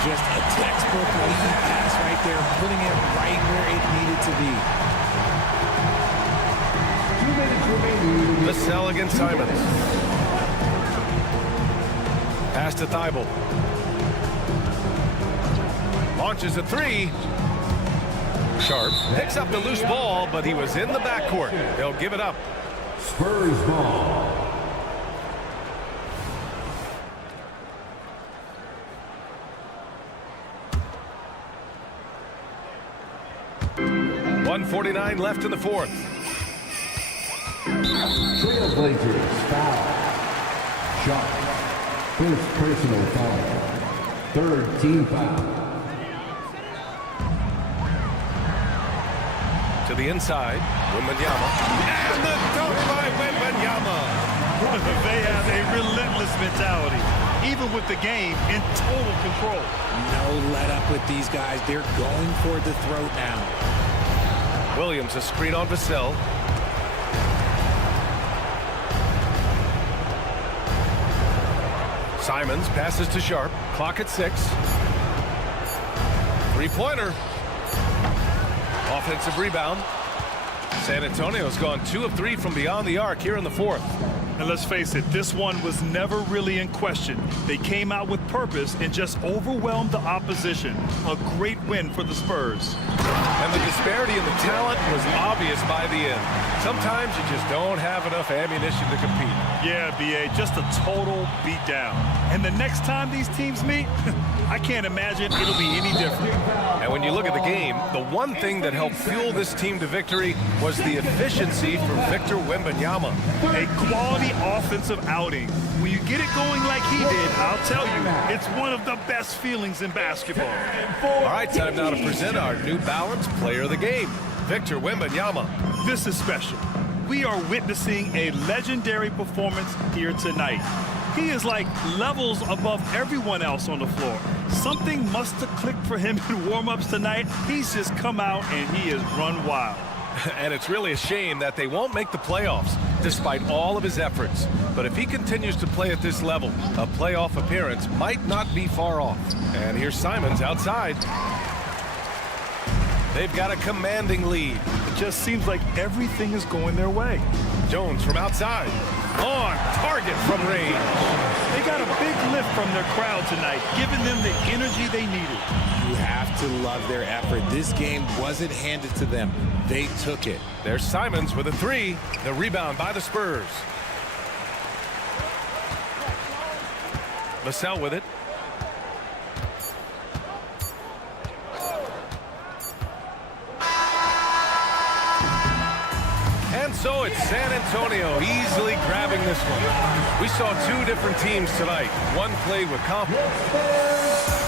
Just a textbook lead pass right there, putting it right where it needed to be. Vassell against Simons. Pass to Thibault. Launches a three. Sharp picks up the loose ball, but he was in the backcourt. They'll give it up. Spurs ball. .149 left in the fourth. Trailblazers foul. Shot. First personal foul. Third team foul. To the inside, Wembanyama. And the dunk by Wembanyama. They have a relentless mentality, even with the game in total control. No let up with these guys. They're going for the throat now. Williams a screen on Vassell. Simons passes to Sharp. Clock at 6. Three-pointer. Offensive rebound. San Antonio's gone 2 of 3 from beyond the arc here in the fourth. And let's face it, this one was never really in question. They came out with purpose and just overwhelmed the opposition. A great win for the Spurs. And the disparity in the talent was obvious by the end. Sometimes you just don't have enough ammunition to compete. Yeah, B.A., just a total beatdown. And the next time these teams meet, I can't imagine it'll be any different. And when you look at the game, the one thing that helped fuel this team to victory was the efficiency from Victor Wembanyama. A quality offensive outing. When you get it going like he did, I'll tell you, it's one of the best feelings in basketball. All right, time now to present our New Balance Player of the Game, Victor Wembanyama. This is special. We are witnessing a legendary performance here tonight. He is like levels above everyone else on the floor. Something must have clicked for him in warm-ups tonight. He's just come out and he has run wild. And it's really a shame that they won't make the playoffs, despite all of his efforts. But if he continues to play at this level, a playoff appearance might not be far off. And here's Simons outside. They've got a commanding lead. It just seems like everything is going their way. Jones from outside. On target from range. They got a big lift from their crowd tonight, giving them the energy they needed. You have to love their effort. This game wasn't handed to them. They took it. There's Simons with a 3. The rebound by the Spurs. Vassell with it. And so it's San Antonio easily grabbing this one. We saw 2 different teams tonight. One played with confidence.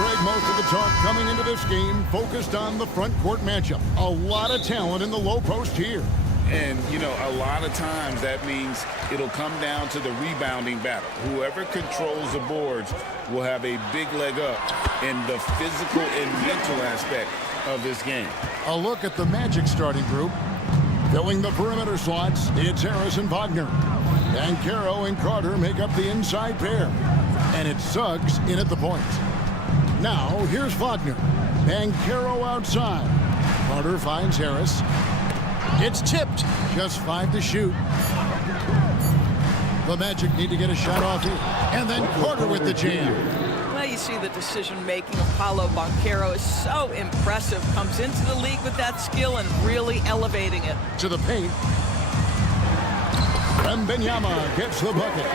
Greg, most of the talk coming into this game focused on the front court matchup. A lot of talent in the low post here. And, you know, a lot of times that means it'll come down to the rebounding battle. Whoever controls the boards will have a big leg up in the physical and mental aspect of this game. A look at the Magic starting group. Filling the perimeter slots, it's Harris and Wagner. Banchero and Carter make up the inside pair. And it's Suggs in at the point. Now, here's Wagner. Banchero outside. Carter finds Harris. It's tipped. Just 5 to shoot. The Magic need to get a shot off here. And then Carter with the jam. Well, you see the decision-making of Paolo Banchero is so impressive. Comes into the league with that skill and really elevating it. To the paint. Wembanyama gets the bucket.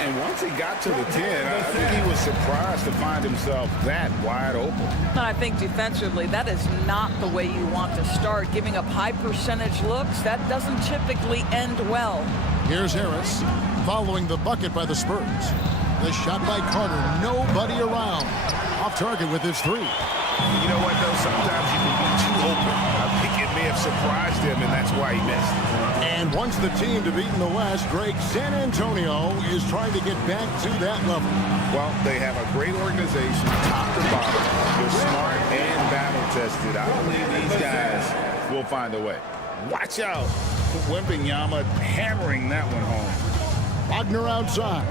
And once he got to the 10, I think he was surprised to find himself that wide open. And I think defensively, that is not the way you want to start. Giving up high percentage looks, that doesn't typically end well. Here's Harris following the bucket by the Spurs. The shot by Carter, nobody around. Off target with his 3. You know what, though? Sometimes you can be too open. I think it may have surprised him, and that's why he missed. And once the team to beat in the West, Greg, San Antonio is trying to get back to that level. Well, they have a great organization, top to bottom. They're smart and battle-tested. I believe these guys will find a way. Watch out. Wembanyama hammering that one home. Wagner outside.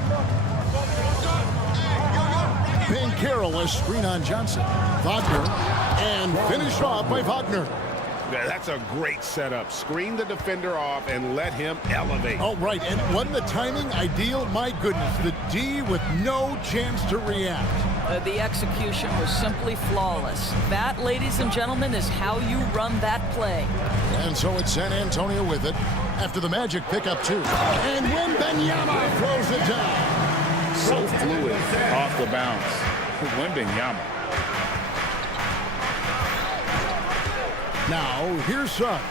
Banchero, a screen on Johnson. Wagner, and finished off by Wagner. That's a great setup. Screen the defender off and let him elevate. Oh, right, and wasn't the timing ideal? My goodness, the D with no chance to react. The execution was simply flawless. That, ladies and gentlemen, is how you run that play. And so it's San Antonio with it after the Magic pick up 2. And Wembanyama throws it down. So fluid off the bounce. Wembanyama. Now, here's Suggs.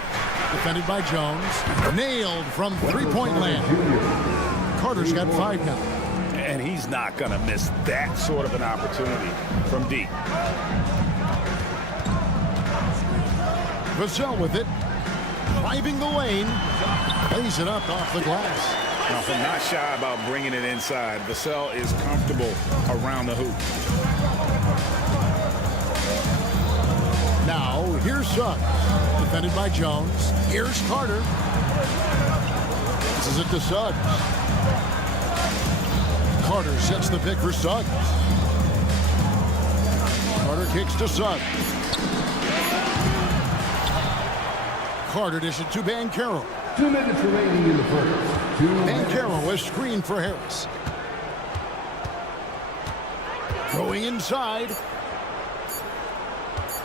Defended by Jones. Nailed from three-point land. Carter's got 5 now. And he's not going to miss that sort of an opportunity from deep. Vassell with it. Driving the lane. Lays it up off the glass. Now, I'm not shy about bringing it inside. Vassell is comfortable around the hoop. Now, here's Suggs. Defended by Jones. Here's Carter. This is it to Suggs. Carter sets the pick for Suggs. Carter kicks to Suggs. Carter dishes to Banchero. 2 minutes remaining in the first. Banchero, a screen for Harris. Going inside.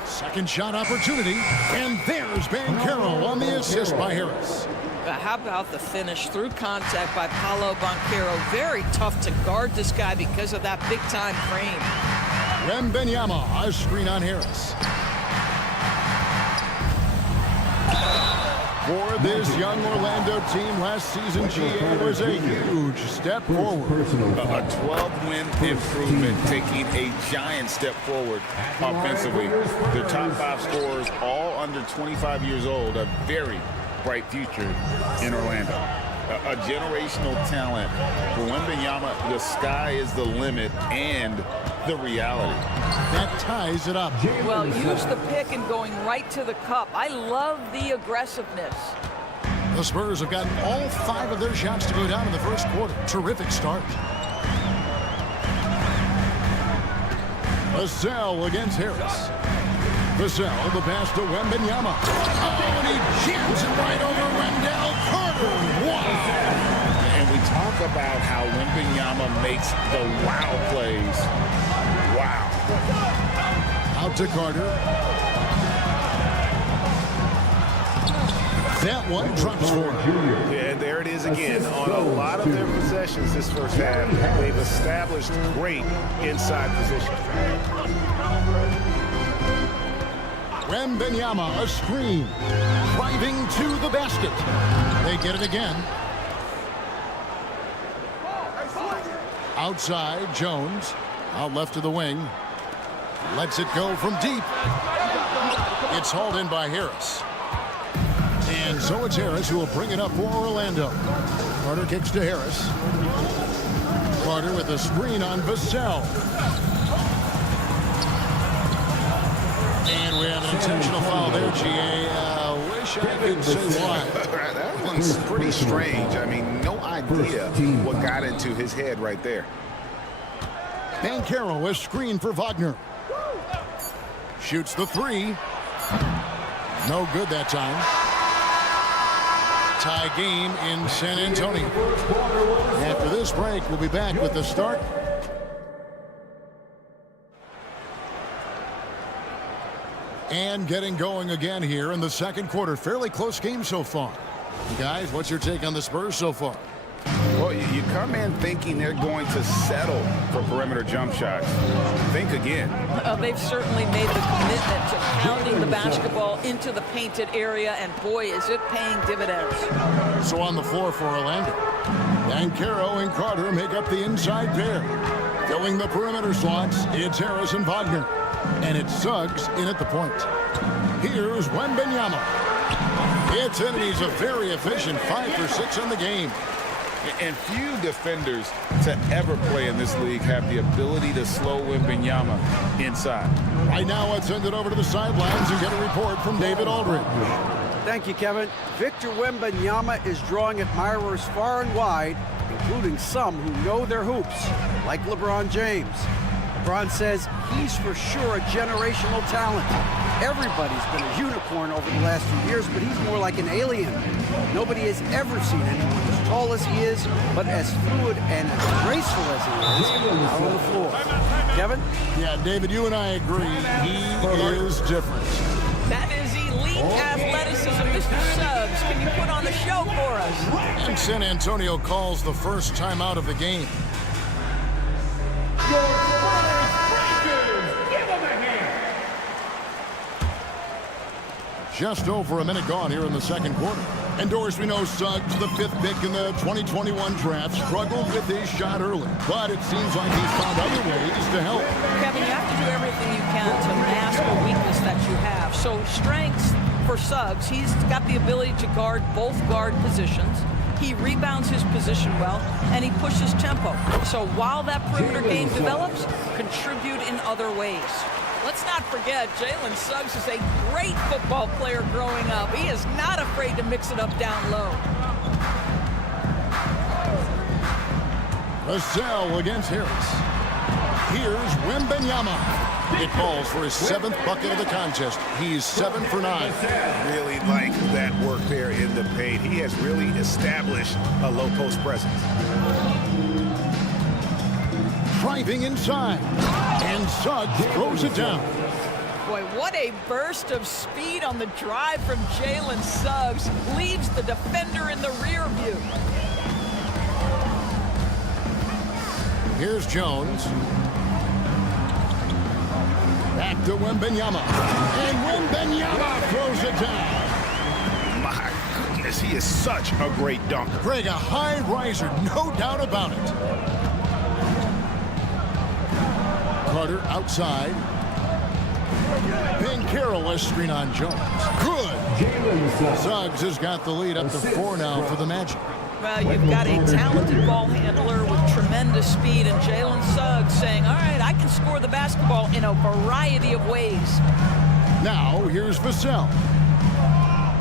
Second shot opportunity. And there's Banchero on the assist by Harris. How about the finish through contact by Paolo Banchero? Very tough to guard this guy because of that big-time frame. Wembanyama, a screen on Harris. For this young Orlando team, last season GA was a huge step forward. A 12-win improvement, taking a giant step forward offensively. Their top 5 scorers, all under 25 years old, a very bright future in Orlando. A generational talent. For Wembanyama, the sky is the limit and the reality. That ties it up. Well, use the pick and going right to the cup. I love the aggressiveness. The Spurs have gotten all 5 of their shots to go down in the first quarter. Terrific start. Vassell against Harris. Vassell, the pass to Wembanyama. Oh, and he jams it right over Wendell Carter. Wow. And we talk about how Wembanyama makes the wow plays. Wow. Out to Carter. That one drops for him. Yeah, and there it is again. On a lot of their possessions this first half, they've established great inside position. Wembanyama, a screen. Driving to the basket. They get it again. Outside, Jones. Out left to the wing. Lets it go from deep. It's hauled in by Harris. And so it's Harris who will bring it up for Orlando. Carter kicks to Harris. Carter with a screen on Vassell. And we have an intentional foul there, GA. Wish I could say why. That one's pretty strange. I mean, no idea what got into his head right there. Banchero, a screen for Wagner. Shoots the three. No good that time. Tie game in San Antonio. After this break, we'll be back with the start. And getting going again here in the second quarter. Fairly close game so far. You guys, what's your take on the Spurs so far? Well, you come in thinking they're going to settle for perimeter jump shots. Think again. They've certainly made the commitment to pounding the basketball into the painted area, and boy, is it paying dividends. So on the floor for Orlando, Banchero and Carter make up the inside pair. Filling the perimeter slots, it's Harris and Wagner. And it's Suggs in at the point. Here's Wembanyama. It's in, and he's a very efficient 5 for 6 in the game. And few defenders to ever play in this league have the ability to slow Wembanyama inside. Right now, let's send it over to the sidelines and get a report from David Aldridge. Thank you, Kevin. Victor Wembanyama is drawing admirers far and wide, including some who know their hoops, like LeBron James. LeBron says he's for sure a generational talent. Everybody's been a unicorn over the last few years, but he's more like an alien. Nobody has ever seen anyone as tall as he is, but as fluid and as graceful as he is out on the floor. Kevin? Yeah, David, you and I agree. He is different. That is elite athleticism. Mr. Suggs, can you put on the show for us? And San Antonio calls the first timeout of the game. Just over a minute gone here in the second quarter. And Doris, we know Suggs, the 5th pick in the 2021 draft, struggled with his shot early. But it seems like he's found other ways to help. Kevin, you have to do everything you can to mask a weakness that you have. So strengths for Suggs, he's got the ability to guard both guard positions. He rebounds his position well, and he pushes tempo. So while that perimeter game develops, contribute in other ways. Let's not forget, Jalen Suggs is a great football player growing up. He is not afraid to mix it up down low. Vassell against Harris. Here's Wembanyama. It falls for his 7th bucket of the contest. He's 7 for 9. Really like that work there in the paint. He has really established a low post presence. Driving inside. And Suggs throws it down. Boy, what a burst of speed on the drive from Jalen Suggs. Leaves the defender in the rear view. Here's Jones. Back to Wembanyama. And Wembanyama throws it down. My goodness, he is such a great dunker. Greg, a high riser, no doubt about it. Carter outside. Banchero, a screen on Jones. Good. Suggs has got the lead up to 4 now for the Magic. Well, you've got a talented ball handler with tremendous speed, and Jalen Suggs saying, all right, I can score the basketball in a variety of ways. Now, here's Vassell.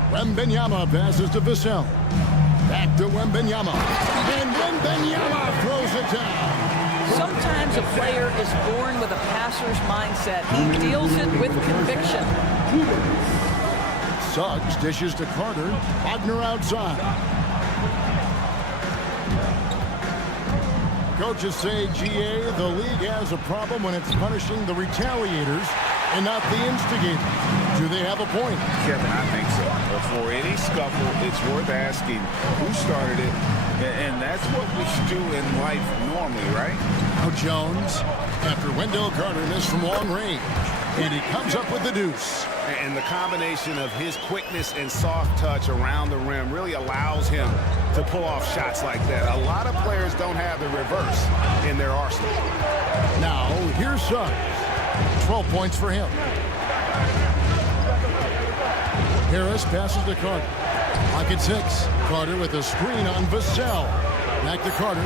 Wembanyama passes to Vassell. Back to Wembanyama. And Wembanyama throws it down. Sometimes a player is born with a passer's mindset. He deals it with conviction. Suggs dishes to Carter. Wagner outside. Coaches say, GA, the league has a problem when it's punishing the retaliators and not the instigators. Do they have a point? Kevin, I think so. Before any scuffle, it's worth asking who started it, and that's what we should do in life normally, right? Now Jones, after Wendell Carter missed from long range, and he comes up with the deuce. And the combination of his quickness and soft touch around the rim really allows him to pull off shots like that. A lot of players don't have the reverse in their arsenal. Now, here's Suggs. 12 points for him. Harris passes to Carter. Clock at 6. Carter with a screen on Vassell. Back to Carter.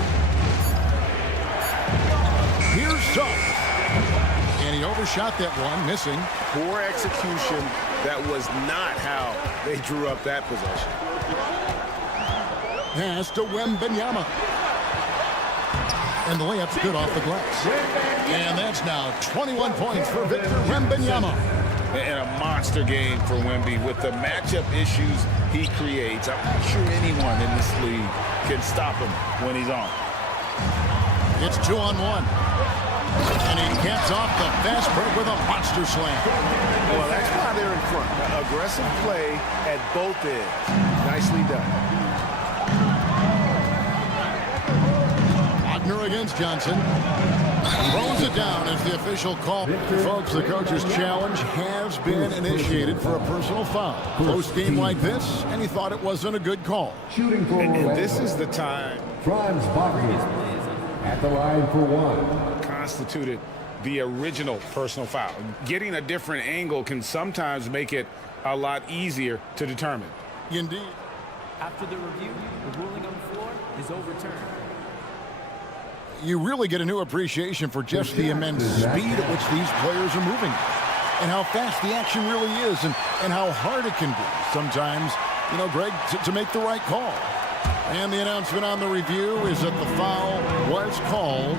Here's Suggs. And he overshot that one, missing. Poor execution. That was not how they drew up that possession. Pass to Wembanyama. And the layup's good off the glass. And that's now 21 points for Victor Wembanyama. And a monster game for Wemby with the matchup issues he creates. I'm not sure anyone in this league can stop him when he's on. It's 2-on-1. And he caps off the fast break with a monster slam. Well, that's why they're in front. Aggressive play at both ends. Nicely done. Wagner against Johnson. Throws it down as the official call. Folks, the coach's challenge has been initiated for a personal foul. Close game like this, and he thought it wasn't a good call. Shooting for And this is the time. Franz Wagner at the line for one. Constituted the original personal foul. Getting a different angle can sometimes make it a lot easier to determine. Indeed. After the review, the ruling on the floor is overturned. You really get a new appreciation for just the immense speed at which these players are moving and how fast the action really is and how hard it can be sometimes, you know, Greg, to make the right call. And the announcement on the review is that the foul was called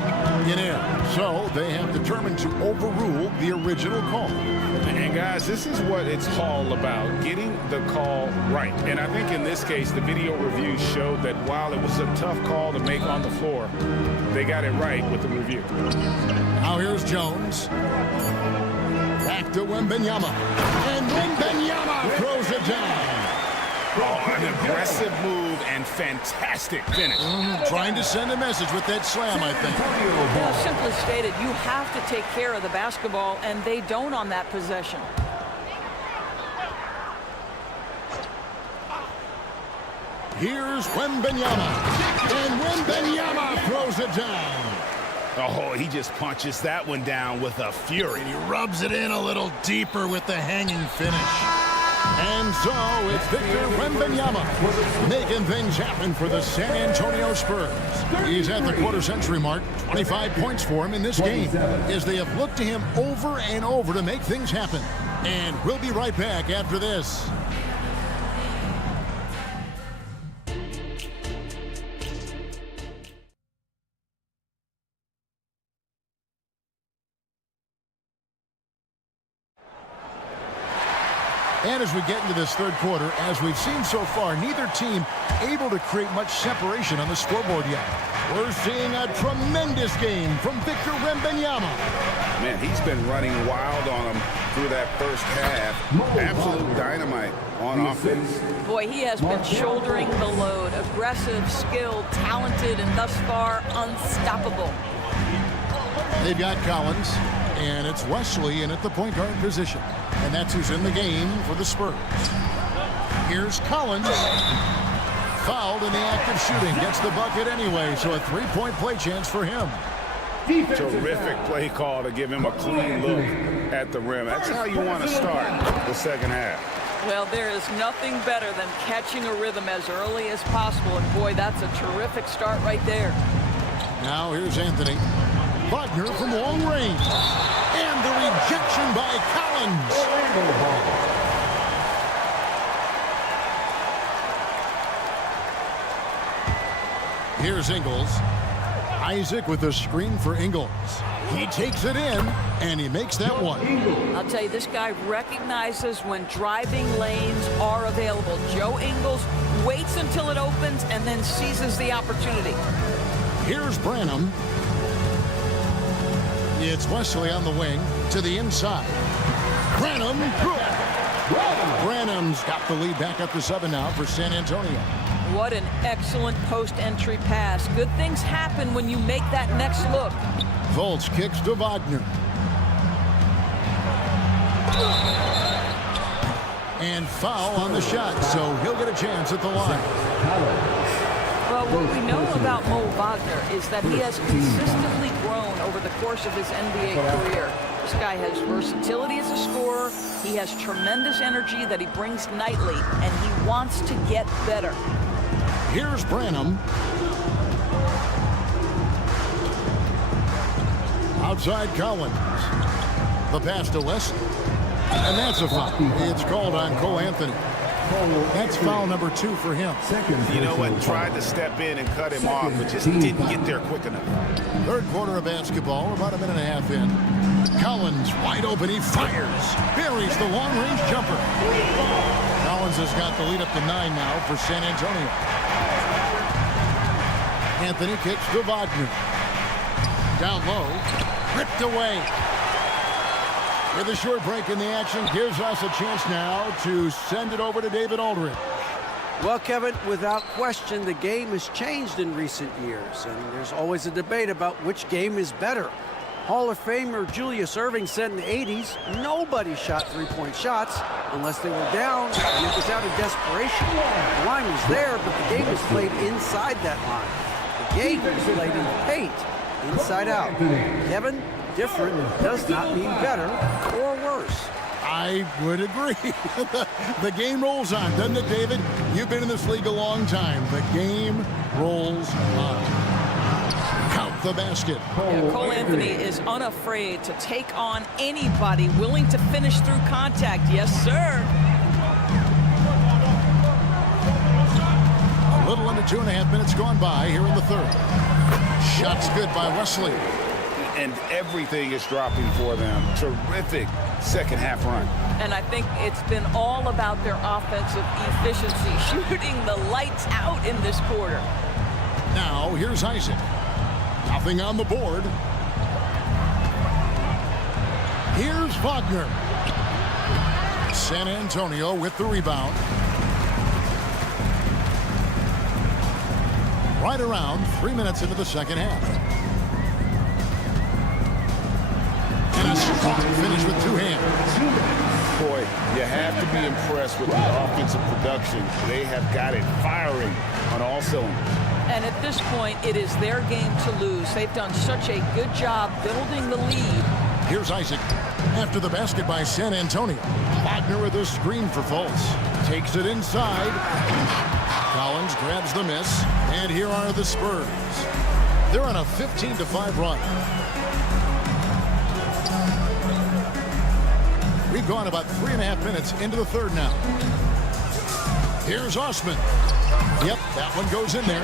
in air. So they have determined to overrule the original call. And guys, this is what it's all about, getting the call right. And I think in this case, the video review showed that while it was a tough call to make on the floor, they got it right with the review. Now here's Jones. Back to Wembanyama. And Wembanyama throws it down. Oh, an aggressive move and fantastic finish. Trying to send a message with that slam, I think. Yeah, simply stated, you have to take care of the basketball, and they don't on that possession. Here's Wembanyama. And Wembanyama throws it down. Oh, he just punches that one down with a fury. And he rubs it in a little deeper with the hanging finish. And so it's Victor Wembanyama making things happen for the San Antonio Spurs. He's at the quarter-century mark. 25 points for him in this game as they have looked to him over and over to make things happen. And we'll be right back after this. And as we get into this third quarter, as we've seen so far, neither team able to create much separation on the scoreboard yet. We're seeing a tremendous game from Victor Wembanyama. Man, he's been running wild on him through that first half. Absolute dynamite on offense. Boy, he has been shouldering the load. Aggressive, skilled, talented, and thus far unstoppable. They've got Collins, and it's Wesley in at the point guard position. And that's who's in the game for the Spurs. Here's Collins. Fouled in the act of shooting. Gets the bucket anyway, so a three-point play chance for him. Terrific play call to give him a clean look at the rim. That's how you want to start the second half. Well, there is nothing better than catching a rhythm as early as possible. And boy, that's a terrific start right there. Now here's Anthony. Wagner from long range. And the rejection by Collins. Here's Ingles. Isaac with a screen for Ingles. He takes it in, and he makes that one. I'll tell you, this guy recognizes when driving lanes are available. Joe Ingles waits until it opens and then seizes the opportunity. Here's Branham. It's Wesley on the wing to the inside. Branham, good. Branham's got the lead back up to 7 now for San Antonio. What an excellent post-entry pass. Good things happen when you make that next look. Fultz kicks to Wagner. And foul on the shot, so he'll get a chance at the line. Well, what we know about Mo Wagner is that he has consistently grown over the course of his NBA career. This guy has versatility as a scorer. He has tremendous energy that he brings nightly, and he wants to get better. Here's Branham. Outside Collins. The pass to West. And that's a foul. It's called on Cole Anthony. That's foul number 2 for him. You know what? Tried to step in and cut him off, but just didn't get there quick enough. Third quarter of basketball, about a minute and a half in. Collins wide open. He fires. Buries the long-range jumper. Collins has got the lead up to 9 now for San Antonio. Anthony kicks to Wagner. Down low. Ripped away. With a short break in the action, gives us a chance now to send it over to David Aldridge. Well, Kevin, without question, the game has changed in recent years, and there's always a debate about which game is better. Hall of Famer Julius Erving said in the 80s, nobody shot three-point shots unless they were down, and it was out of desperation. The line was there, but the game was played inside that line. The game was played in the paint, inside out. Kevin, different does not mean better or worse. I would agree. The game rolls on, doesn't it, David? You've been in this league a long time. The game rolls on. Count the basket. Yeah, Cole Anthony is unafraid to take on anybody willing to finish through contact. Yes, sir. A little under 2.5 minutes gone by here in the third. Shots good by Wesley. And everything is dropping for them. Terrific second half run. And I think it's been all about their offensive efficiency, shooting the lights out in this quarter. Now, here's Isaac. Nothing on the board. Here's Wagner. San Antonio with the rebound. Right around 3 minutes into the second half. And a strong finish with 2 hands. Boy, you have to be impressed with the offensive production. They have got it firing on all cylinders. And at this point, it is their game to lose. They've done such a good job building the lead. Here's Isaac. After the basket by San Antonio. Wagner with a screen for Fultz. Takes it inside. Collins grabs the miss. And here are the Spurs. They're on a 15-5 run. We've gone about 3.5 minutes into the third now. Here's Osman. Yep, that one goes in there.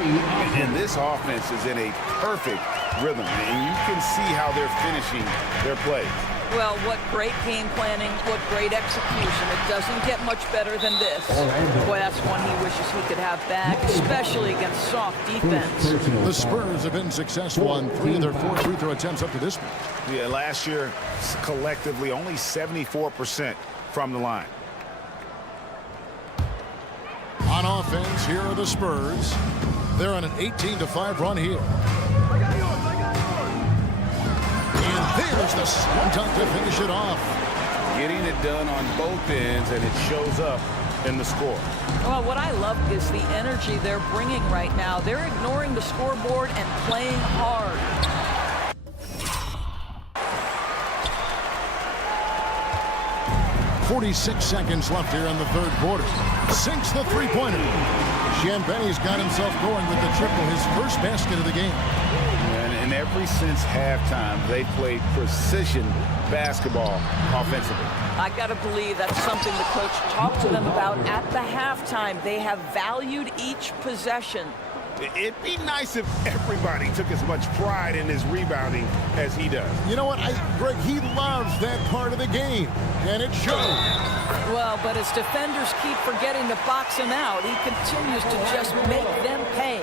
And this offense is in a perfect rhythm, and you can see how they're finishing their play. Well, what great game planning, what great execution. It doesn't get much better than this. Boy, that's one he wishes he could have back, especially against soft defense. The Spurs have been successful on 3 of their 4 free throw attempts up to this point. Yeah, last year, collectively, only 74% from the line. On offense, here are the Spurs. They're on an 18-5 run here. And there's the slam dunk to finish it off. Getting it done on both ends, and it shows up in the score. Well, what I love is the energy they're bringing right now. They're ignoring the scoreboard and playing hard. .46 seconds left here in the third quarter. Sinks the three-pointer. Shanbenny's got himself going with the triple, his first basket of the game. And ever since halftime, they played precision basketball offensively. I got to believe that's something the coach talked to them about at the halftime. They have valued each possession. It'd be nice if everybody took as much pride in his rebounding as he does. You know what, Greg, he loves that part of the game, and it shows. Well, but as defenders keep forgetting to box him out, he continues to just make them pay.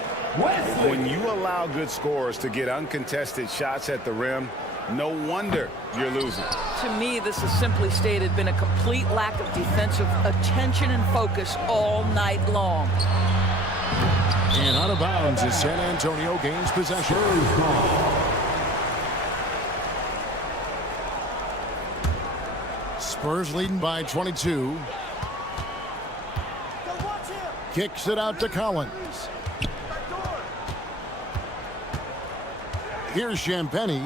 When you allow good scorers to get uncontested shots at the rim, No wonder you're losing. To me, this has simply stated been a complete lack of defensive attention and focus all night long. And out of bounds as San Antonio gains possession. Spurs leading by 22. Kicks it out to Collins. Here's Champagny.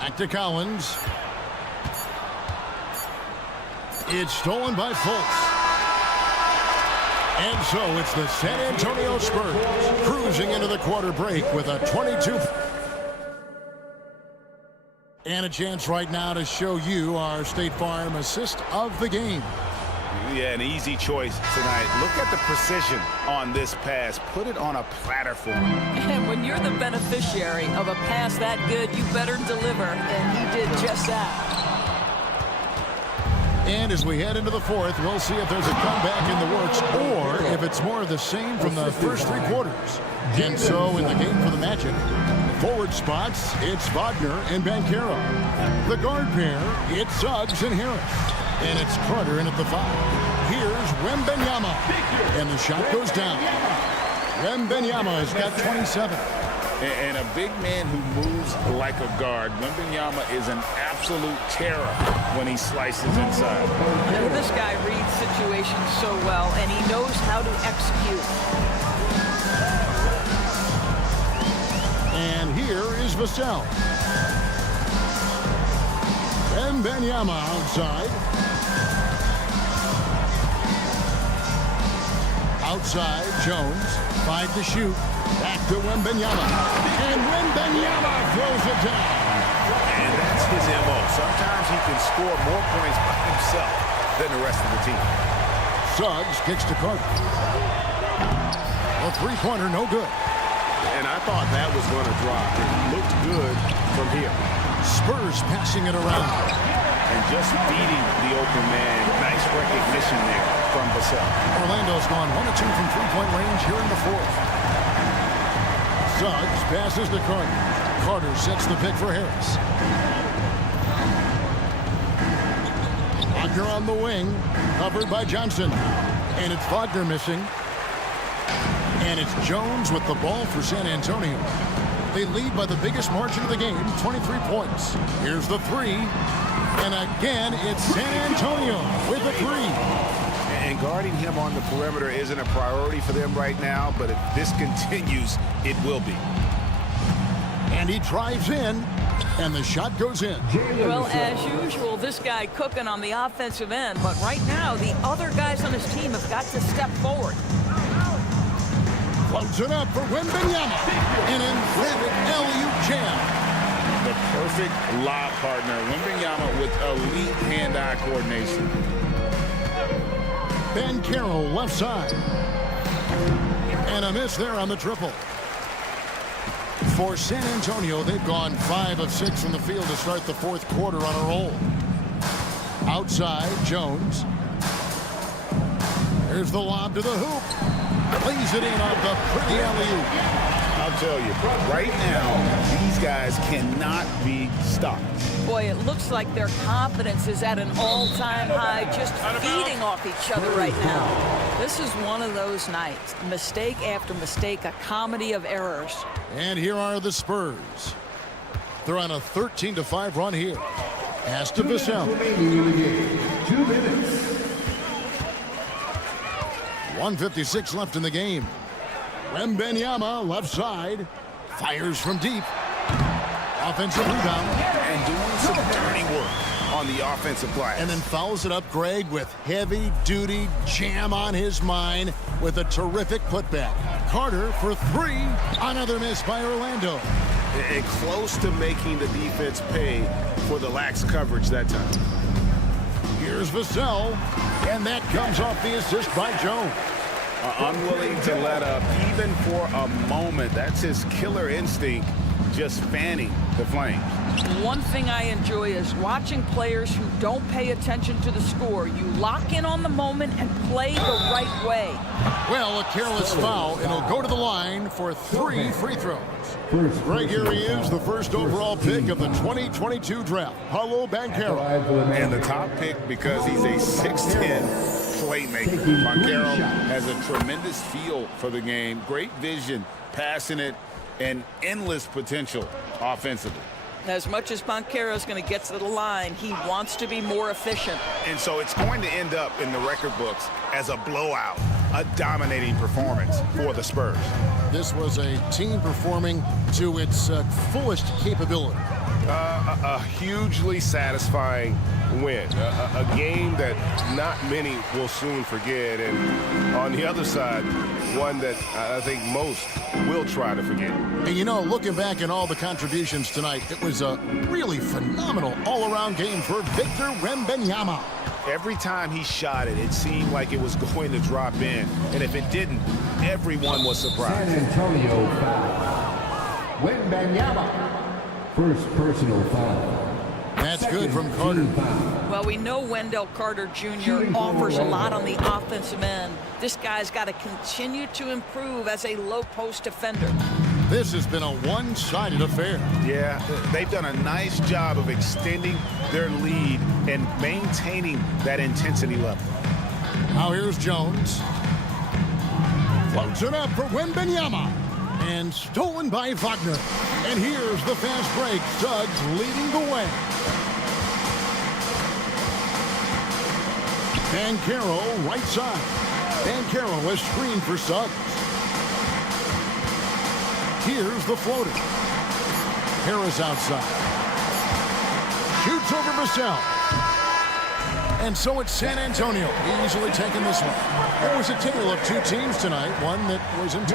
Back to Collins. It's stolen by Fultz. And so it's the San Antonio Spurs cruising into the quarter break with a 22. And a chance right now to show you our State Farm assist of the game. Yeah, an easy choice tonight. Look at the precision on this pass. Put it on a platter for him. And when you're the beneficiary of a pass that good, you better deliver, and he did just that. And as we head into the fourth, we'll see if there's a comeback in the works or if it's more of the same from the first three quarters. And so in the game for the Magic, forward spots, it's Wagner and Banchero. The guard pair, it's Suggs and Harris. And it's Carter in at the 5. Here's Wembanyama. And the shot goes down. Wembanyama has got 27. And a big man who moves like a guard. Wembanyama is an absolute terror when he slices inside. And this guy reads situations so well, and he knows how to execute. And here is Vassell. Wembanyama outside. Outside, Jones. 5 to shoot. Back to Wembanyama. And Wembanyama throws it down. And that's his MO. Sometimes he can score more points by himself than the rest of the team. Suggs kicks to Carter. A three-pointer, no good. And I thought that was going to drop. It looked good from here. Spurs passing it around. And just beating the open man. Nice recognition there from Vassell. Orlando's gone 1 of 2 from three-point range here in the fourth. Suggs passes to Carter. Carter sets the pick for Harris. Wagner on the wing, covered by Johnson. And it's Wagner missing. And it's Jones with the ball for San Antonio. They lead by the biggest margin of the game, 23 points. Here's the 3. And again, it's San Antonio with a 3. And guarding him on the perimeter isn't a priority for them right now, but if this continues, it will be. And he drives in, and the shot goes in. Well, as usual, this guy cooking on the offensive end, but right now, the other guys on his team have got to step forward. Floats it up for Wembanyama. An emphatic alley-oop jam. The perfect lob partner. Wembanyama with elite hand-eye coordination. Banchero left side. And a miss there on the triple. For San Antonio, they've gone 5 of 6 from the field to start the fourth quarter on a roll. Outside, Jones. Here's the lob to the hoop. Lays it in off the pretty alley-oop. I'll tell you, right now, these guys cannot be stopped. Boy, it looks like their confidence is at an all-time high, just feeding off each other right now. This is one of those nights. Mistake after mistake, a comedy of errors. And here are the Spurs. They're on a 13-5 run here. Pass to Vassell. 2 minutes. 1:56 left in the game. Wembanyama left side. Fires from deep. Offensive rebound. And doing some dirty work on the offensive glass. And then fouls it up, Greg, with heavy-duty jam on his mind with a terrific putback. Carter for 3. Another miss by Orlando. And close to making the defense pay for the lax coverage that time. Here's Vassell. And that comes off the assist by Jones. Unwilling to let up even for a moment. That's his killer instinct, just fanning the flames. One thing I enjoy is watching players who don't pay attention to the score. You lock in on the moment and play the right way. Well, a careless foul, and he'll go to the line for 3 free throws. Right here he is, the first overall pick of the 2022 draft, Paolo Banchero. And the top pick because he's a 6'10 playmaker. Banchero has a tremendous feel for the game, great vision, passing it, and endless potential offensively. As much as Banchero is going to get to the line, he wants to be more efficient. And so it's going to end up in the record books as a blowout, a dominating performance for the Spurs. This was a team performing to its fullest capability. A hugely satisfying win. A game that not many will soon forget. And on the other side, one that I think most will try to forget. And you know, looking back at all the contributions tonight, it was a really phenomenal all-around game for Victor Wembanyama. Every time he shot it, it seemed like it was going to drop in. And if it didn't, everyone was surprised. San Antonio foul. Wembanyama. First personal foul. That's good from Carter. Well, we know Wendell Carter Jr. offers a lot on the offensive end. This guy's got to continue to improve as a low-post defender. This has been a one-sided affair. Yeah, they've done a nice job of extending their lead and maintaining that intensity level. Now here's Jones. Floats it up for Wembanyama. And stolen by Wagner. And here's the fast break. Suggs leading the way. Banchero right side. Banchero is screened for Suggs. Here's the floater. Harris outside. Shoots over Vassell. And so it's San Antonio easily taking this one. It was a tale of two teams tonight. One that was in